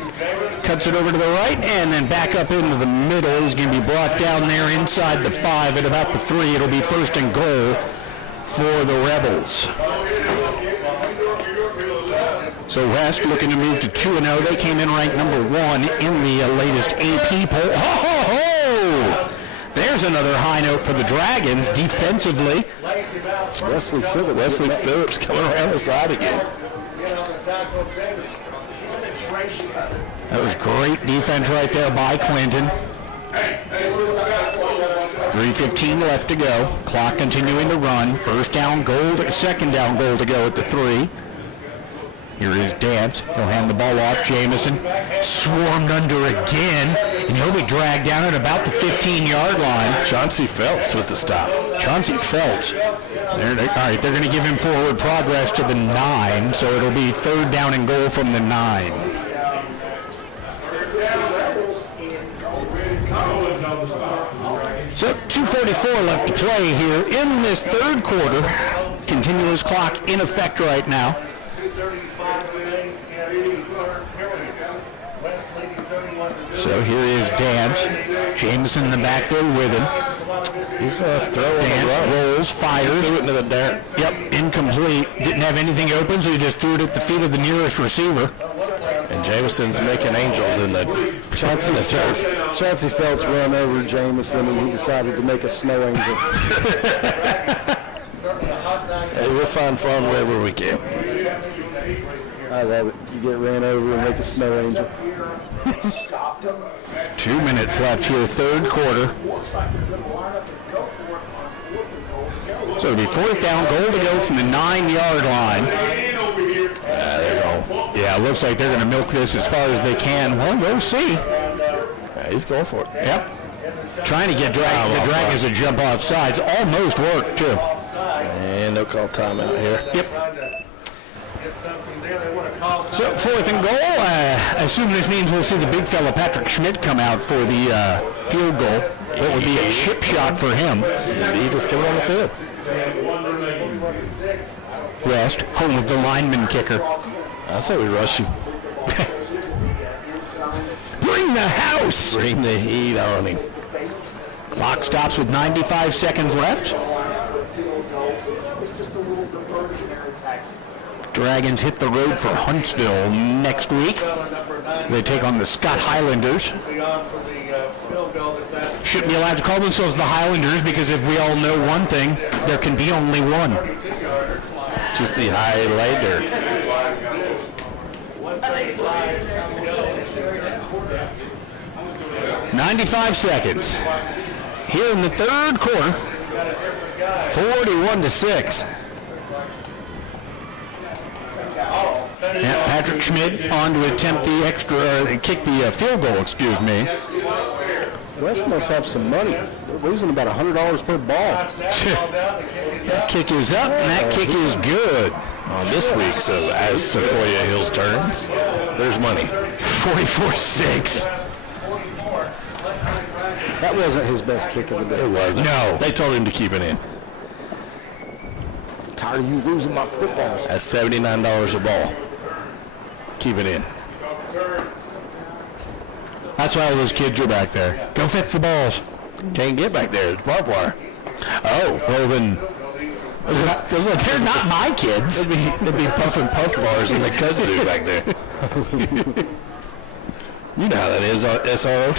cuts it over to the right and then back up into the middle. He's going to be brought down there inside the 5 at about the 3. It'll be first and goal for the Rebels. So West looking to move to 2-0. They came in ranked number 1 in the latest AP poll. Ho, ho, ho! There's another high note for the Dragons defensively. Wesley Phillips coming around the side again. That was great defense right there by Clinton. 3:15 left to go. Clock continuing to run. Second down goal to go at the 3. Here is Dance. He'll hand the ball off. Jamison swarmed under again, and he'll be dragged down at about the 15-yard line. Chauncey Phelps with the stop. Chauncey Phelps. All right, they're going to give him forward progress to the 9, so it'll be 3rd down and goal from the 9. So 2:44 left to play here in this 3rd quarter. Continuous clock in effect right now. 2:35 remains in the 3rd period. West leading 31-0. So here is Dance. Jamison in the backfield with him. He's going to throw on the Dance run. rolls, fires. Threw it into the dirt. Yep, incomplete. Didn't have anything open, so he just threw it at the feet of the nearest receiver. And Jamison's making angels in the Chauncey Phelps ran over Jamison, and he decided to make a snow angel. Hey, we'll find fun wherever we can. I love it. You get ran over and make a snow angel. 2 minutes left here, 3rd quarter. So it'll be 4th down, goal to go from the 9-yard line. Yeah, it looks like they're going to milk this as far as they can. Well, we'll see. He's going for it. Yep. Trying to get the drag as a jump off sides. Almost worked, too. And they'll call timeout here. Yep. So 4th and goal. I assume this means we'll see the big fella Patrick Schmidt come out for the field goal. It would be a chip shot for him. He just came on the field. West, home of the lineman kicker. I say we rush him. Bring the house. Bring the heat on him. Clock stops with 95 seconds left. Dragons hit the road for Huntsville next week. They take on the Scott Highlanders. Shouldn't be allowed to call themselves the Highlanders because if we all know one thing, there can be only one. Just the Highlander. 95 seconds. Here in the 3rd quarter, 41-6. Yeah, Patrick Schmidt on to attempt the kick the field goal, excuse me. West must have some money. They're losing about $100 per ball. That kick is up, and that kick is good. This week, so as Sequoia Hills turns, there's money. 44-6. That wasn't his best kick of the day. It wasn't. No. They told him to keep it in. Tired of you losing my footballs. At $79 a ball. Keep it in. That's why all those kids are back there. Go fetch the balls. Can't get back there. It's barbed wire. Oh, well then, they're not my kids. There'd be puff and puff bars in the kudzu back there. You know how that is, SRO.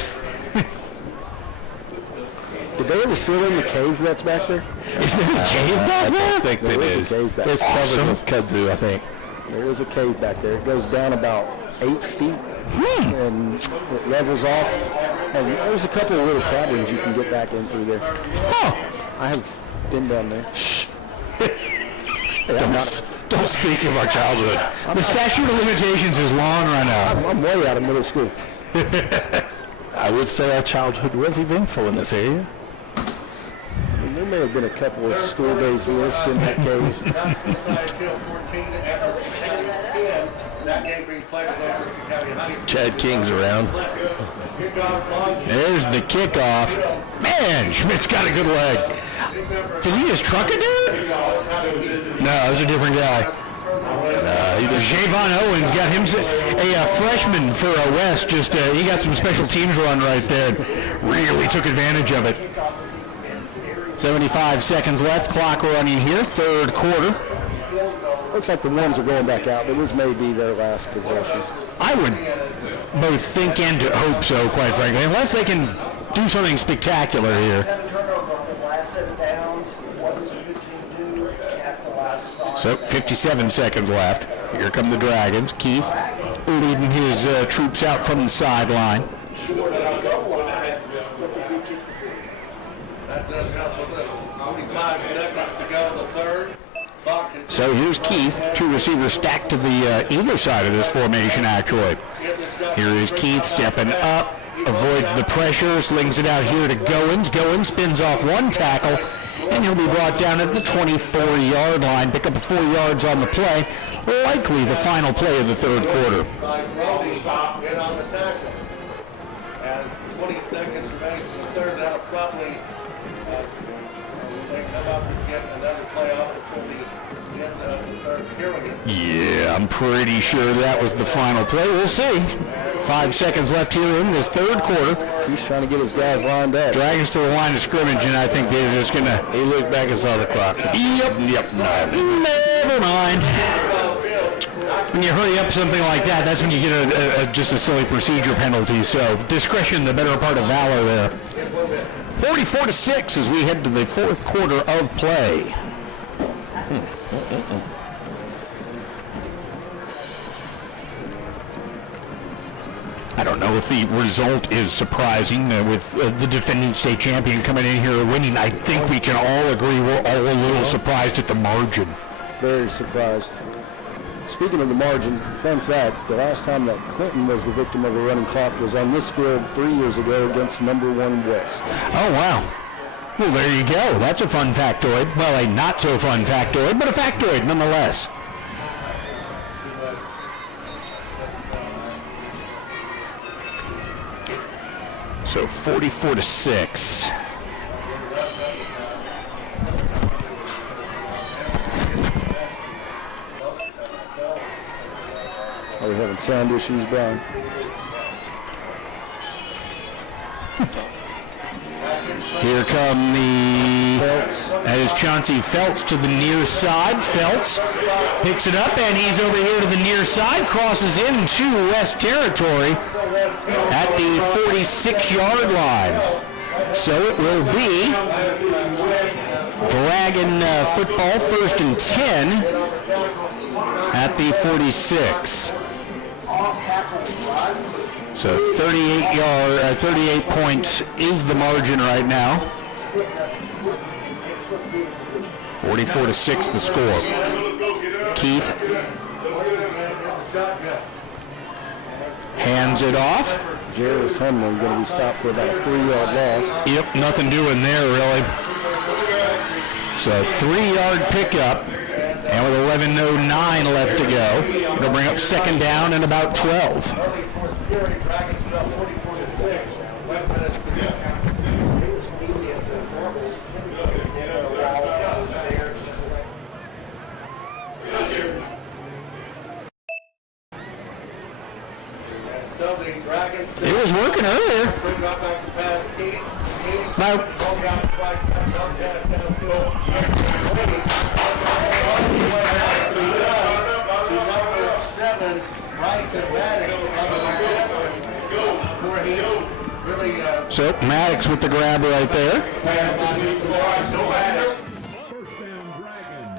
Did they ever fill in the cave that's back there? Is there a cave back I there? think they There is did. a cave back It's there. covered with kudzu, I think. There is a cave back there. It goes down about 8 feet and it levels off. And there's a couple of little cabins you can get back in through there. I have been down there. Don't speak of our childhood. The statute of limitations is long run out. I'm way out of middle school. I would say our childhood was eventful in this area. I mean, there may have been a couple of school days missed in that cave. Chad King's around. There's the kickoff. Man, Schmidt's got a good leg. Did he just truck a dude? No, that's a different guy. Javon Owens got him a freshman for West. Just he got some special teams run right there. Really took advantage of it. 75 seconds left. Clock running here. 3rd quarter. Looks like the ones are going back out, but this may be their last possession. I would both think and hope so, quite frankly, unless they can do something spectacular here. 7 turnovers on the last 7 downs. What does a good team do? Capitalizes on So 57 seconds left. Here come the Dragons. Keith leading his troops out from the sideline. That does help a little. 45 seconds to go in the 3rd. Clock continues. So here's Keith, two receivers stacked to the either side of this formation, actually. Here is Keith stepping up, avoids the pressure, slings it out here to Goins. Goins spins off one tackle, and he'll be brought down at the 24-yard line. Pick up 4 yards on the play, likely the final play of the third quarter. By Brody in on the tackle. As 20 seconds remains in the third, that'll probably they come up and get another play opportunity in the third period. Yeah, I'm pretty sure that was the final play. We'll see. 5 seconds left here in this third quarter. He's trying to get his guys lined up. Dragons to the line of scrimmage, and I think they're just going to... He looked back and saw the clock. Yep. Never mind. When you hurry up something like that, that's when you get just a silly procedure penalty. So discretion, the better part of valor there. 44-6 as we head to the fourth quarter of play. I don't know if the result is surprising with the defending state champion coming in here winning. I think we can all agree we're all a little surprised at the margin. Very surprised. Speaking of the margin, fun fact, the last time that Clinton was the victim of a running clock was on this field 3 years ago against number 1 West. Oh, wow. Well, there you go. That's a fun factoid. Well, a not-so-fun factoid, but a factoid nonetheless. So 44-6. Are we having sound issues, Brian? Here come the... Felts. That is Chauncey Felts to the near side. Felts picks it up, and he's over here to the near side, crosses into West territory at the 46-yard line. So it will be Dragon football, 1st and 10 at the 46. So 38 points is the margin right now. 44-6 the score. Keith hands it off. Jarvis Hunman going to be stopped for about a 3-yard loss. Yep, nothing doing there really. So 3-yard pickup, and with 11:09 left to go, it'll bring up 2nd down and about 12. Dragons trail 44-6. 1 minute to go. So the Dragons... It was working earlier. Bring up back to pass Keith. Now, so Maddox with the grab right there. First down, Dragons.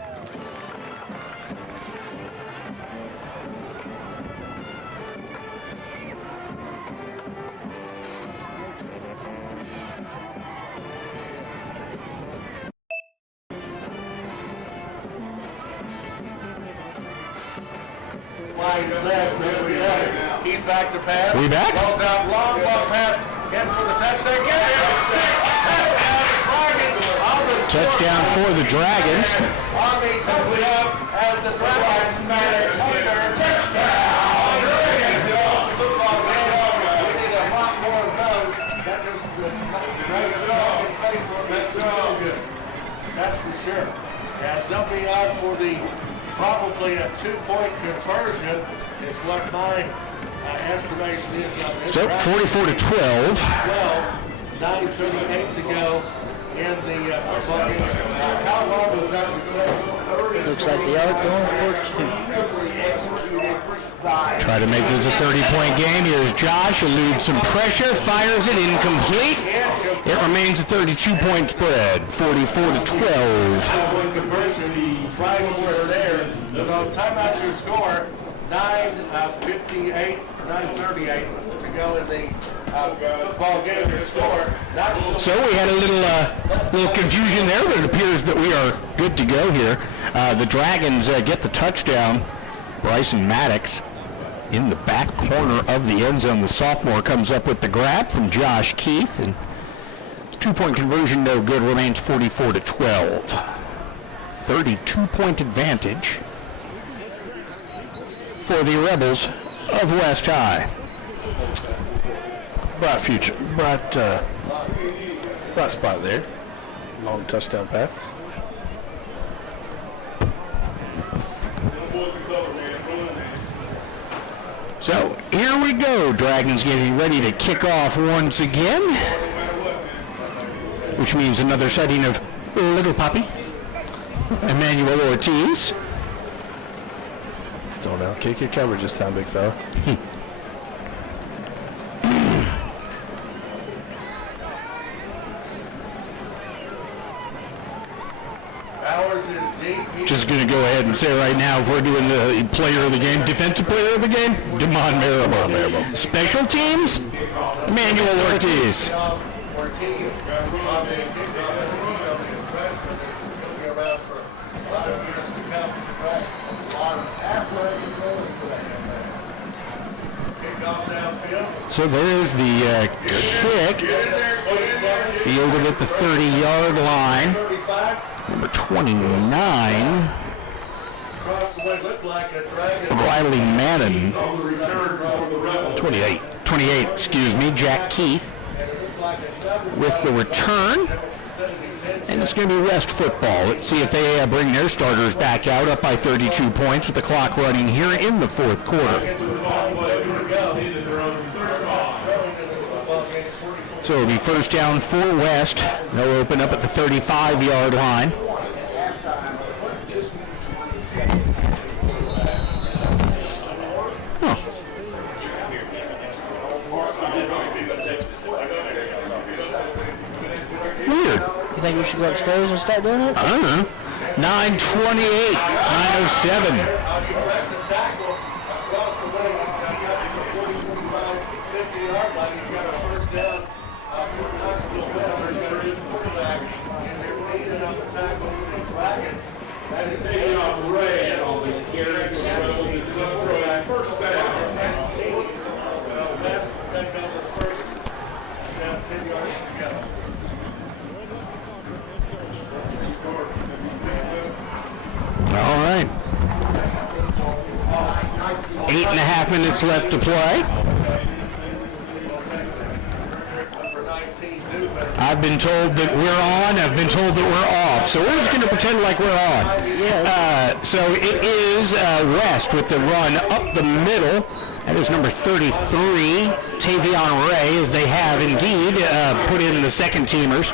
Wide left, Keith back to pass. We back? Rolls out long ball pass in for the touchdown. Get it! 6 Touchdown for the Dragons. On the touchdown as the Dragons manage their touchdown. Football game. We need a lot more of those. That just makes the Dragons all in favor. That's real good. That's for sure. As they'll be on for the probably a 2-point conversion is what my estimation is of this. So 44-12. 9:38 to go in the football game. How long was that recess? Looks like they are going for 2. Try to make this a 30-point game. Here's Josh, eludes some pressure, fires it incomplete. It remains a 32-point spread, 44-12. Conversion, try for it there. So timeout your score, 9:58 9:38 to go in the football game. Your score. So we had a little confusion there, but it appears that we are good to go here. The Dragons get the touchdown. Bryson Maddox in the back corner of the end zone. The sophomore comes up with the grab from Josh Keith, and 2-point conversion no good. Remains 44-12. 32-point advantage for the Rebels of West High. Bright spot there. Long touchdown pass. So here we go. Dragons getting ready to kick off once again, which means another sighting of Little Poppy, Emmanuel Ortiz. Still down. Kick your coverage this time, big fella. Just going to go ahead and say right now, if we're doing the player of the game, defensive player of the game, Damon Marable. Special teams, Emmanuel Ortiz. So there's the kick, fielded at the 30-yard line. Number 29, Riley Madden. 28, excuse me, Jack Keith with the return. And it's going to be West football. Let's see if they bring their starters back out, up by 32 points with the clock running here in the fourth quarter. So it'll be first down for West. They'll open up at the 35-yard line. Weird. You think we should go upstairs and start doing it? I don't know. 9:28, 9:07. All right. 8.5 minutes left to play. I've been told that we're on. I've been told that we're off. So we're just going to pretend like we're on. So it is West with the run up the middle. That is number 33, Tavion Ray, as they have indeed put in the second teamers.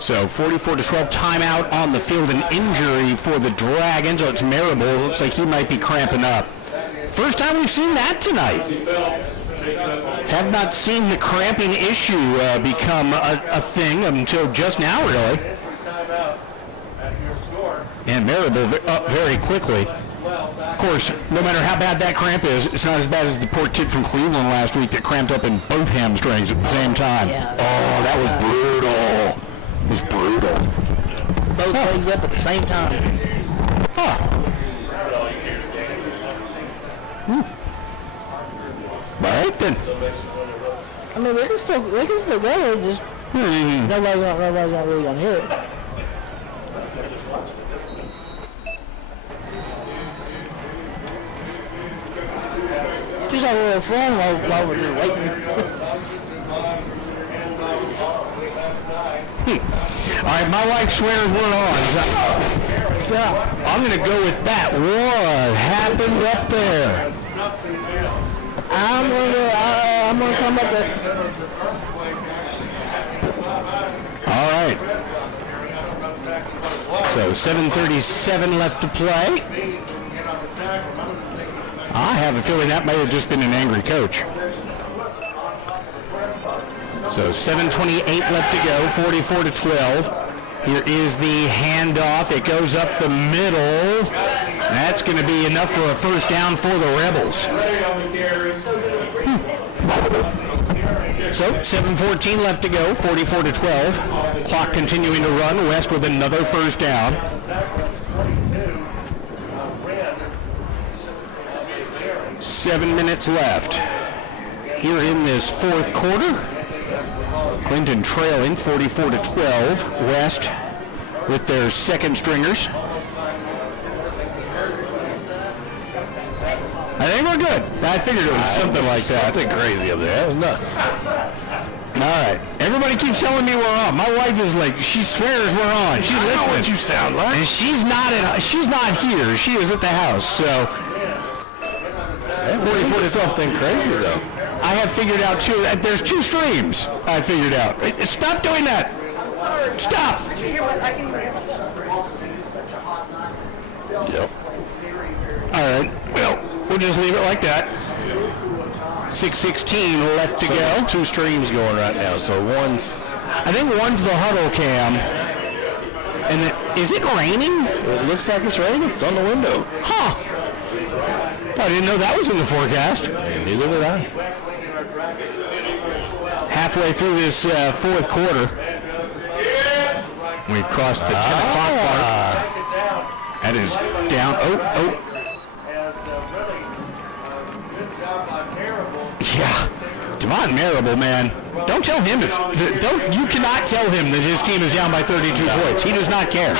So 44-12 timeout on the field, an injury for the Dragons. Oh, it's Marable. Looks like he might be cramping up. First time we've seen that tonight. Have not seen the cramping issue become a thing until just now, really. And Marable up very quickly. Of course, no matter how bad that cramp is, it's not as bad as the poor kid from Cleveland last week that cramped up in both hamstrings at the same time. Yeah. Oh, that was brutal. It was brutal. Both legs up at the same time. All right then. I mean, we can still go. Just nobody's not really gonna hear it. Just have a little fun while we're just waiting. All right, my wife swears we're on. I'm going to go with that. What happened up there? I'm gonna come up there. All right. So 7:37 left to play. I have a feeling that may have just been an angry coach. So 7:28 left to go, 44-12. Here is the handoff. It goes up the middle, That's going to be enough for a first down for the Rebels. So 7:14 left to go, 44-12. Clock continuing to run. West with another first down. 7 minutes left here in this fourth quarter. Clinton trailing 44-12. West with their second stringers. I think we're good. I figured it was something like that. Something crazy up there. That was nuts. All right. Everybody keeps telling me we're on. My wife is like, she swears we're on. She's listening. I know what you sound like. And she's not here. She is at the house. So 44 is something crazy though. I have figured out too that there's two streams. I figured out. Stop doing that. Stop. Yep. All right. Well, we'll just leave it like that. 6:16 left to So go. there's two streams going right now. So I think one's the huddle cam. And is it raining? it looks like it's raining. It's on the window. Huh. I didn't know that was in the forecast. Neither did I. Halfway through this fourth quarter. We've crossed the 10 o'clock mark. That is down. Oh. Yeah. Devon Marable, man. Don't tell him you cannot tell him that his team is down by 32 points. He does not care.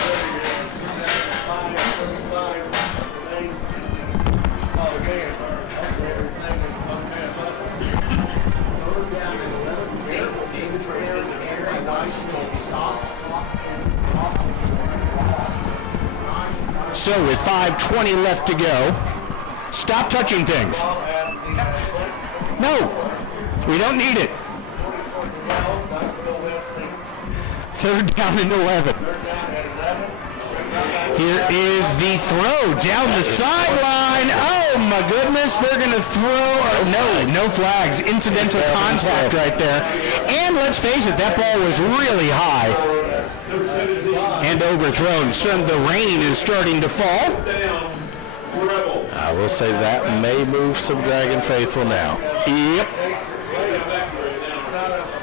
So with 5:20 left to go, stop touching things. No, we don't need it. Third down and 11. Here is the throw down the sideline. Oh my goodness, they're going to throw. No flags. Incidental contact right there. And let's face it, that ball was really high and overthrown. So the rain is starting to fall. I will say that may move some Dragon faithful now. Yep.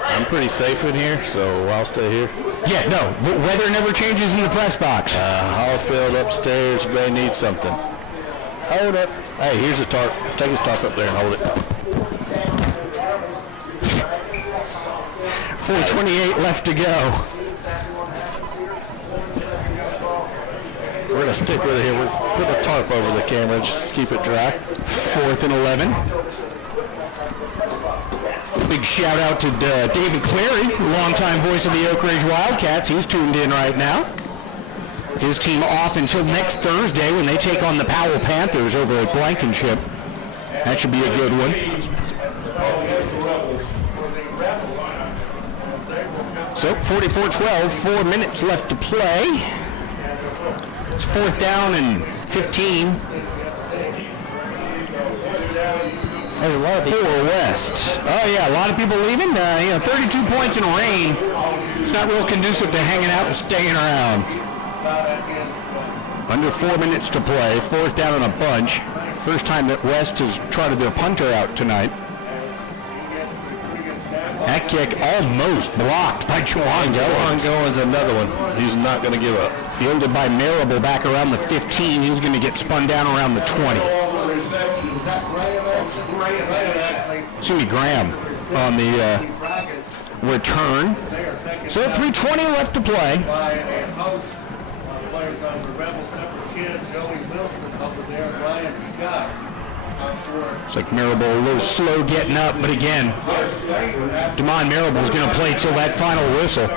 I'm pretty safe in here, so I'll stay here. Yeah, no, the weather never changes in the press box. Hollifield upstairs may need something. Hold it. Hey, here's a tarp. Take his tarp up there and hold it. 4:28 left to go. We're going to stick with it here. We'll put a tarp over the camera just to keep it dry. 4th and 11. Big shout out to David Clary, longtime voice of the Oak Ridge Wildcats. He's tuned in right now. His team off until next Thursday when they take on the Powell Panthers over at Blankenship. That should be a good one. So 44-12, 4 minutes left to play. It's 4th down and 15. There's a lot of people West. Oh yeah, a lot of people leaving. 32 points in rain. It's not real conducive to hanging out and staying around. Under 4 minutes to play. 4th down and a bunch. First time that West has trotted their punter out tonight. That kick almost blocked by Juwan Goins. Goins, another one. He's not going to give up. Fielded by Marable back around the 15. He's going to get spun down around the 20. It's going to be Graham on the return. So 3:20 left to play. It's like Marable a little slow getting up, but again, Damon Marable's going to play till that final whistle.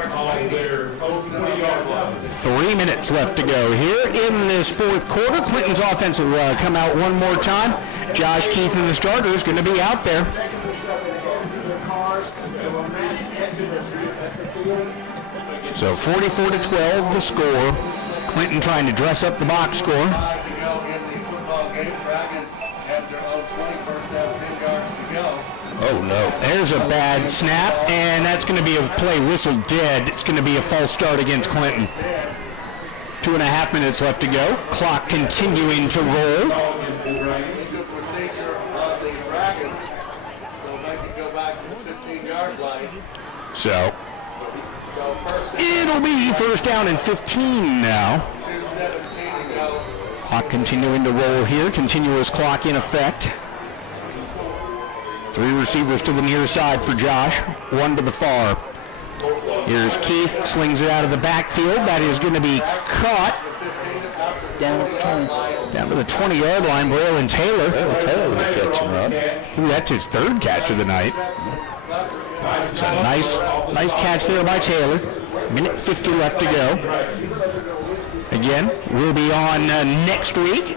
3 minutes left to go here in this fourth quarter. Clinton's offense will come out one more time. Josh Keith and the starter is going to be out there. So 44-12 the score. Clinton trying to dress up the box score. Oh no. There's a bad snap, and that's going to be a play whistle dead. It's going to be a false start against Clinton. 2.5 minutes left to go. Clock continuing to roll. The procedure of the Dragons, so make it go back to the 15-yard line. So So first it'll be first down and 15 now. 2:17 to go. Clock continuing to roll here. Continuous clock in effect. 3 receivers to the near side for Josh. 1 to the far. Here's Keith. Slings it out of the backfield. That is going to be caught. Down at the 20. Down to the 20-yard line. Braylon Taylor. Taylor will catch him up. Ooh, that's his 3rd catch of the night. So nice catch there by Taylor. Minute 50 left to go. Again, we'll be on next week.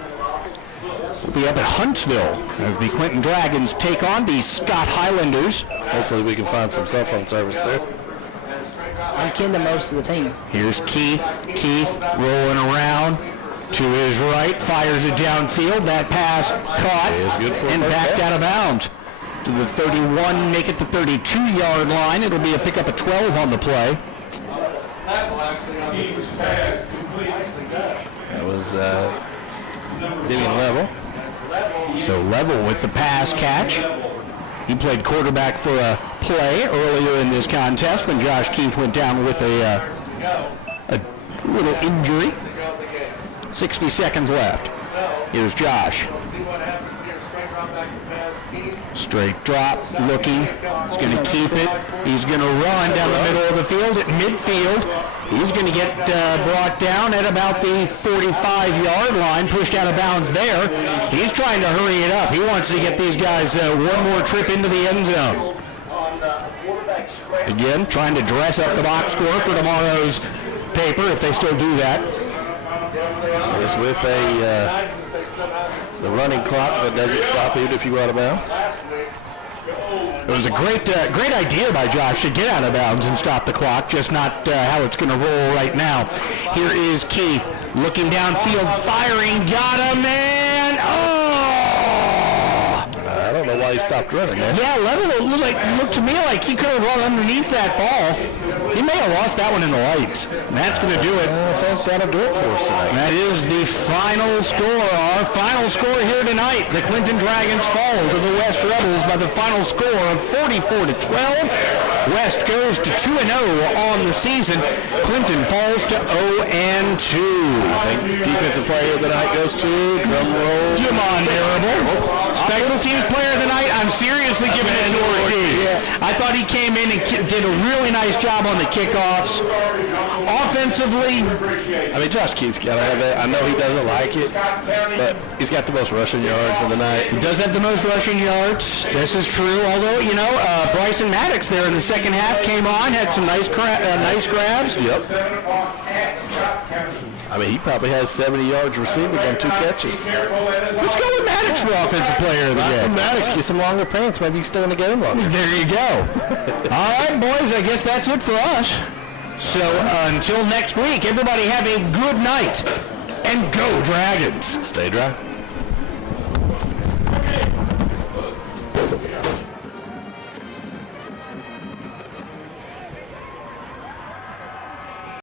We'll be up at Huntsville as the Clinton Dragons take on the Scott Highlanders. Hopefully we can find some cell phone service there. I'm kin to most of the team. Here's Keith. Keith rolling around to his right, fires it downfield. That pass caught Is good for a and first backed down. out of bounds to the 31, make it the 32-yard line. It'll be a pickup of 12 on the play. That was Vivian Level. So Level with the pass catch. He played quarterback for a play earlier in this contest when Josh Keith went down with a little injury. 60 seconds left. Here's Josh. Straight drop, looking. He's going to keep it. He's going to run down the middle of the field at midfield. He's going to get brought down at about the 45-yard line, pushed out of bounds there. He's trying to hurry it up. He wants to get these guys one more trip into the end zone. Again, trying to dress up the box score for tomorrow's paper, if they still do that. It's with the running clock that doesn't stop even if you go out of bounds. It was a great idea by Josh to get out of bounds and stop the clock, just not how it's going to roll right now. Here is Keith looking downfield, firing, got him, and I don't know why he stopped running, man. yeah, Level looked to me like he could have run underneath that ball. He may have lost that one in the lights. That's going to do it. I think that'll do it for us tonight. That is the final score. Our final score here tonight. The Clinton Dragons fall to the West Rebels by the final score of 44-12. West goes to 2-0 on the season. Clinton falls to 0-2. I think defensive player of the night goes to drum roll. Jamon Marable. Special teams player of the night, I'm seriously giving it to Ortiz. I thought he came in and did a really nice job on the kickoffs. Offensively, I mean, Josh Keith's got to have it. I know he doesn't like it, but he's got the most rushing yards of the night. he does have the most rushing yards. This is true, although, Bryson Maddox there in the second half came on, had some nice grabs. Yep. I mean, he probably has 70 yards receiving on 2 catches. Let's go with Maddox for offensive player of the Bryson game. Maddox, get some longer pants. Maybe you can stay in the game longer. There you go. All right, boys, I guess that's it for us. So until next week, everybody have a good night. And go Dragons. Stay dry.